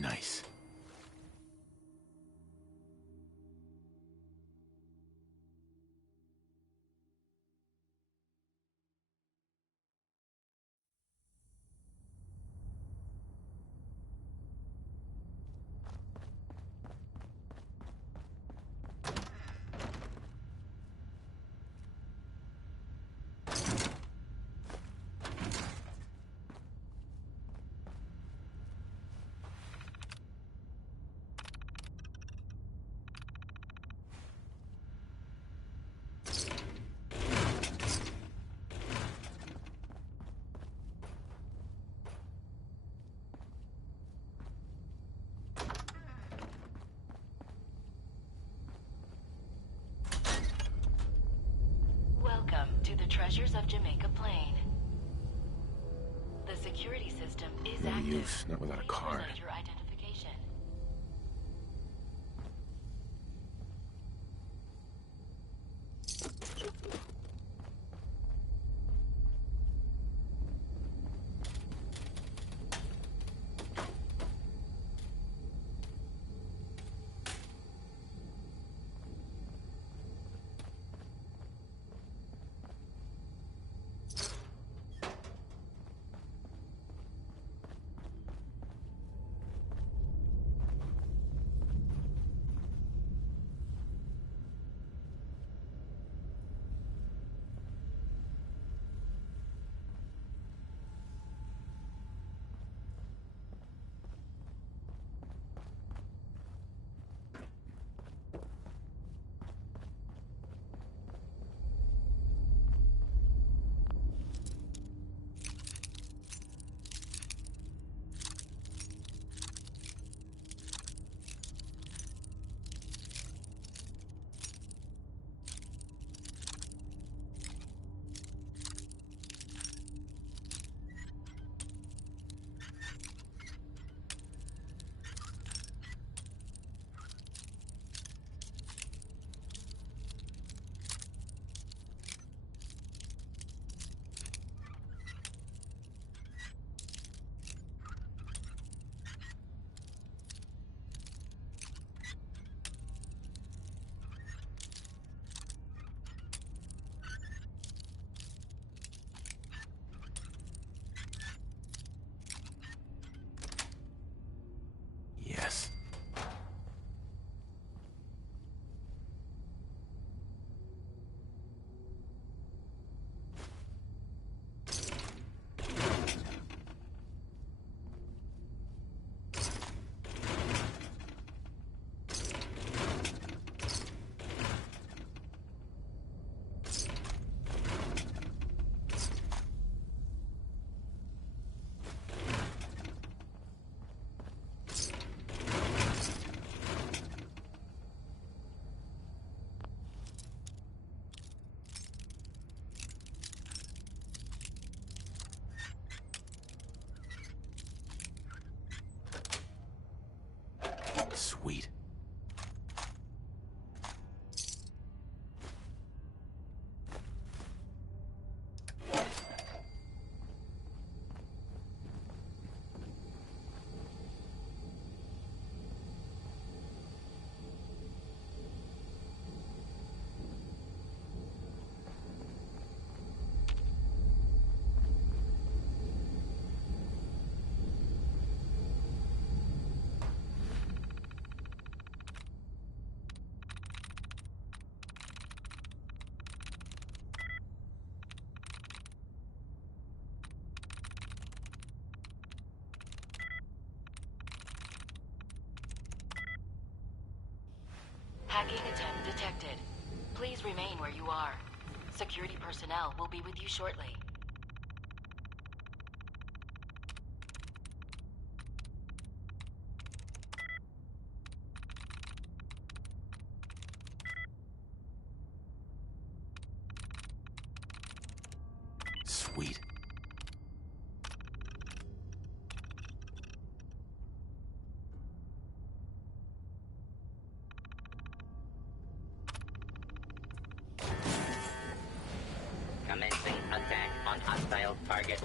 Nice. Welcome to the Treasures of Jamaica Plain. The security system is No active. use, not without a Please card. present your identification. Yes. Sweet. Hacking attempt detected. Please remain where you are. Security personnel will be with you shortly. Sweet. Commencing attack on hostile target.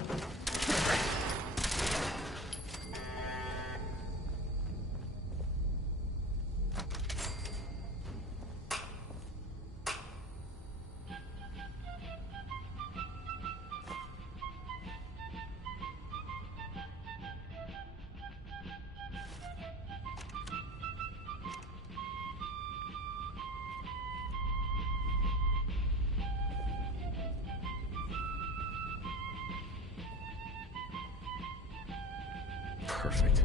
Perfect.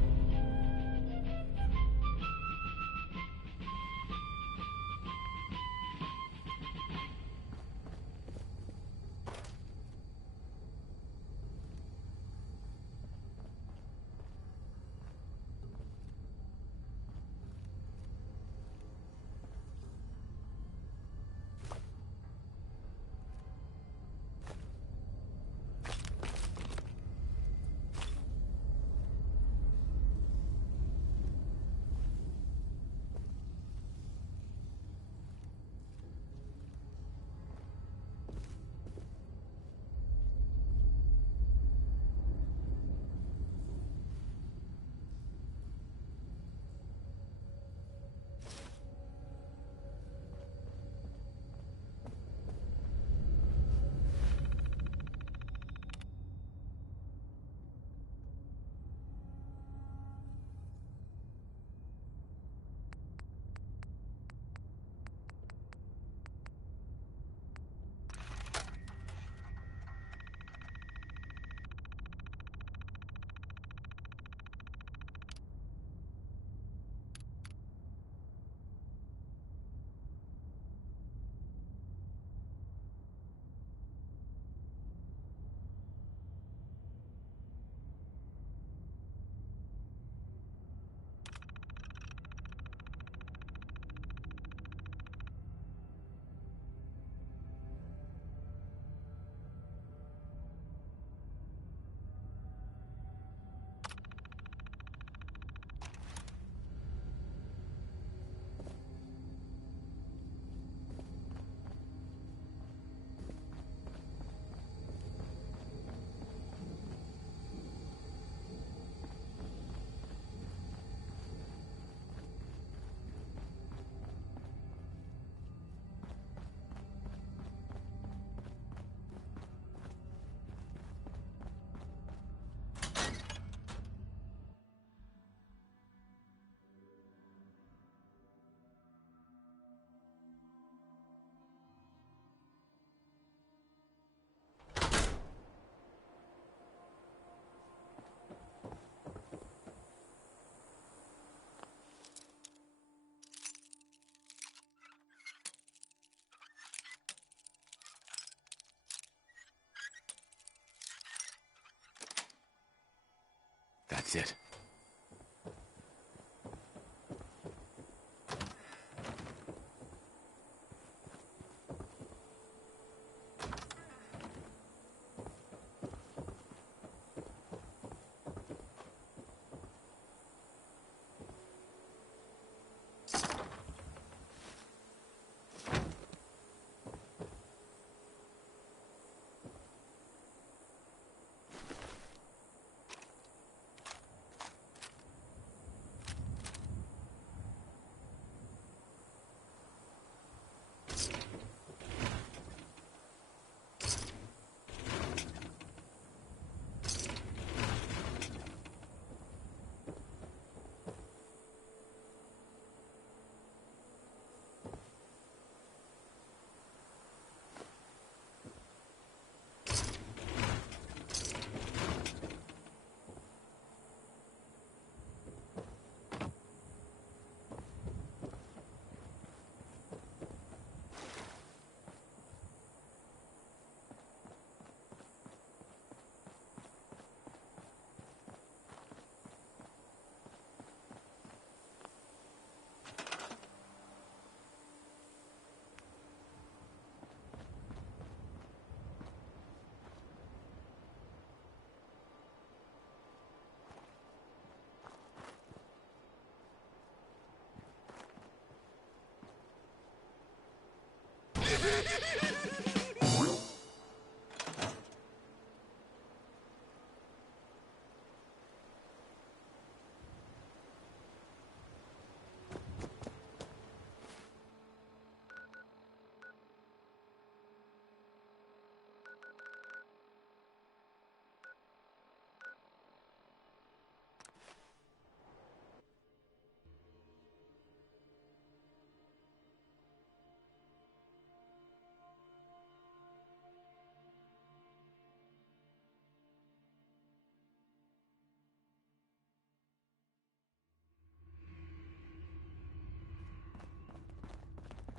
That's it.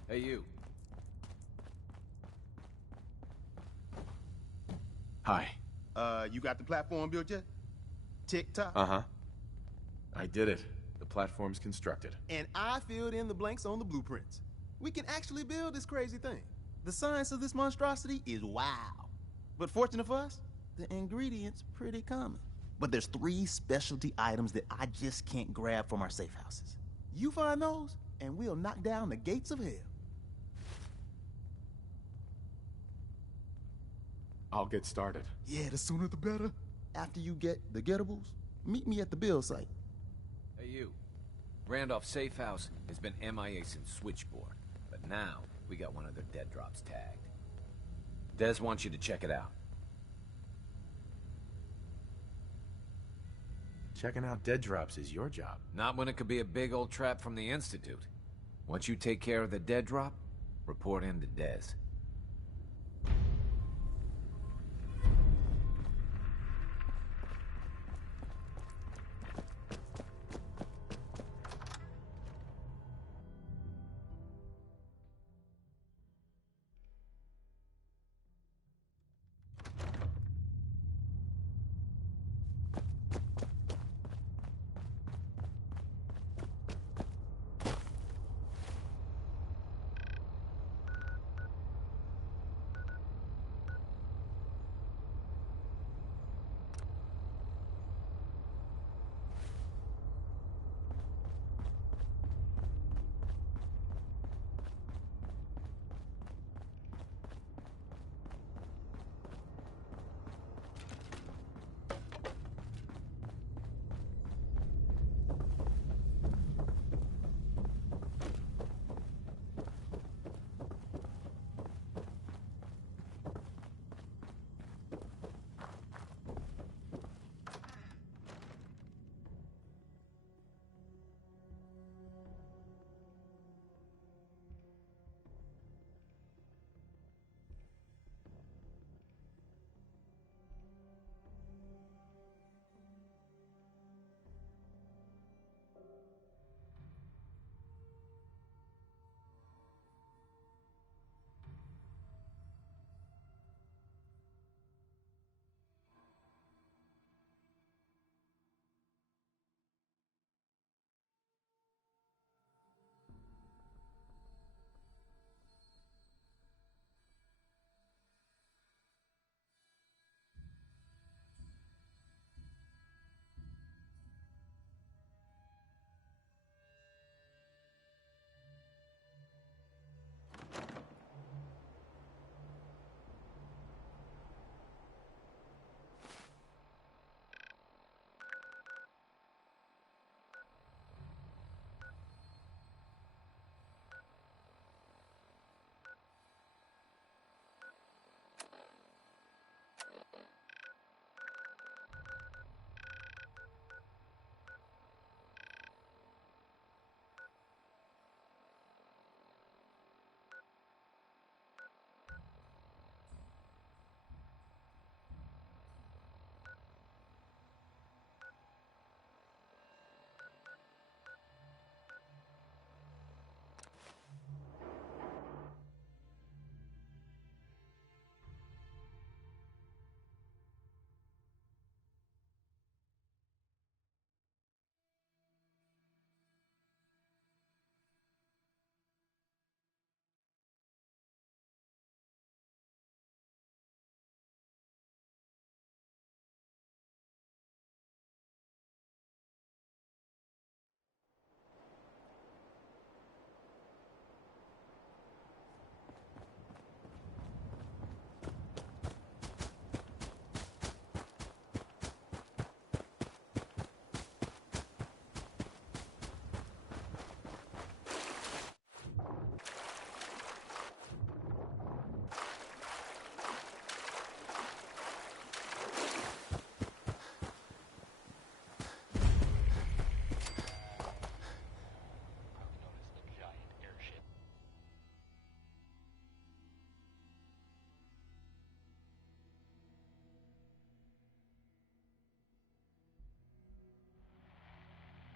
Hey, you. Hi. You got the platform built yet? Tick-tock? Uh-huh. I did it. The platform's constructed. And I filled in the blanks on the blueprints. We can actually build this crazy thing. The science of this monstrosity is wow. But fortunate for us, the ingredients pretty common. But there's 3 specialty items that I just can't grab from our safe houses. You find those, and we'll knock down the gates of hell. I'll get started. Yeah, the sooner the better. After you get the gettables, meet me at the build site. Hey, you. Randolph's safe house has been MIA since Switchboard, but now we got one of their dead drops tagged. Des wants you to check it out. Checking out dead drops is your job. Not when it could be a big old trap from the Institute. Once you take care of the dead drop, report in to Des.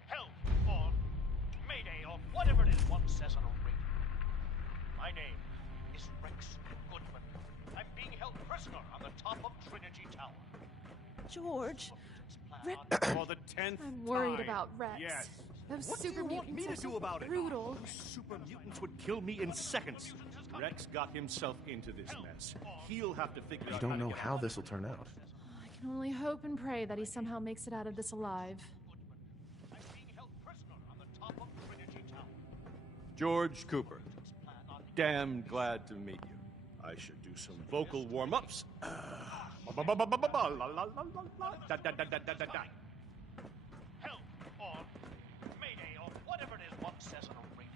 Help or Mayday or whatever it is one says on a radio. My name is Rex Goodman. I'm being held prisoner on the top of Trinity Tower. George, For the 10th I'm worried time. about Rex. Yes. Those What do super you want me to mutants are do so about brutal. it? Those super mutants would kill me in seconds. Rex got himself into this mess. He'll have to figure You out don't how to know get how out. this will turn out. I can only hope and pray that he somehow makes it out of this alive. George Cooper. Damn glad to meet you. I should do some vocal warm-ups. Help or mayday or whatever it is one says on a radio.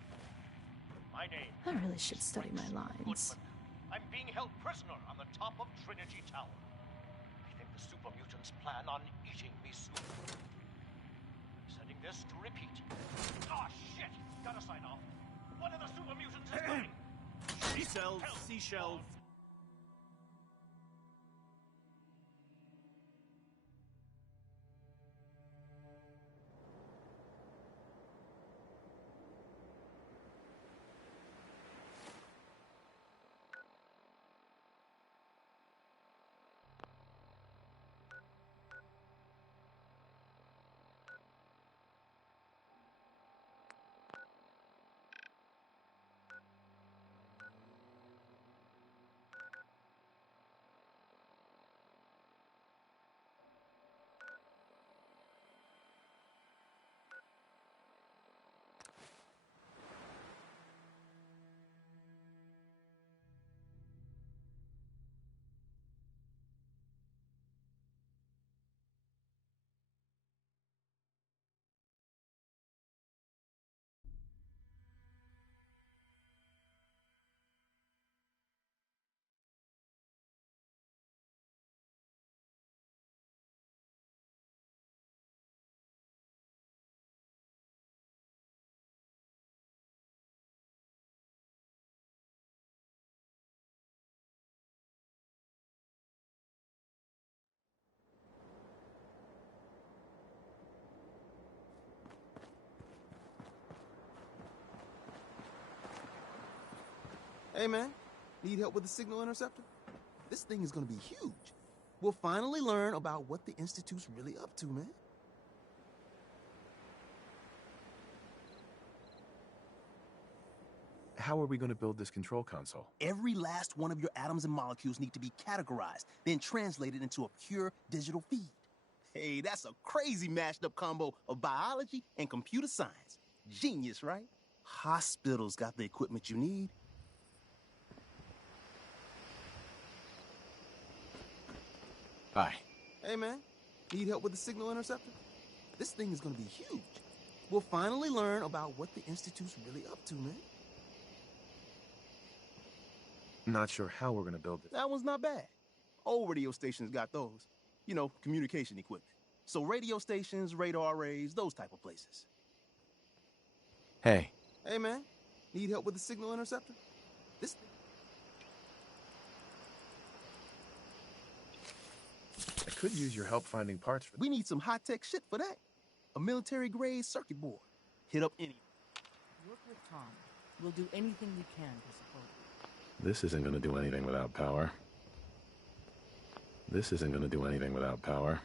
My name. I really should study my lines. I'm being held prisoner on the top of Trinity Tower. I think the super mutants plan on eating me soon. Setting this to repeat. Ah, shit! Gotta sign off. One of the super mutants is coming. Seashells, seashells. Hey, man. Need help with the signal interceptor? This thing is gonna be huge. We'll finally learn about what the Institute's really up to, man. How are we going to build this control console? Every last one of your atoms and molecules need to be categorized, then translated into a pure digital feed. Hey, that's a crazy mashed up combo of biology and computer science. Genius, right? Hospitals got the equipment you need. Hi. Hey, man. Need help with the signal interceptor? This thing is gonna be huge. We'll finally learn about what the Institute's really up to, man. Not sure how we're going to build it. That one's not bad. Old radio stations got those. You know, communication equipment. So radio stations, radar arrays, those type of places. Hey. Hey, man. Need help with the signal interceptor? This... I could use your help finding parts for... We need some high-tech shit for that. A military-grade circuit board. Hit up any... Work with Tom. We'll do anything we can to support you. This isn't going to do anything without power. This isn't going to do anything without power.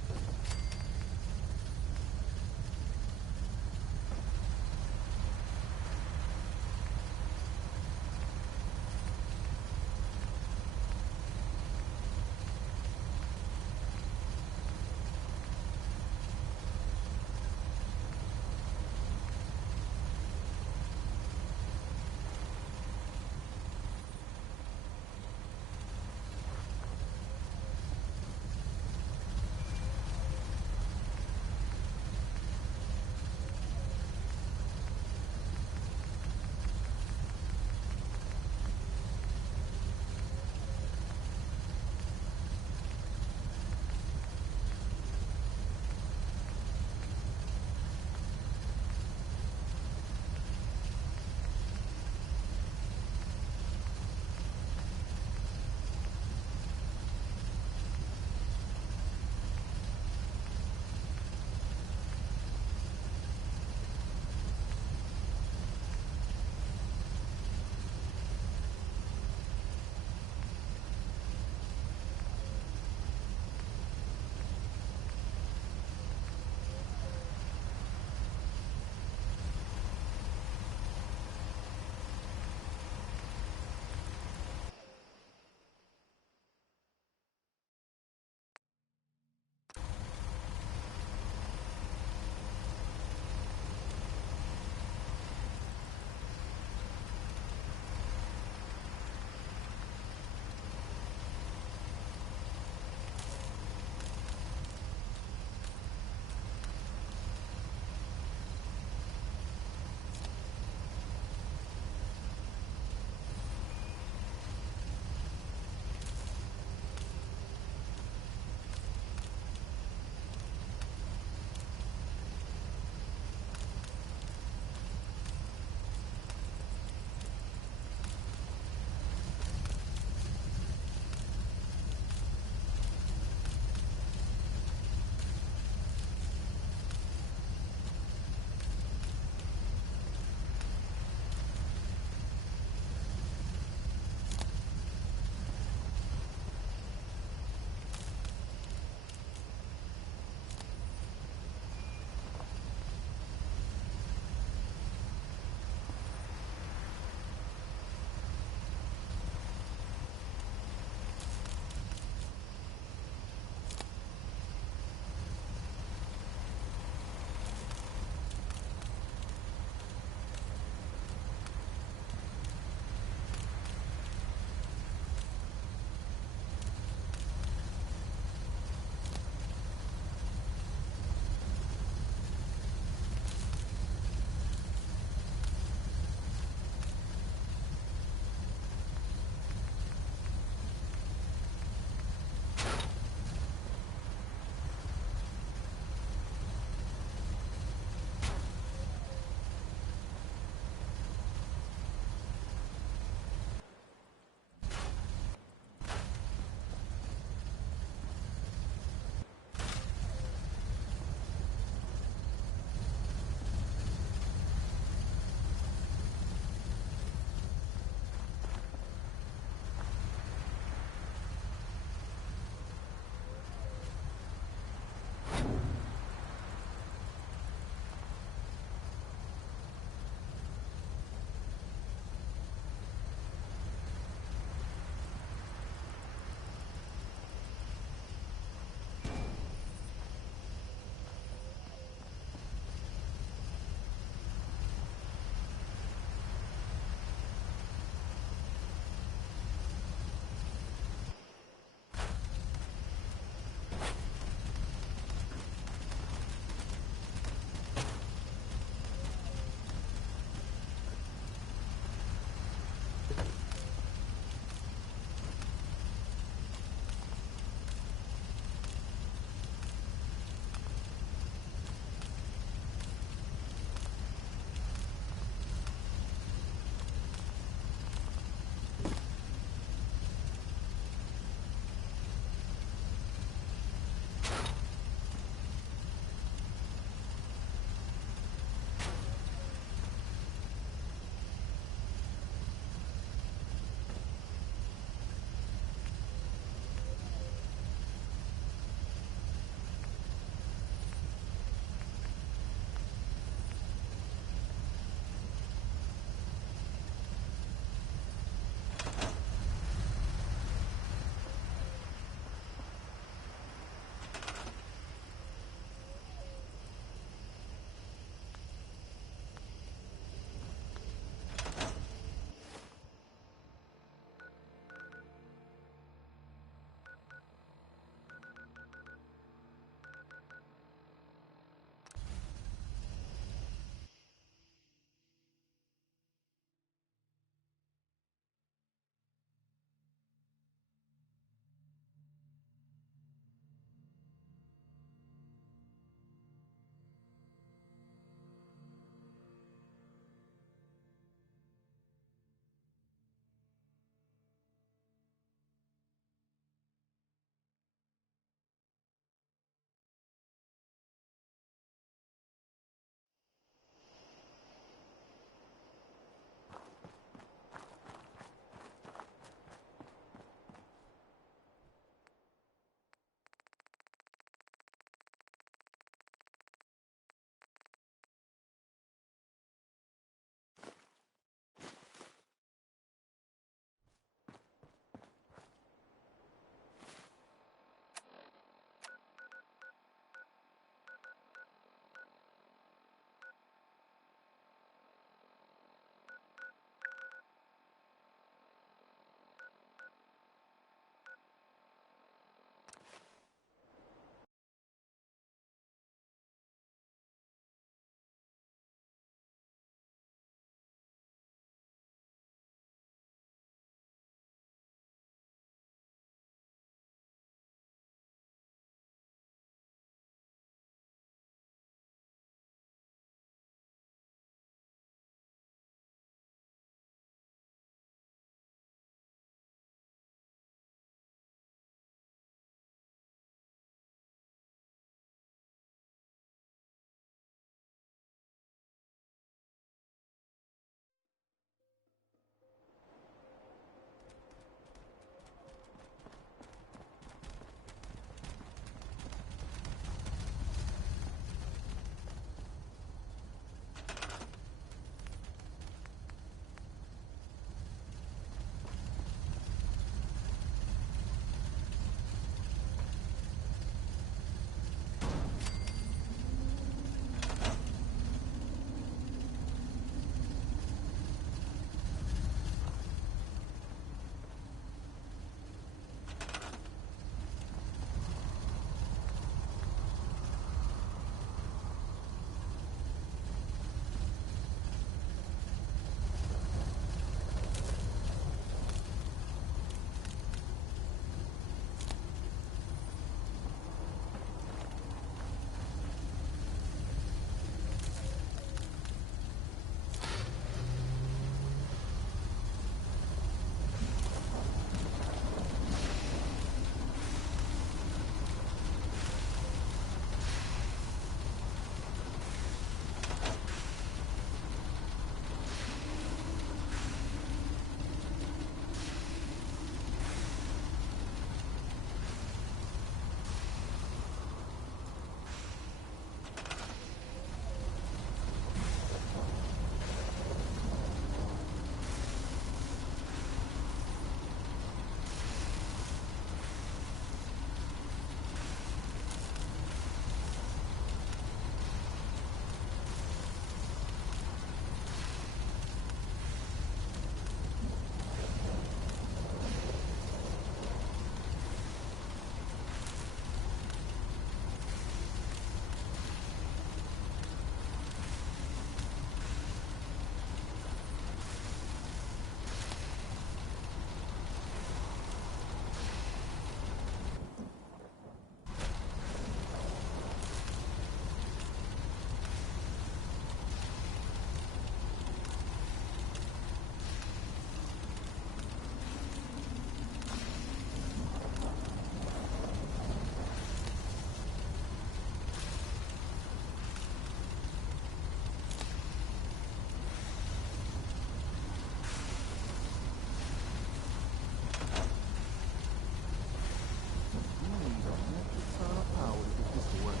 Power to get this to work.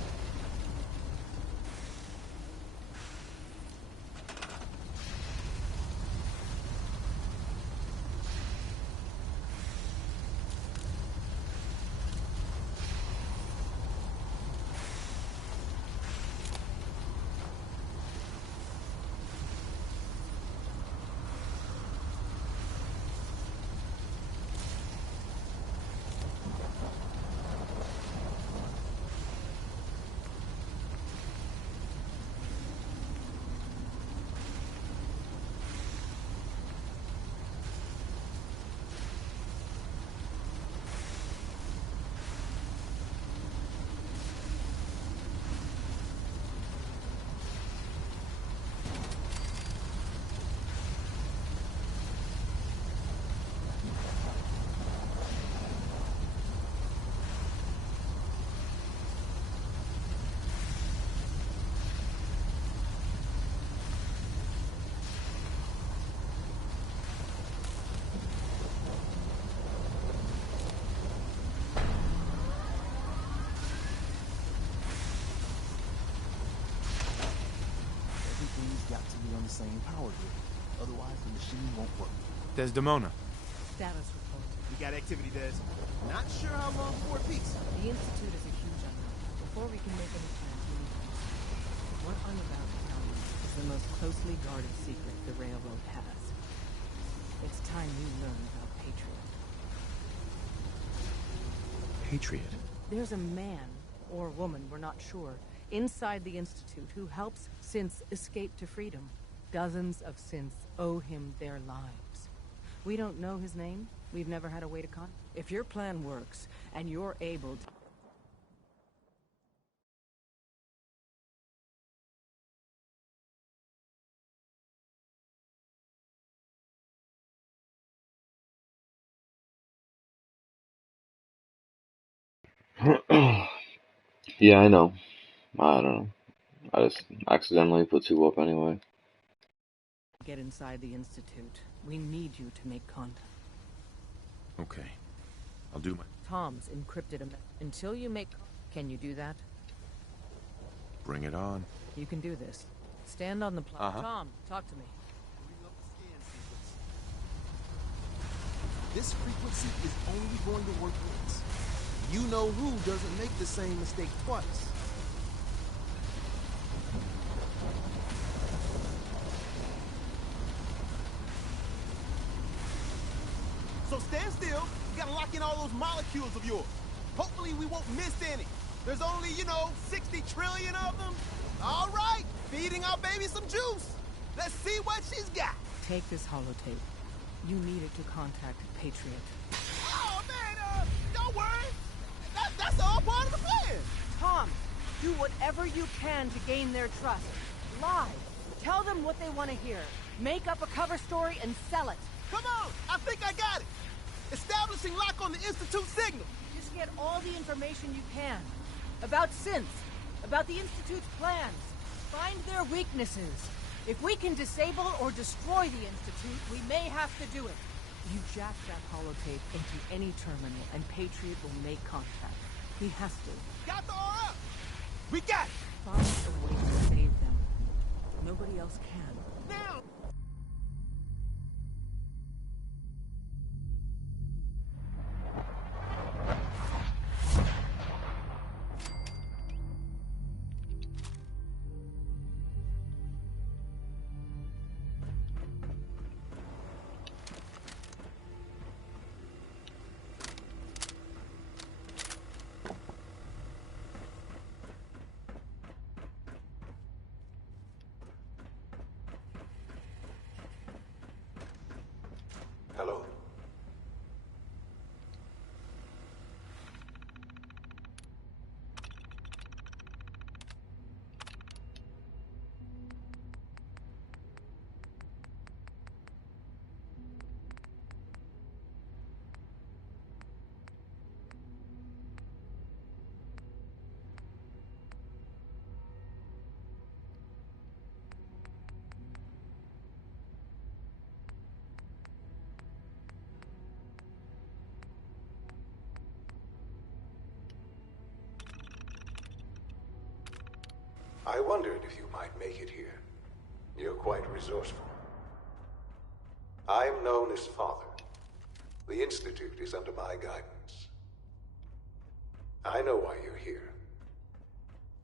Got to be on the same power grid. Otherwise, the machine won't work. Desdemona. Status report. We got activity, Des. Not sure how long before it peaks. The Institute is a huge unknown. Before we can make any plans, we need to. What I'm about to tell you is the most closely guarded secret the Railroad has. It's time you learn about Patriot. Patriot? There's a man, or woman, we're not sure, inside the Institute who helps synths escape to freedom. Dozens of synths owe him their lives. We don't know his name. We've never had a way to contact. If your plan works, and you're able to... Yeah, I know. I don't know. I just accidentally put two up anyway. Get inside the Institute. We need you to make contact. Okay. I'll do my... Tom's encrypted a... Until you make... Can you do that? Bring it on. You can do this. Stand on the platform. Tom, talk to me. This frequency is only going to work once. You know who doesn't make the same mistake twice. So stand still. You gotta lock in all those molecules of yours. Hopefully we won't miss any. There's only, 60 trillion of them. All right, feeding our baby some juice. Let's see what she's got. Take this holotape. You need it to contact Patriot. Oh, man, don't worry. That's all part of the plan. Tom, do whatever you can to gain their trust. Lie. Tell them what they want to hear. Make up a cover story and sell it. Come on, I think I got it. Establishing lock on the Institute signal. Just get all the information you can. About synths. About the Institute's plans. Find their weaknesses. If we can disable or destroy the Institute, we may have to do it. You jack that holotape into any terminal, and Patriot will make contact. He has to. Got the R up! We got it! Find a way to save them. Nobody else can. Now! I wondered if you might make it here. You're quite resourceful. I'm known as Father. The Institute is under my guidance. I know why you're here.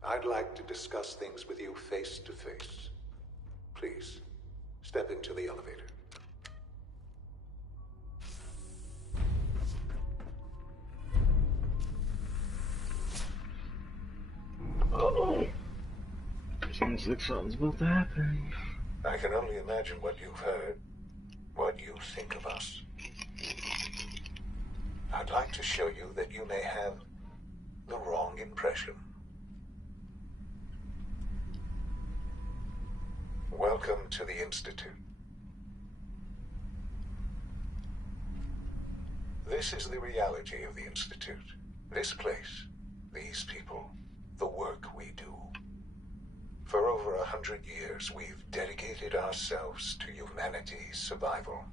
I'd like to discuss things with you face to face. Please, step into the elevator. Oh. Sounds like something's about to happen. I can only imagine what you've heard, what you think of us. I'd like to show you that you may have the wrong impression. Welcome to the Institute. This is the reality of the Institute. This place, these people, the work we do. For over 100 years, we've dedicated ourselves to humanity's survival.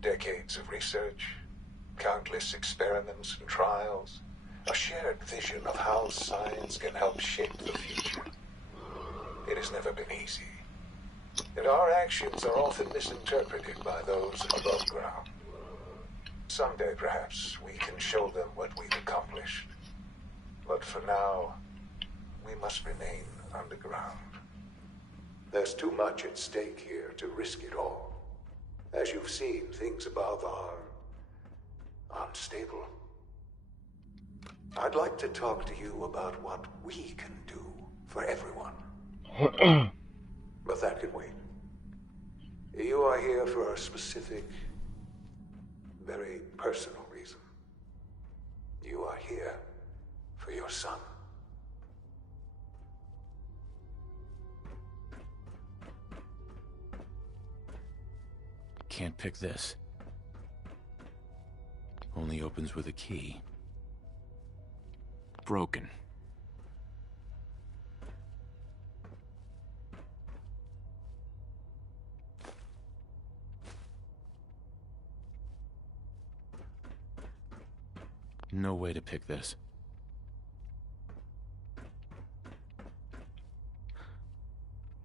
Decades of research, countless experiments and trials, a shared vision of how science can help shape the future. It has never been easy, and our actions are often misinterpreted by those above ground. Someday, perhaps, we can show them what we've accomplished. But for now, we must remain underground. There's too much at stake here to risk it all. As you've seen, things above are unstable. I'd like to talk to you about what we can do for everyone. But that can wait. You are here for a specific, very personal reason. You are here for your son. Can't pick this. Only opens with a key. Broken. No way to pick this.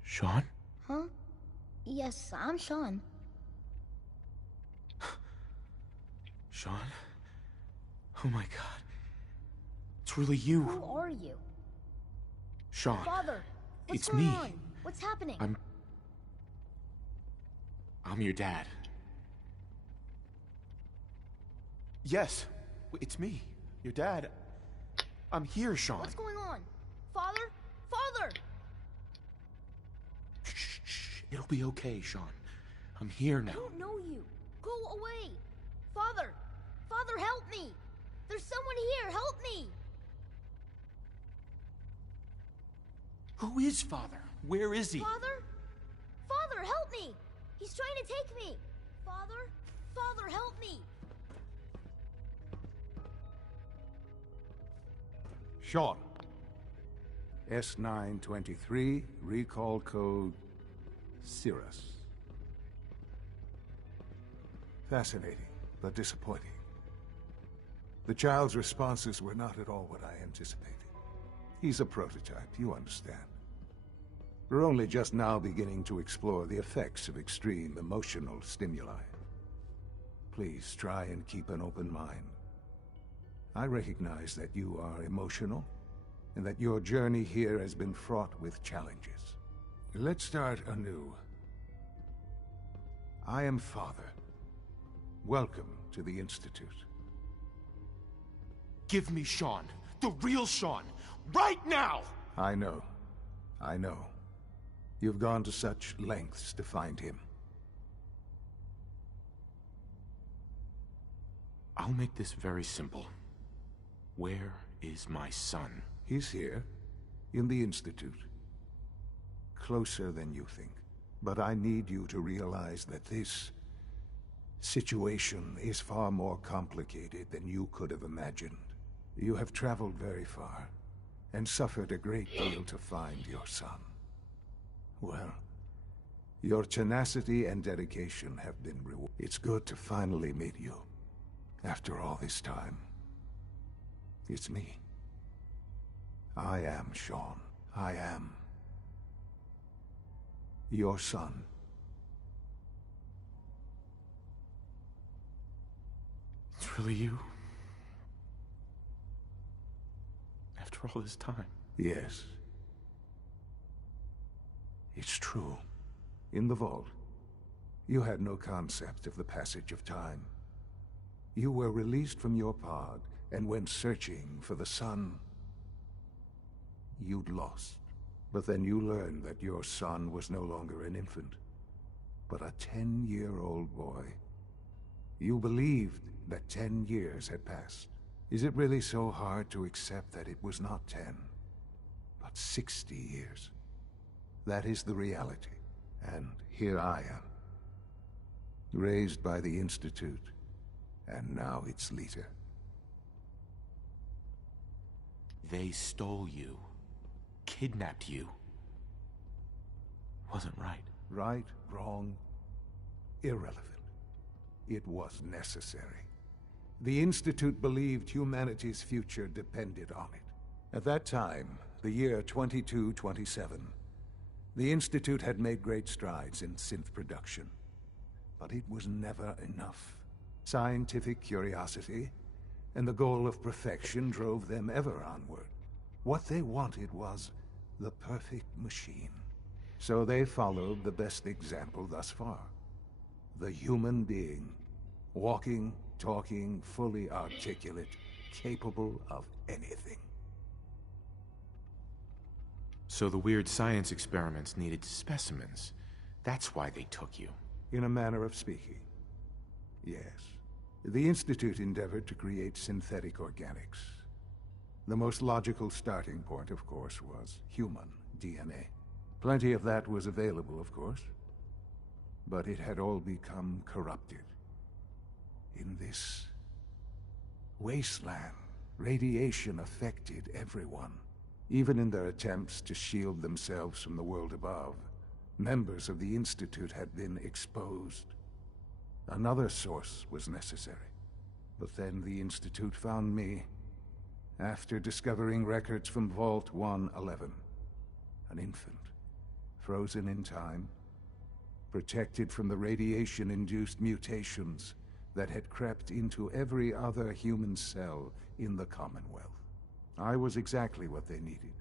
Sean? Huh? Yes, I'm Sean. Sean? Oh my god. It's really you. Who are you? Sean. Father, what's It's going me. on? What's happening? I'm your dad. Yes, it's me, your dad. I'm here, Sean. What's going on? Father? Father! Shh, it'll be okay, Sean. I'm here now. I don't know you. Go away. Father! Father, help me! There's someone here, help me! Who is Father? Where is he? Father? Father, help me! He's trying to take me! Father? Father, help me! Sean. S923, recall code Cirrus. Fascinating, but disappointing. The child's responses were not at all what I anticipated. He's a prototype, you understand. We're only just now beginning to explore the effects of extreme emotional stimuli. Please try and keep an open mind. I recognize that you are emotional, and that your journey here has been fraught with challenges. Let's start anew. I am Father. Welcome to the Institute. Give me Sean. The real Sean. Right now! I know. I know. You've gone to such lengths to find him. I'll make this very simple. Where is my son? He's here, in the Institute. Closer than you think. But I need you to realize that this situation is far more complicated than you could have imagined. You have traveled very far, and suffered a great deal to find your son. Well, your tenacity and dedication have been rewarded. It's good to finally meet you, after all this time. It's me. I am Sean. I am your son. It's really you? After all this time? Yes. It's true. In the vault, you had no concept of the passage of time. You were released from your pod and went searching for the sun you'd lost. But then you learned that your son was no longer an infant, but a 10-year-old boy. You believed that 10 years had passed. Is it really so hard to accept that it was not 10, but 60 years? That is the reality. And here I am, raised by the Institute, and now its leader. They stole you. Kidnapped you. Wasn't right. Right, wrong, irrelevant. It was necessary. The Institute believed humanity's future depended on it. At that time, the year 2227, the Institute had made great strides in synth production. But it was never enough. Scientific curiosity and the goal of perfection drove them ever onward. What they wanted was the perfect machine. So they followed the best example thus far. The human being. Walking, talking, fully articulate, capable of anything. So the weird science experiments needed specimens. That's why they took you. In a manner of speaking, yes. The Institute endeavored to create synthetic organics. The most logical starting point, of course, was human DNA. Plenty of that was available, of course. But it had all become corrupted. In this wasteland, radiation affected everyone. Even in their attempts to shield themselves from the world above, members of the Institute had been exposed. Another source was necessary. But then the Institute found me after discovering records from Vault 111. An infant, frozen in time, protected from the radiation-induced mutations that had crept into every other human cell in the Commonwealth. I was exactly what they needed.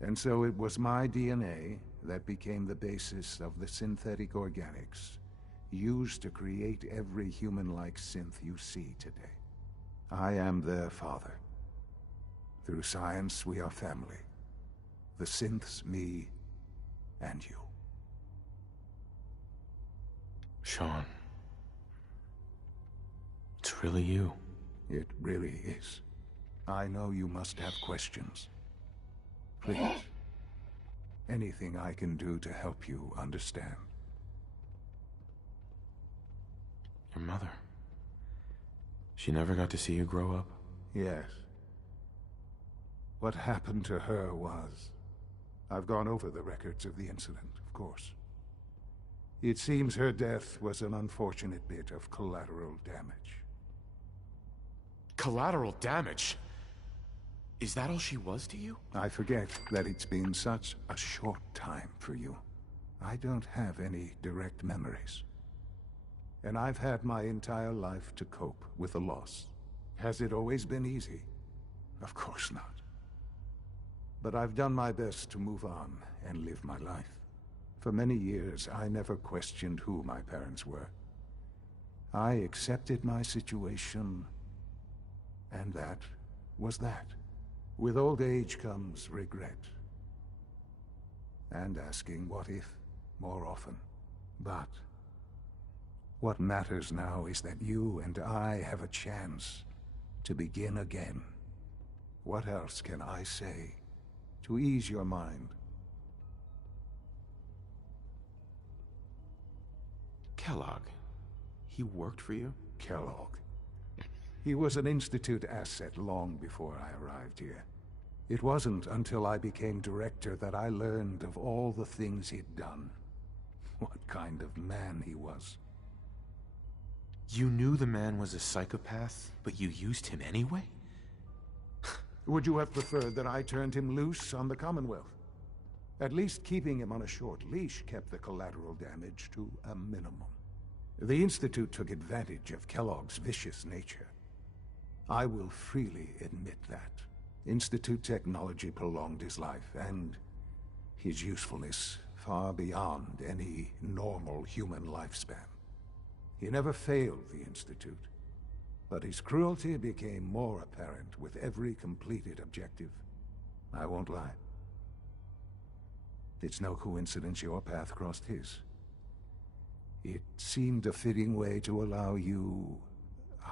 And so it was my DNA that became the basis of the synthetic organics used to create every human-like synth you see today. I am their father. Through science, we are family. The synths, me, and you. Sean. It's really you. It really is. I know you must have questions. Please. Anything I can do to help you understand. Your mother. She never got to see you grow up? Yes. What happened to her was... I've gone over the records of the incident, of course. It seems her death was an unfortunate bit of collateral damage. Collateral damage? Is that all she was to you? I forget that it's been such a short time for you. I don't have any direct memories. And I've had my entire life to cope with the loss. Has it always been easy? Of course not. But I've done my best to move on and live my life. For many years, I never questioned who my parents were. I accepted my situation, and that was that. With old age comes regret. And asking what if more often. But what matters now is that you and I have a chance to begin again. What else can I say to ease your mind? Kellogg. He worked for you? Kellogg. He was an Institute asset long before I arrived here. It wasn't until I became director that I learned of all the things he'd done. What kind of man he was. You knew the man was a psychopath, but you used him anyway? Would you have preferred that I turned him loose on the Commonwealth? At least keeping him on a short leash kept the collateral damage to a minimum. The Institute took advantage of Kellogg's vicious nature. I will freely admit that. Institute technology prolonged his life, and his usefulness far beyond any normal human lifespan. He never failed the Institute, but his cruelty became more apparent with every completed objective. I won't lie. It's no coincidence your path crossed his. It seemed a fitting way to allow you,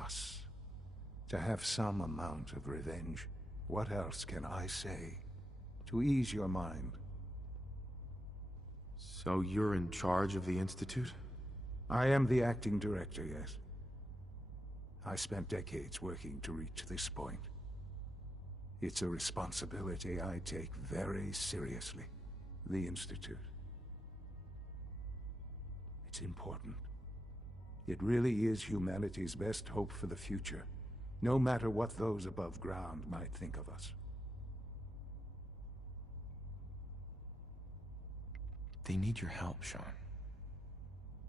us, to have some amount of revenge. What else can I say to ease your mind? So you're in charge of the Institute? I am the acting director, yes. I spent decades working to reach this point. It's a responsibility I take very seriously. The Institute. It's important. It really is humanity's best hope for the future, no matter what those above ground might think of us. They need your help, Sean.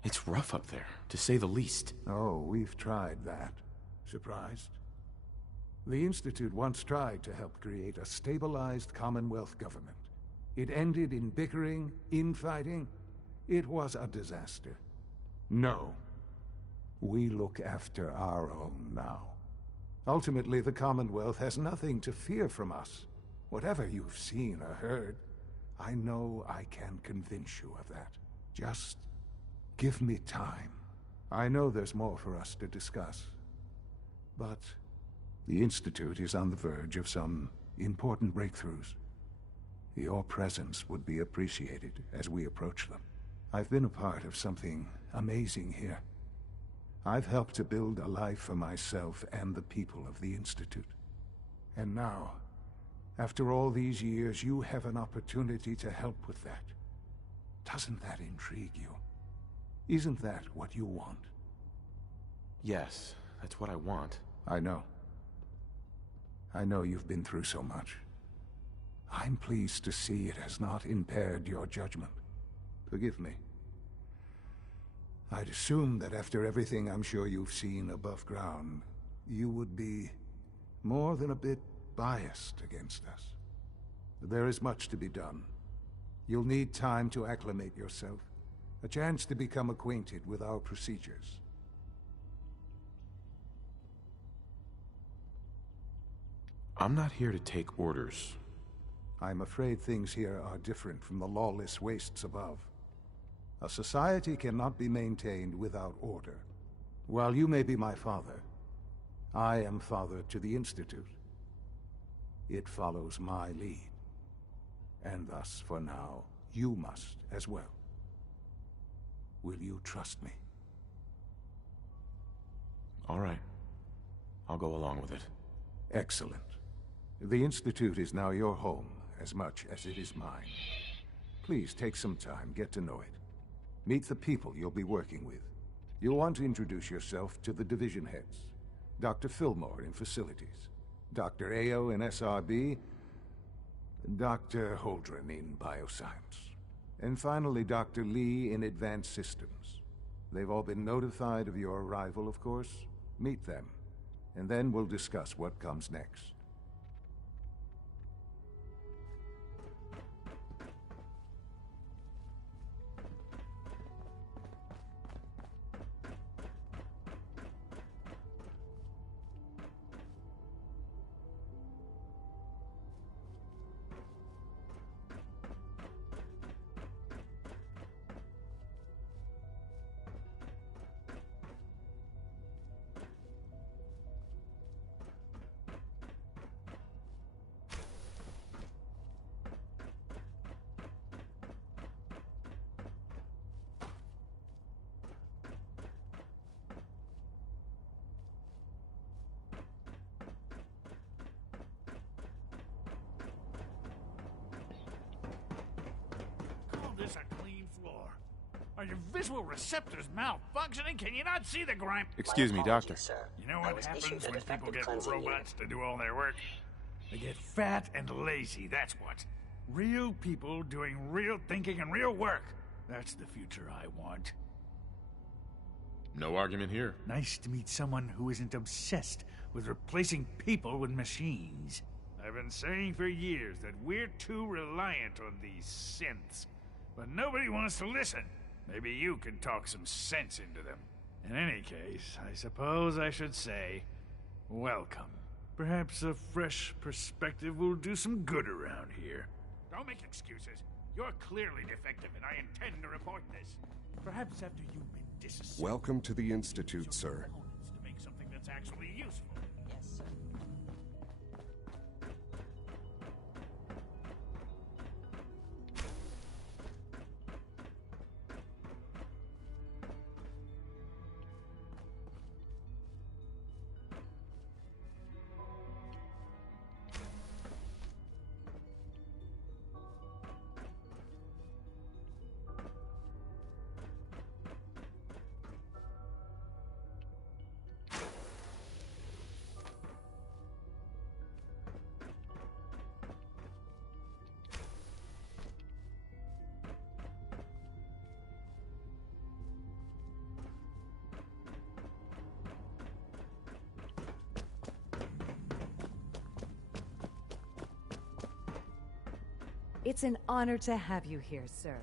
It's rough up there, to say the least. Oh, we've tried that. Surprised? The Institute once tried to help create a stabilized Commonwealth government. It ended in bickering, infighting. It was a disaster. No. We look after our own now. Ultimately, the Commonwealth has nothing to fear from us. Whatever you've seen or heard, I know I can convince you of that. Just give me time. I know there's more for us to discuss. But the Institute is on the verge of some important breakthroughs. Your presence would be appreciated as we approach them. I've been a part of something amazing here. I've helped to build a life for myself and the people of the Institute. And now, after all these years, you have an opportunity to help with that. Doesn't that intrigue you? Isn't that what you want? Yes, that's what I want. I know. I know you've been through so much. I'm pleased to see it has not impaired your judgment. Forgive me. I'd assume that after everything I'm sure you've seen above ground, you would be more than a bit biased against us. There is much to be done. You'll need time to acclimate yourself, a chance to become acquainted with our procedures. I'm not here to take orders. I'm afraid things here are different from the lawless wastes above. A society cannot be maintained without order. While you may be my father, I am father to the Institute. It follows my lead. And thus, for now, you must as well. Will you trust me? All right. I'll go along with it. Excellent. The Institute is now your home as much as it is mine. Please take some time, get to know it. Meet the people you'll be working with. You'll want to introduce yourself to the division heads. Dr. Fillmore in Facilities, Dr. Ao in SRB, Dr. Holdren in Bioscience, and finally Dr. Lee in Advanced Systems. They've all been notified of your arrival, of course. Meet them, and then we'll discuss what comes next. This a clean floor. Are your visual receptors malfunctioning? Can you not see the grime? Excuse me, Doctor. You know what happens when people get robots to do all their work? They get fat and lazy, that's what. Real people doing real thinking and real work. That's the future I want. No argument here. Nice to meet someone who isn't obsessed with replacing people with machines. I've been saying for years that we're too reliant on these synths. But nobody wants to listen. Maybe you can talk some sense into them. In any case, I suppose I should say, welcome. Perhaps a fresh perspective will do some good around here. Don't make excuses. You're clearly defective, and I intend to report this. Perhaps after you've been disassociated. Welcome to the Institute, sir. To make something that's actually useful. Yes, sir. It's an honor to have you here, sir.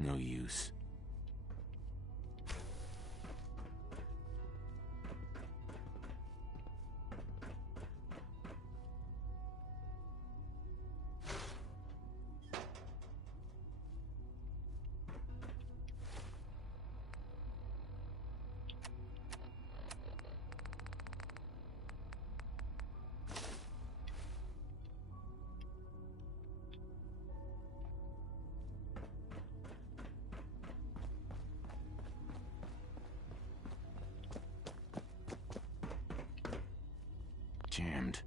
No use. Jammed.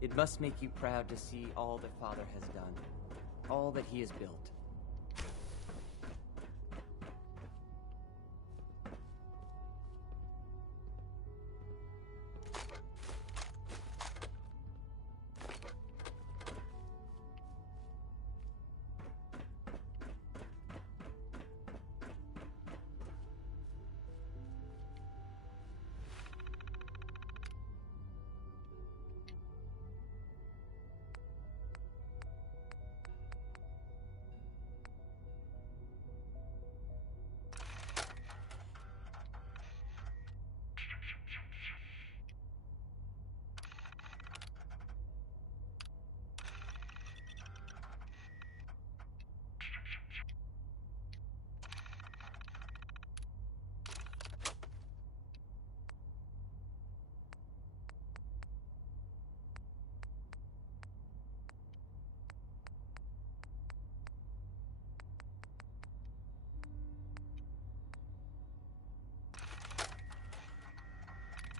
It must make you proud to see all that Father has done. all that he has built.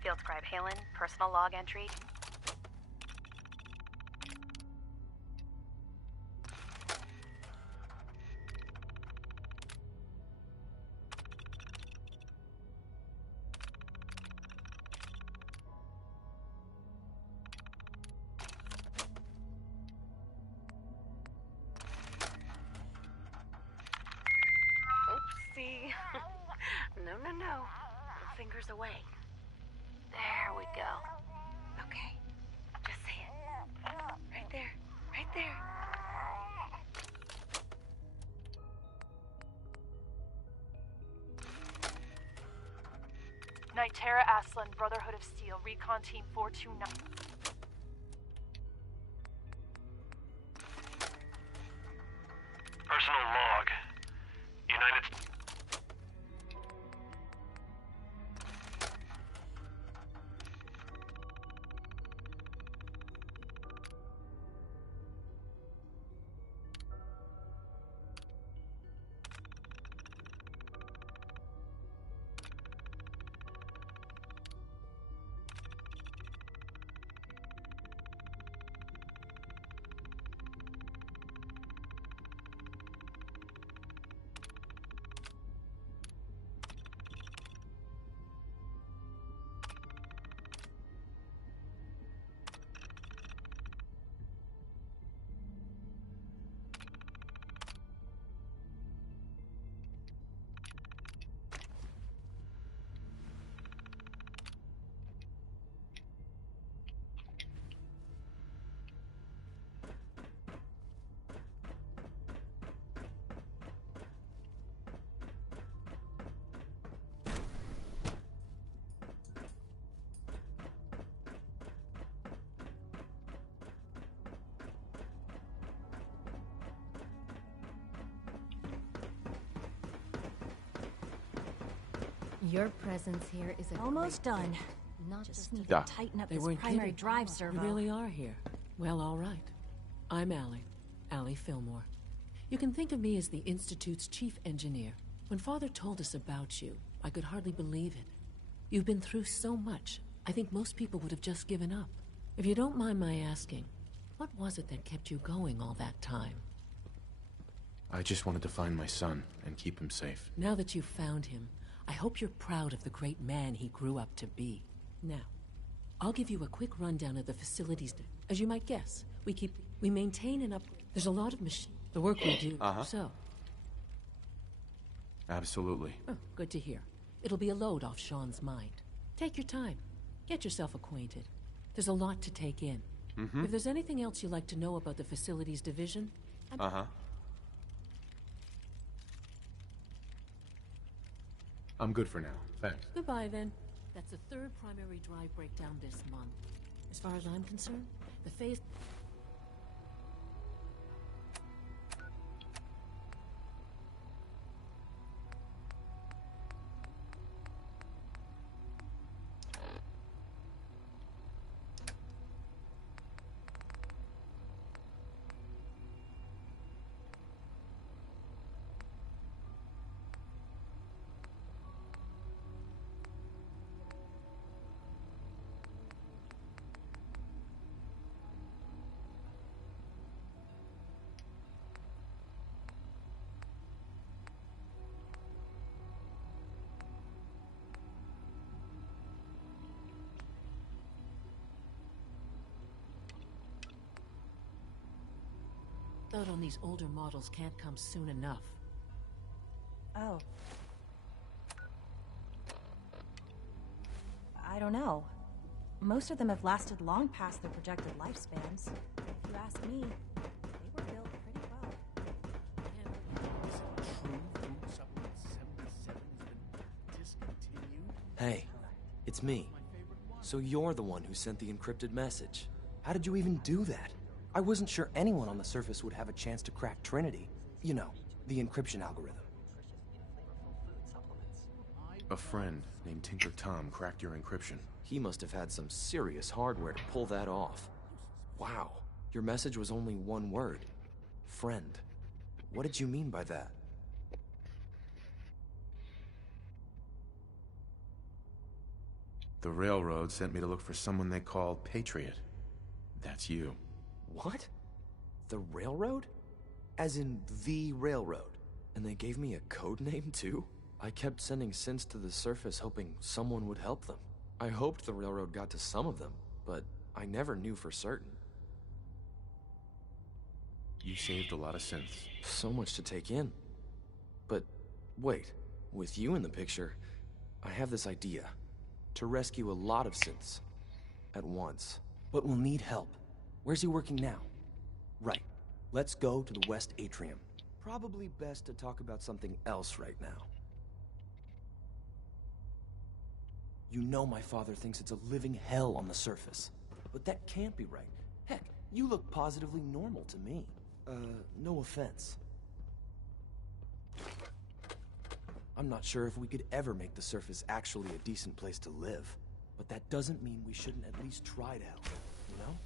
Field Scribe Halen, personal log entry. Oopsie. No. Fingers away. There we go. Okay. Just say it. Right there. Right there. Nitera Aslan, Brotherhood of Steel, Recon Team 429. Personal log. United States. Your presence here is almost done. Not Just need Yeah. to tighten up They this weren't primary kidding. drive servo. You really are here. Well, all right. I'm Allie Fillmore. You can think of me as the Institute's chief engineer. When Father told us about you, I could hardly believe it. You've been through so much, I think most people would have just given up. If you don't mind my asking, what was it that kept you going all that time? I just wanted to find my son and keep him safe. Now that you've found him, I hope you're proud of the great man he grew up to be. Now, I'll give you a quick rundown of the facilities. As you might guess, we maintain and there's a lot of the work we do. So. Absolutely. Oh, good to hear. It'll be a load off Sean's mind. Take your time. Get yourself acquainted. There's a lot to take in. If there's anything else you'd like to know about the facilities division, I'm good for now. Thanks. Goodbye, then. That's the third primary drive breakdown this month. As far as I'm concerned, the phase... upload on these older models can't come soon enough. Oh. I don't know. Most of them have lasted long past their projected lifespans. If you ask me, they were built pretty well. Hey, it's me. So you're the one who sent the encrypted message. How did you even do that? I wasn't sure anyone on the surface would have a chance to crack Trinity. You know, the encryption algorithm. A friend named Tinker Tom cracked your encryption. He must have had some serious hardware to pull that off. Wow, your message was only one word. Friend. What did you mean by that? The Railroad sent me to look for someone they call Patriot. That's you. What? The Railroad? As in the Railroad? And they gave me a code name too? I kept sending synths to the surface hoping someone would help them. I hoped the Railroad got to some of them, but I never knew for certain. You saved a lot of synths. So much to take in. But wait, with you in the picture, I have this idea. To rescue a lot of synths at once. But we'll need help. Where's he working now? Right. Let's go to the West Atrium. Probably best to talk about something else right now. You know my father thinks it's a living hell on the surface. But that can't be right. Heck, you look positively normal to me. No offense. I'm not sure if we could ever make the surface actually a decent place to live. But that doesn't mean we shouldn't at least try to help, you know?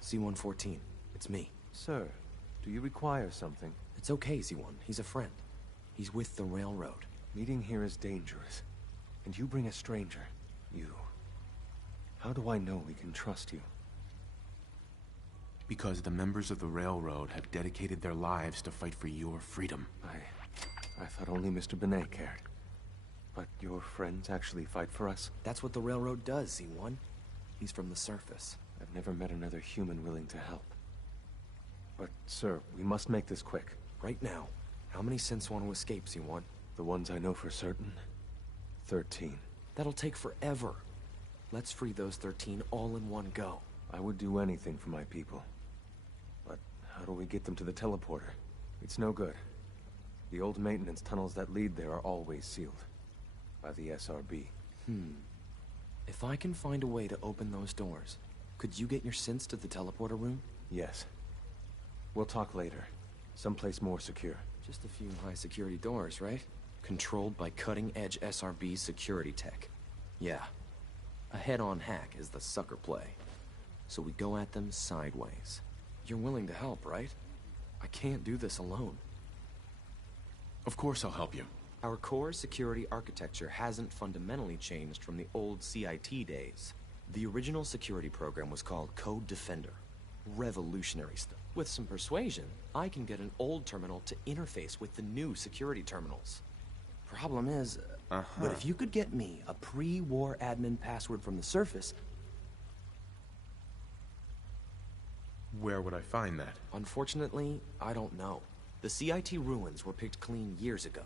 C-114, it's me. Sir, do you require something? It's okay, Z1. He's a friend. He's with the Railroad. Meeting here is dangerous. And you bring a stranger. You. How do I know we can trust you? Because the members of the Railroad have dedicated their lives to fight for your freedom. I thought only Mr. Benet cared. But your friends actually fight for us? That's what the Railroad does, Z1. He's from the surface. I've never met another human willing to help. But, sir, we must make this quick. Right now. How many synths want to escape, Z1? The ones I know for certain? 13. That'll take forever. Let's free those 13 all in one go. I would do anything for my people. But how do we get them to the teleporter? It's no good. The old maintenance tunnels that lead there are always sealed. By the SRB. If I can find a way to open those doors, could you get your synths to the teleporter room? Yes. We'll talk later. Someplace more secure. Just a few high-security doors, right? Controlled by cutting-edge SRB security tech. Yeah. A head-on hack is the sucker play. So we go at them sideways. You're willing to help, right? I can't do this alone. Of course I'll help you. Our core security architecture hasn't fundamentally changed from the old CIT days. The original security program was called Code Defender. Revolutionary stuff. With some persuasion, I can get an old terminal to interface with the new security terminals. Problem is, but if you could get me a pre-war admin password from the surface... Where would I find that? Unfortunately, I don't know. The CIT ruins were picked clean years ago,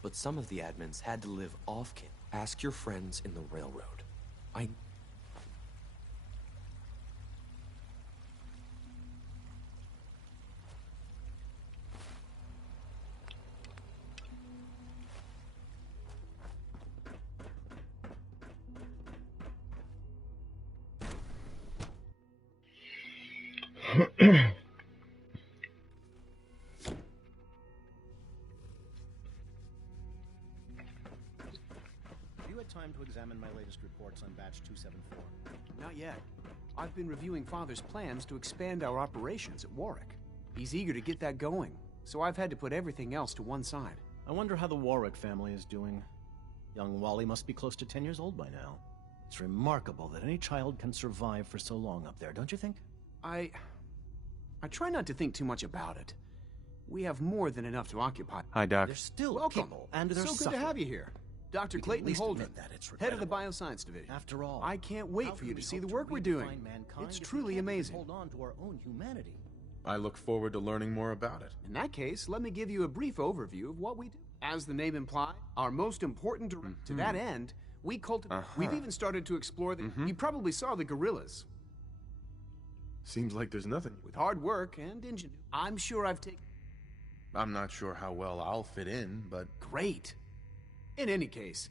but some of the admins had to live off-kit. Ask your friends in the Railroad. You had time to examine my latest reports on batch 274? Not yet. I've been reviewing Father's plans to expand our operations at Warwick. He's eager to get that going, so I've had to put everything else to one side. I wonder how the Warwick family is doing. Young Wally must be close to 10 years old by now. It's remarkable that any child can survive for so long up there, don't you think? I try not to think too much about it. We have more than enough to occupy. Hi, Doc. There's still Welcome. people, and they're so good suffering. to have you here. Dr. We can Clayton at least Holdren, admit that it's head of the regrettable. Bioscience Division. After all, I can't wait how for you can to we see hope the work we're doing. redefine mankind It's if we truly can't even amazing. Hold on to our own humanity. I look forward to learning more about it. In that case, let me give you a brief overview of what we do. As the name implies, our most important to that end, we cultivate. We've even started to explore the. You probably saw the gorillas. Seems like there's nothing. With hard work and ingenuity, I'm sure I've taken. I'm not sure how well I'll fit in, but... Great. In any case,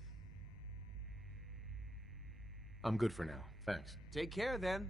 I'm good for now. Thanks. take care then.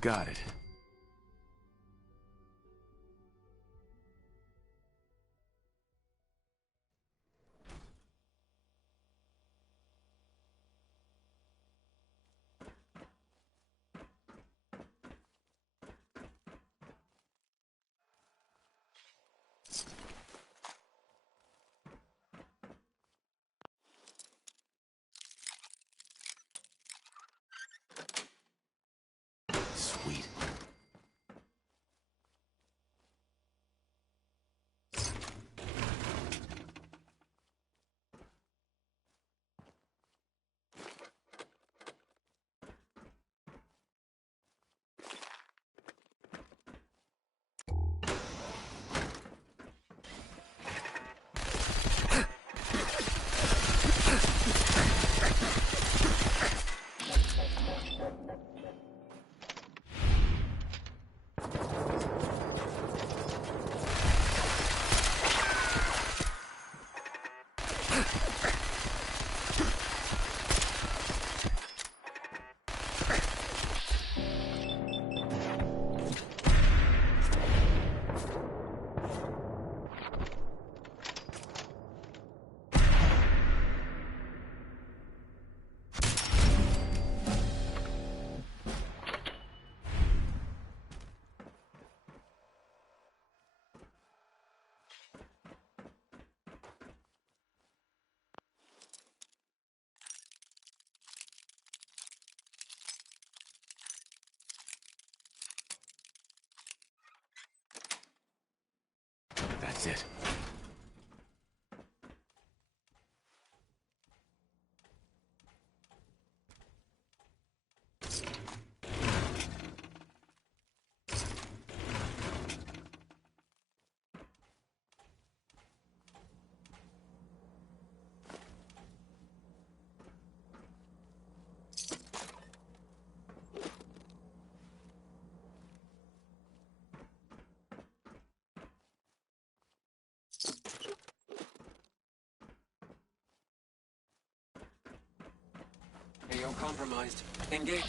Got it. Sweet. That's it. AO compromised. Engage.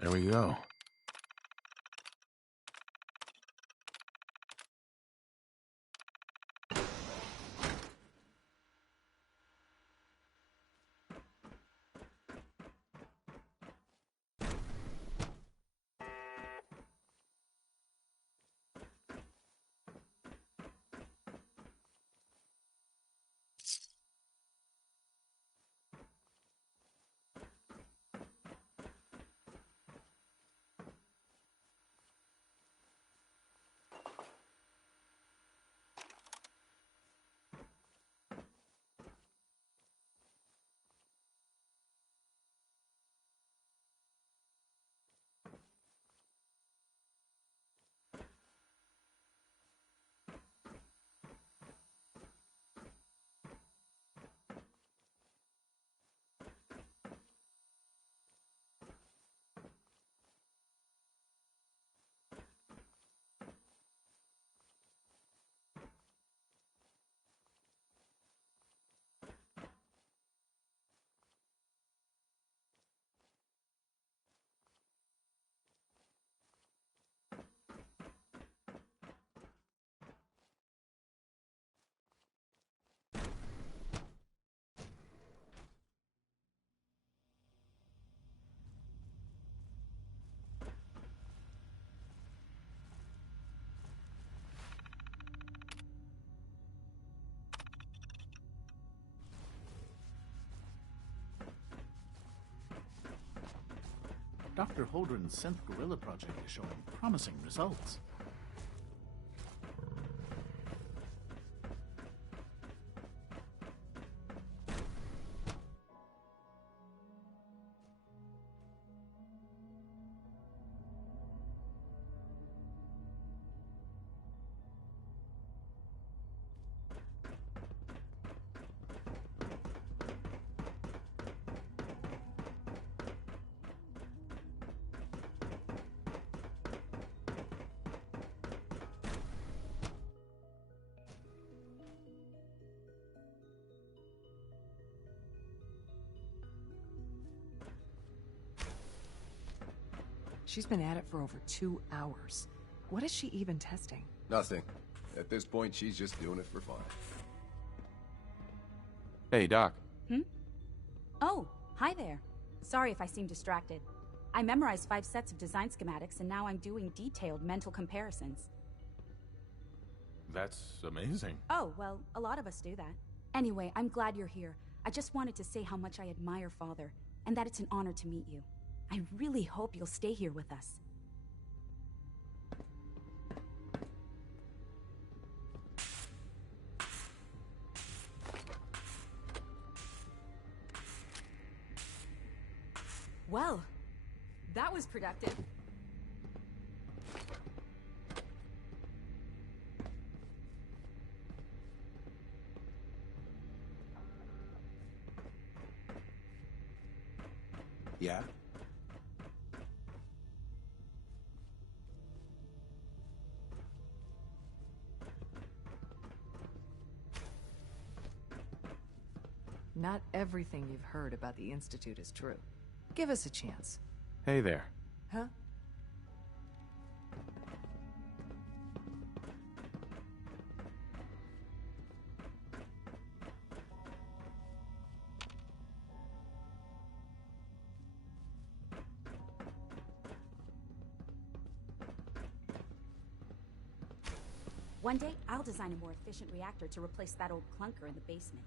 There we go. Dr. Holdren's synth gorilla project is showing promising results. She's been at it for over 2 hours. What is she even testing? Nothing. At this point, she's just doing it for fun. Hey, Doc. Oh, hi there. Sorry if I seem distracted. I memorized 5 sets of design schematics, and now I'm doing detailed mental comparisons. That's amazing. Oh, well, a lot of us do that. Anyway, I'm glad you're here. I just wanted to say how much I admire Father, and that it's an honor to meet you. I really hope you'll stay here with us. Well, that was productive. Yeah? Not everything you've heard about the Institute is true. Give us a chance. Hey there. Huh? One day, I'll design a more efficient reactor to replace that old clunker in the basement.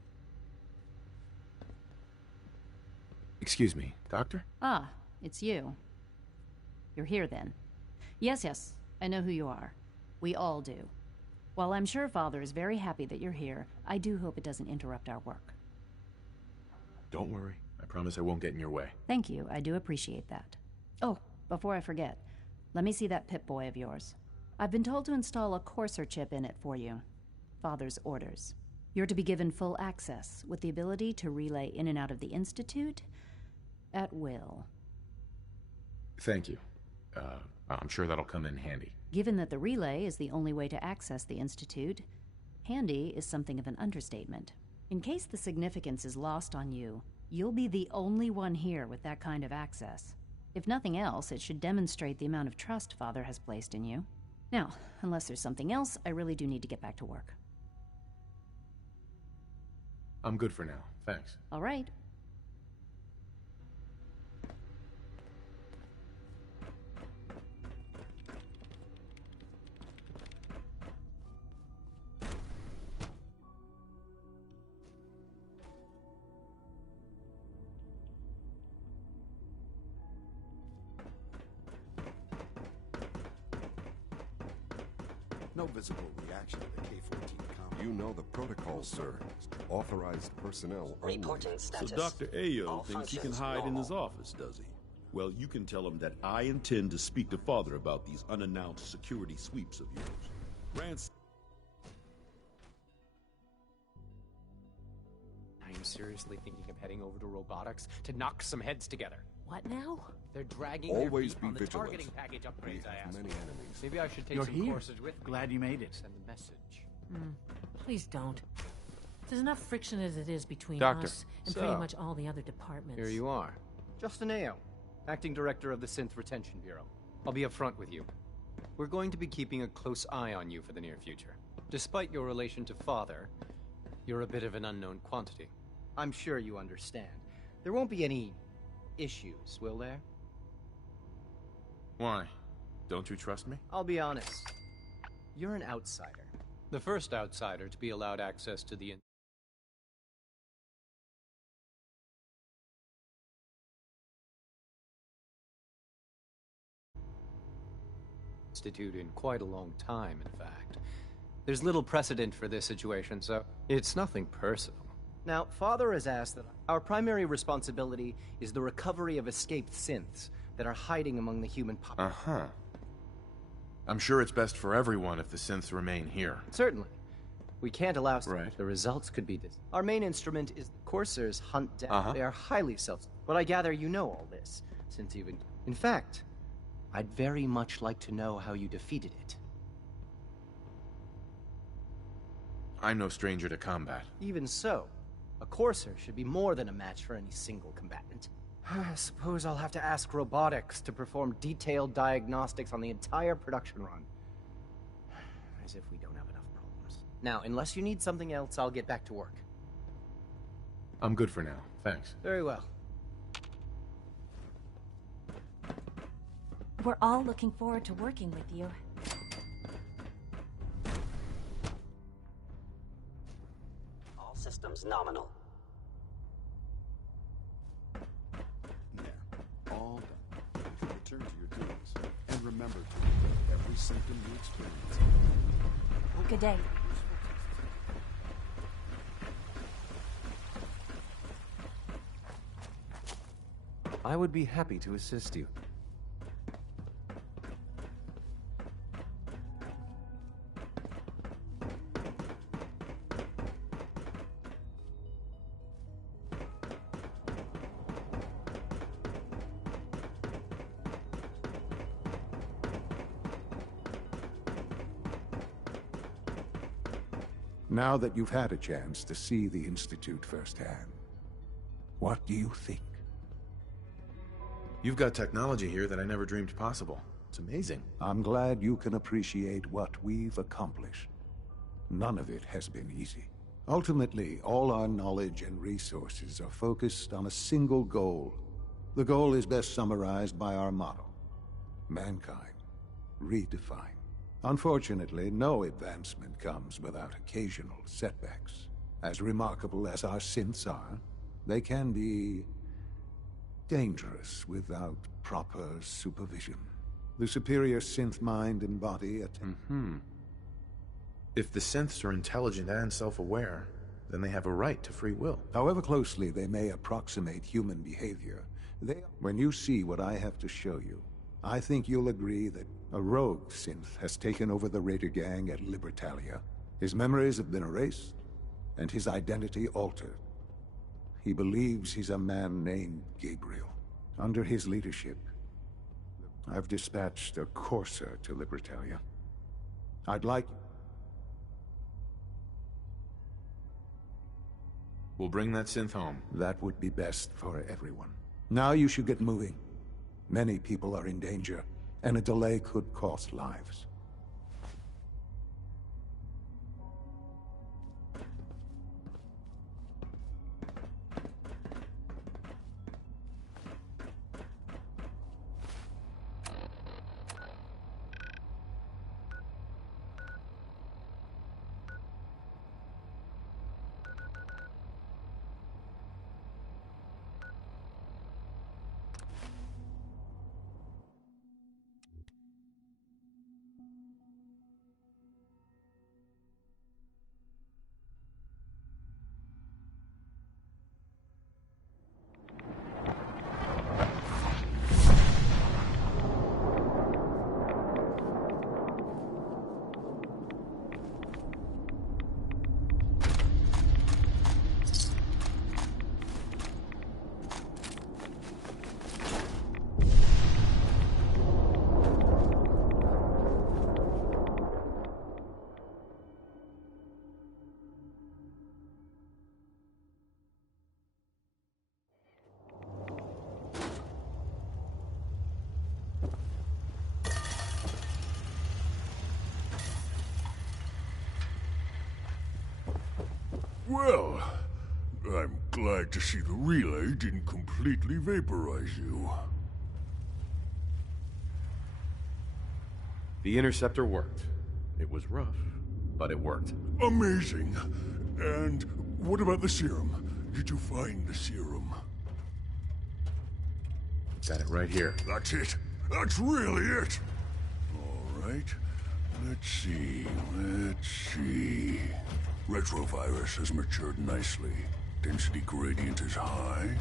Excuse me, Doctor? Ah, it's you. You're here then. Yes, I know who you are. We all do. While I'm sure Father is very happy that you're here, I do hope it doesn't interrupt our work. Don't worry. I promise I won't get in your way. Thank you, I do appreciate that. Oh, before I forget, let me see that Pip-Boy of yours. I've been told to install a Courser chip in it for you. Father's orders. You're to be given full access, with the ability to relay in and out of the Institute at will. Thank you. I'm sure that'll come in handy. Given that the relay is the only way to access the Institute, handy is something of an understatement. In case the significance is lost on you, you'll be the only one here with that kind of access. If nothing else, it should demonstrate the amount of trust Father has placed in you. Now, unless there's something else, I really do need to get back to work. I'm good for now, thanks. All right. No visible reaction to the K-14 combat. You know the protocol, sir. Authorized personnel only. Reporting status. So Dr. Ayo thinks he can hide in his office, does he? Well, you can tell him that I intend to speak to Father about these unannounced security sweeps of yours. I'm seriously thinking of heading over to robotics to knock some heads together. What now? They're dragging Always their feet be on the vigilant. targeting package upgrades I asked many for. enemies. Maybe I should take You're some here. courses with me. Glad you made it. Send a message. Please don't. There's enough friction as it is between Doctor, us and so, pretty much all the other departments. Here you are. Justin Ayo, Acting Director of the Synth Retention Bureau. I'll be upfront with you. We're going to be keeping a close eye on you for the near future. Despite your relation to Father, you're a bit of an unknown quantity. I'm sure you understand. There won't be any issues, will there? Why? Don't you trust me? I'll be honest. You're an outsider. The first outsider to be allowed access to the Institute in quite a long time, in fact. There's little precedent for this situation, so it's nothing personal. Now, Father has asked that our primary responsibility is the recovery of escaped synths that are hiding among the human population. Uh-huh. I'm sure it's best for everyone if the synths remain here. Certainly. We can't allow the results could be this. Our main instrument is the Corsairs hunt down. They are highly self. But I gather you know all this, since even. In fact, I'd very much like to know how you defeated it. I'm no stranger to combat. Even so, a Corsair should be more than a match for any single combatant. I suppose I'll have to ask robotics to perform detailed diagnostics on the entire production run. As if we don't have enough problems. Now, unless you need something else, I'll get back to work. I'm good for now, thanks. Very well. We're all looking forward to working with you. All systems nominal. All done. You can return to your duties. And remember to report every symptom you experience. Good day. I would be happy to assist you. Now that you've had a chance to see the Institute firsthand, what do you think? You've got technology here that I never dreamed possible. It's amazing. I'm glad you can appreciate what we've accomplished. None of it has been easy. Ultimately, all our knowledge and resources are focused on a single goal. The goal is best summarized by our motto: mankind, redefined. Unfortunately, no advancement comes without occasional setbacks. As remarkable as our synths are, they can be dangerous without proper supervision. The superior synth mind and body If the synths are intelligent and self-aware, then they have a right to free will. However closely they may approximate human behavior, when you see what I have to show you, I think you'll agree that a rogue synth has taken over the Raider gang at Libertalia. His memories have been erased, and his identity altered. He believes he's a man named Gabriel. Under his leadership, I've dispatched a Corsair to Libertalia. I'd like... We'll bring that synth home. That would be best for everyone. Now you should get moving. Many people are in danger, and a delay could cost lives. Well, I'm glad to see the relay didn't completely vaporize you. The interceptor worked. It was rough, but it worked. Amazing. And what about the serum? Did you find the serum? Got it right here. That's it. That's really it. All right. Let's see. Retrovirus has matured nicely. Density gradient is high.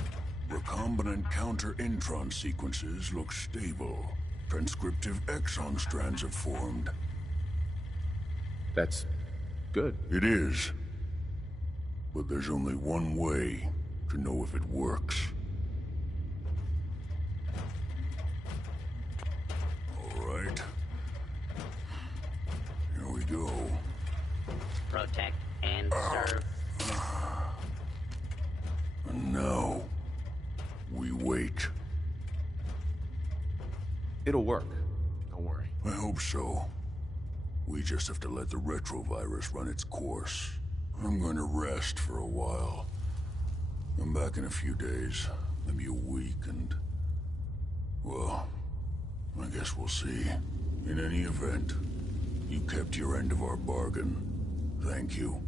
Recombinant counter-intron sequences look stable. Transcriptive exon strands have formed. That's good. It is. But there's only one way to know if it works. All right. Here we go. Protect and serve. And now, we wait. It'll work. Don't worry. I hope so. We just have to let the retrovirus run its course. I'm going to rest for a while. I'm back in a few days, maybe a week, and... well, I guess we'll see. In any event, you kept your end of our bargain. Thank you.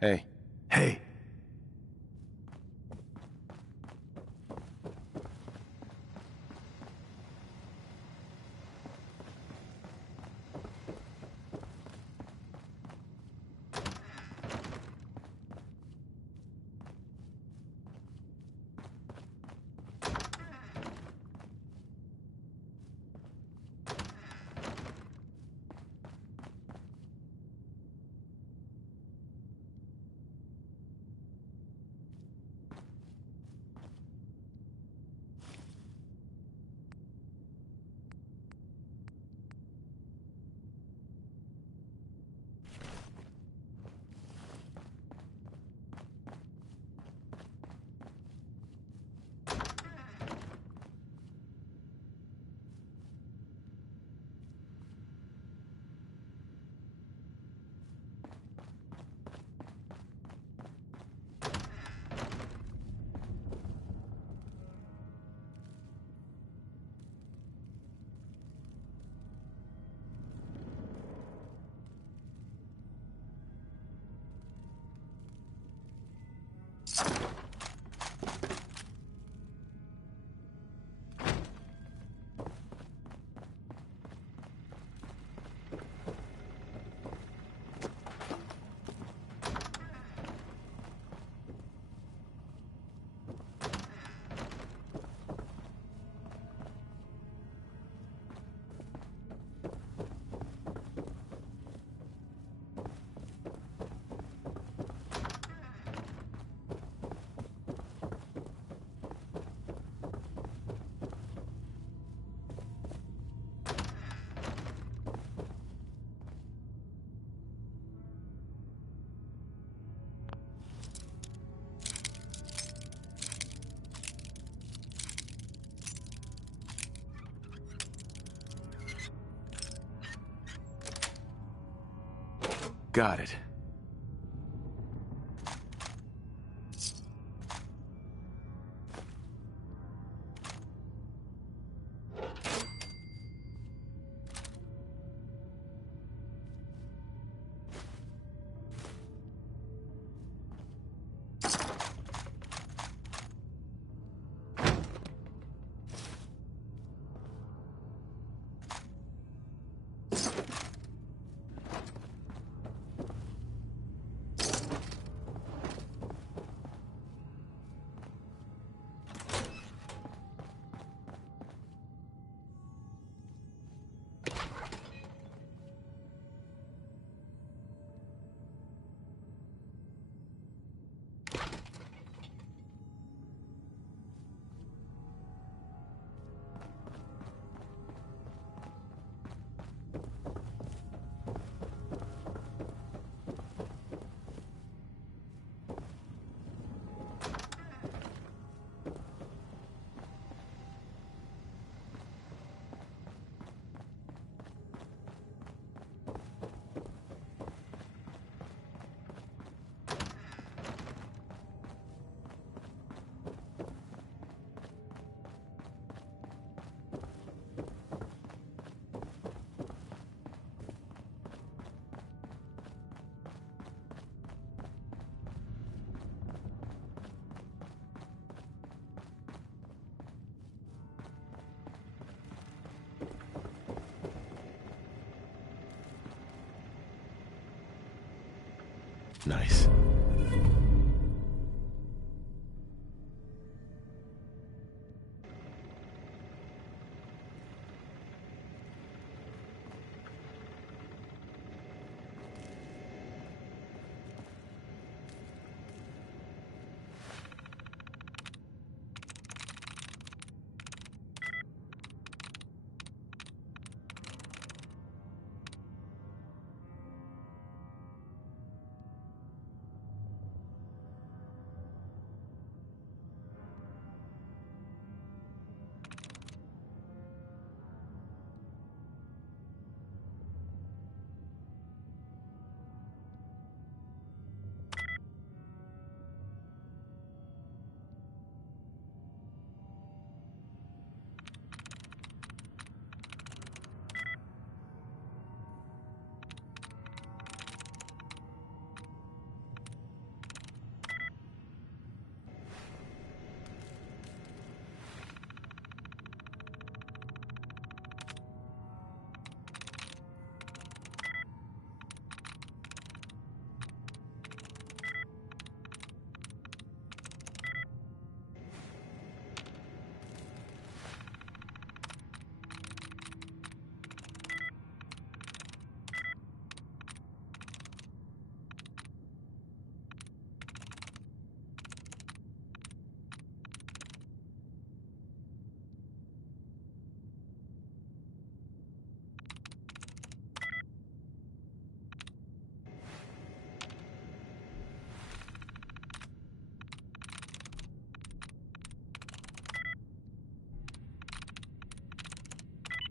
Hey. Hey. Got it. Nice.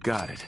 got it.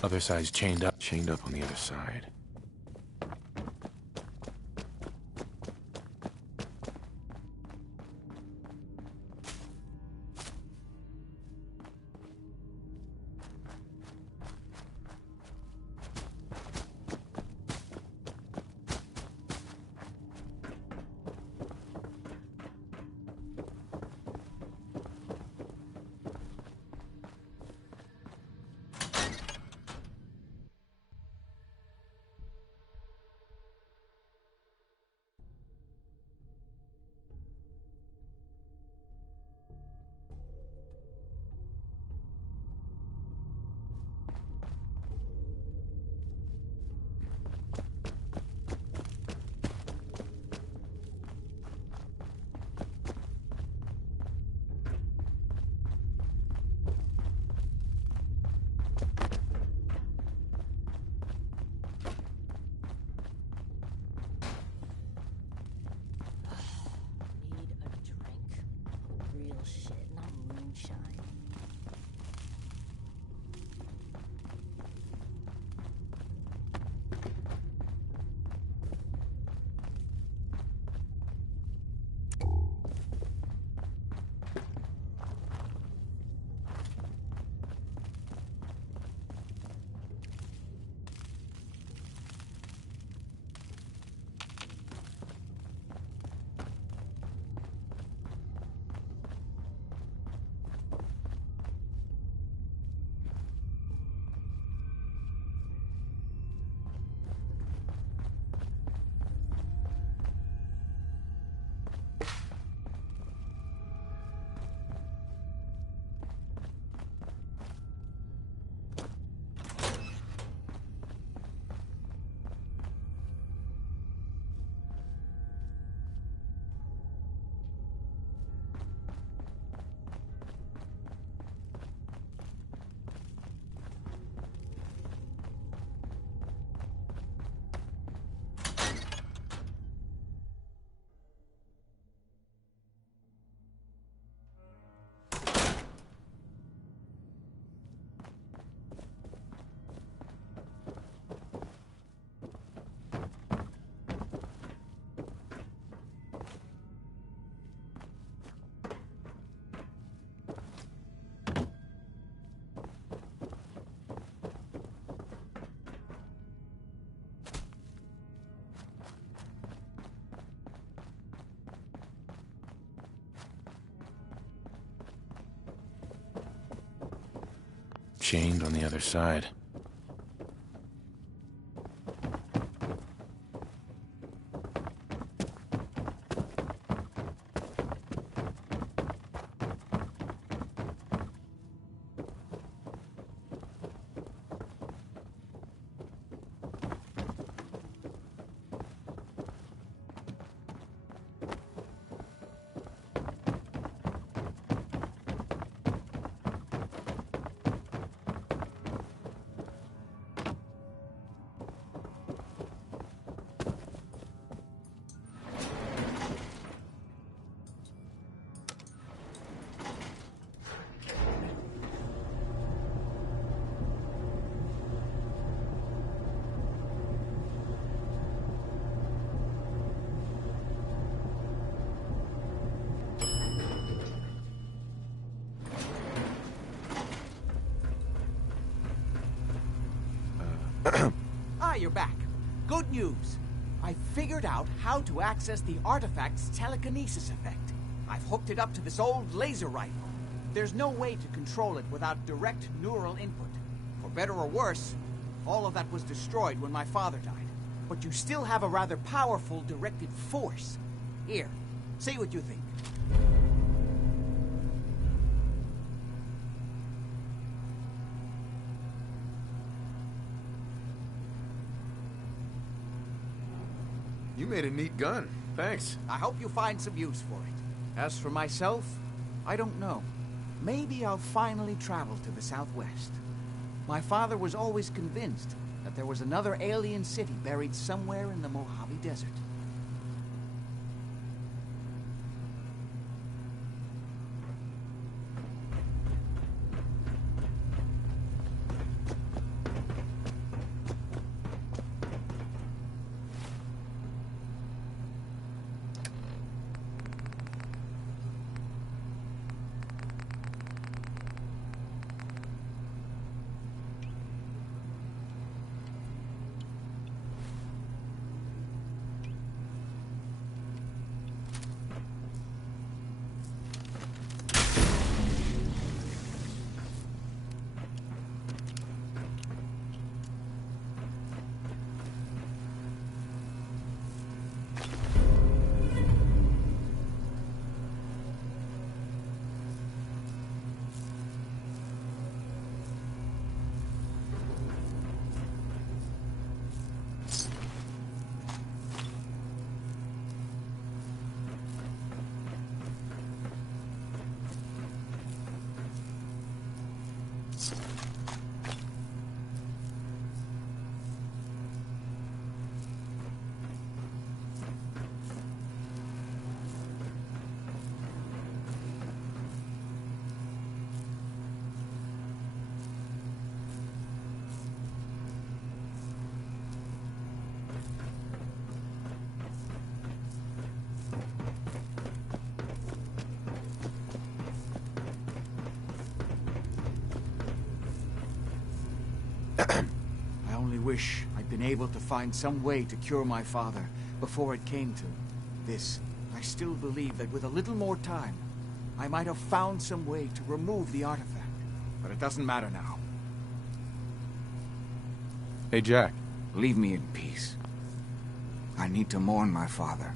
Other side's chained up. Chained up on the other side. Chained on the other side. You're back. Good news. I figured out how to access the artifact's telekinesis effect. I've hooked it up to this old laser rifle. There's no way to control it without direct neural input. For better or worse, all of that was destroyed when my father died. But you still have a rather powerful directed force. Here, say what you think. You made a neat gun. Thanks. I hope you find some use for it. As for myself, I don't know. Maybe I'll finally travel to the Southwest. My father was always convinced that there was another alien city buried somewhere in the Mojave Desert. I only wish I'd been able to find some way to cure my father before it came to this. I still believe that with a little more time, I might have found some way to remove the artifact. But it doesn't matter now. Hey, Jack. Leave me in peace. I need to mourn my father.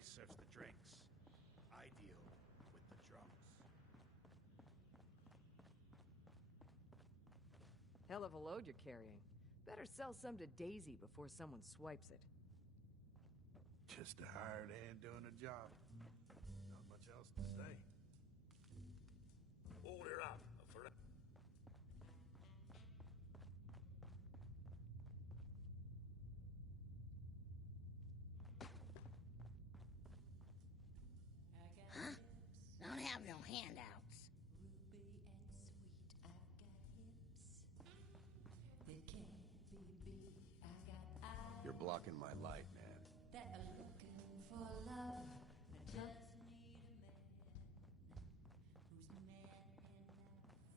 place serves the drinks. I deal with the drunks. Hell of a load you're carrying. Better sell some to Daisy before someone swipes it. Just a hired hand doing a job. Not much else to say. Hold her up. Huh? Don't have no handouts. You're blocking my light, man. That are looking for love. I just need a man who's man enough.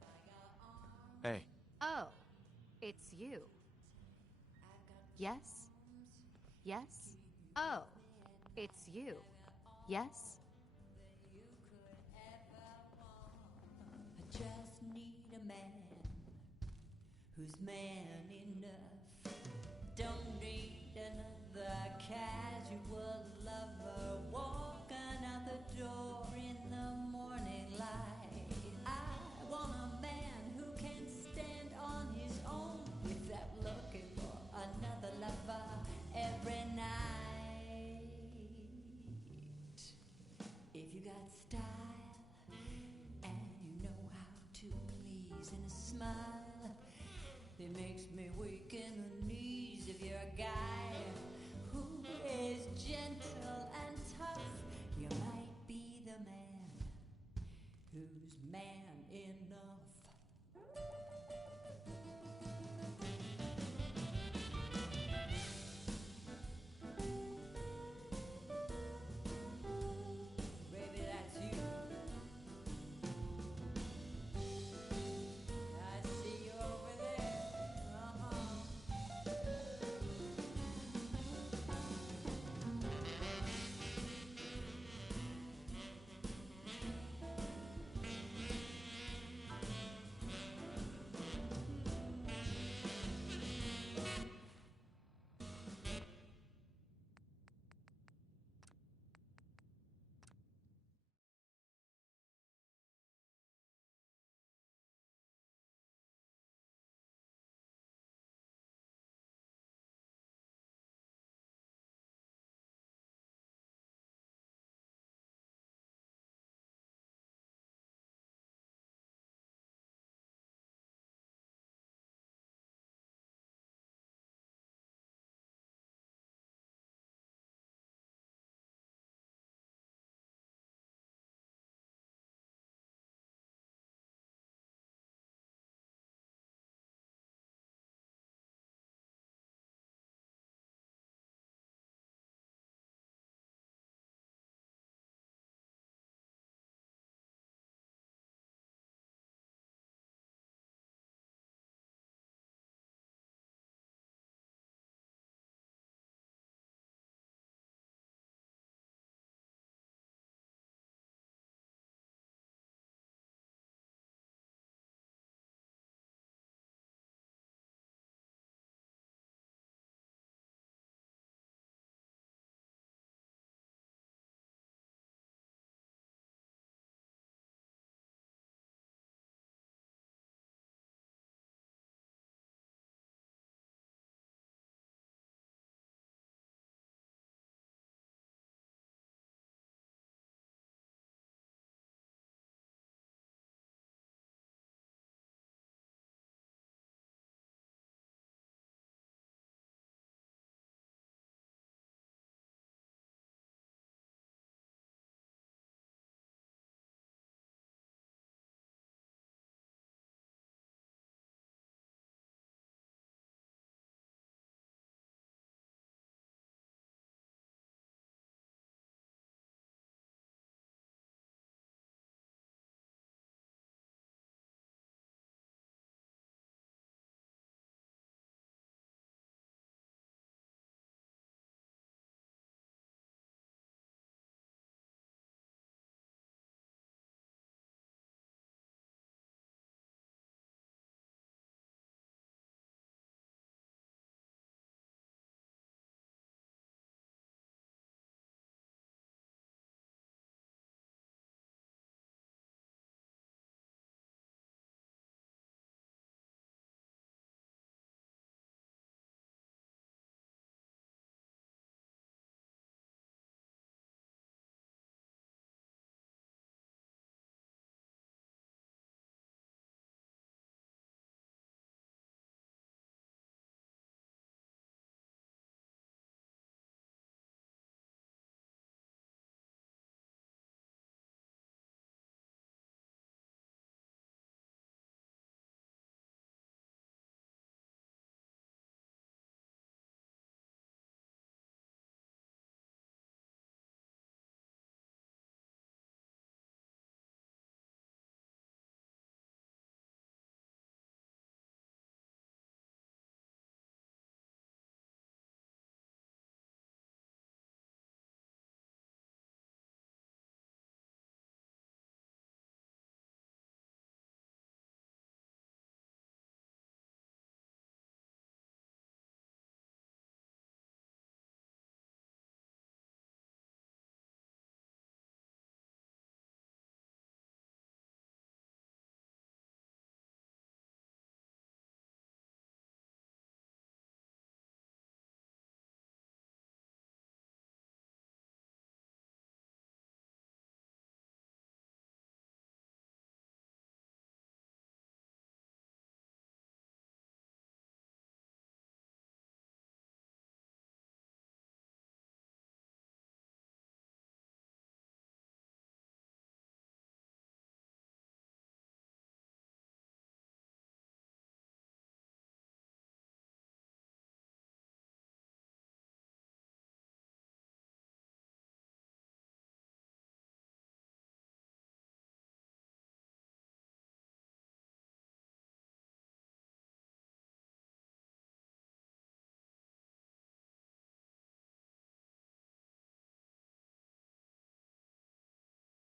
I got arms. Hey. Oh, it's you. Yes? Yes? Oh, it's you. Yes? I just need a man who's man enough. Don't need another casual lover walking out the door in the morning light. I want a man who can stand on his own without looking for another lover every night. If you got style and you know how to please and a smile,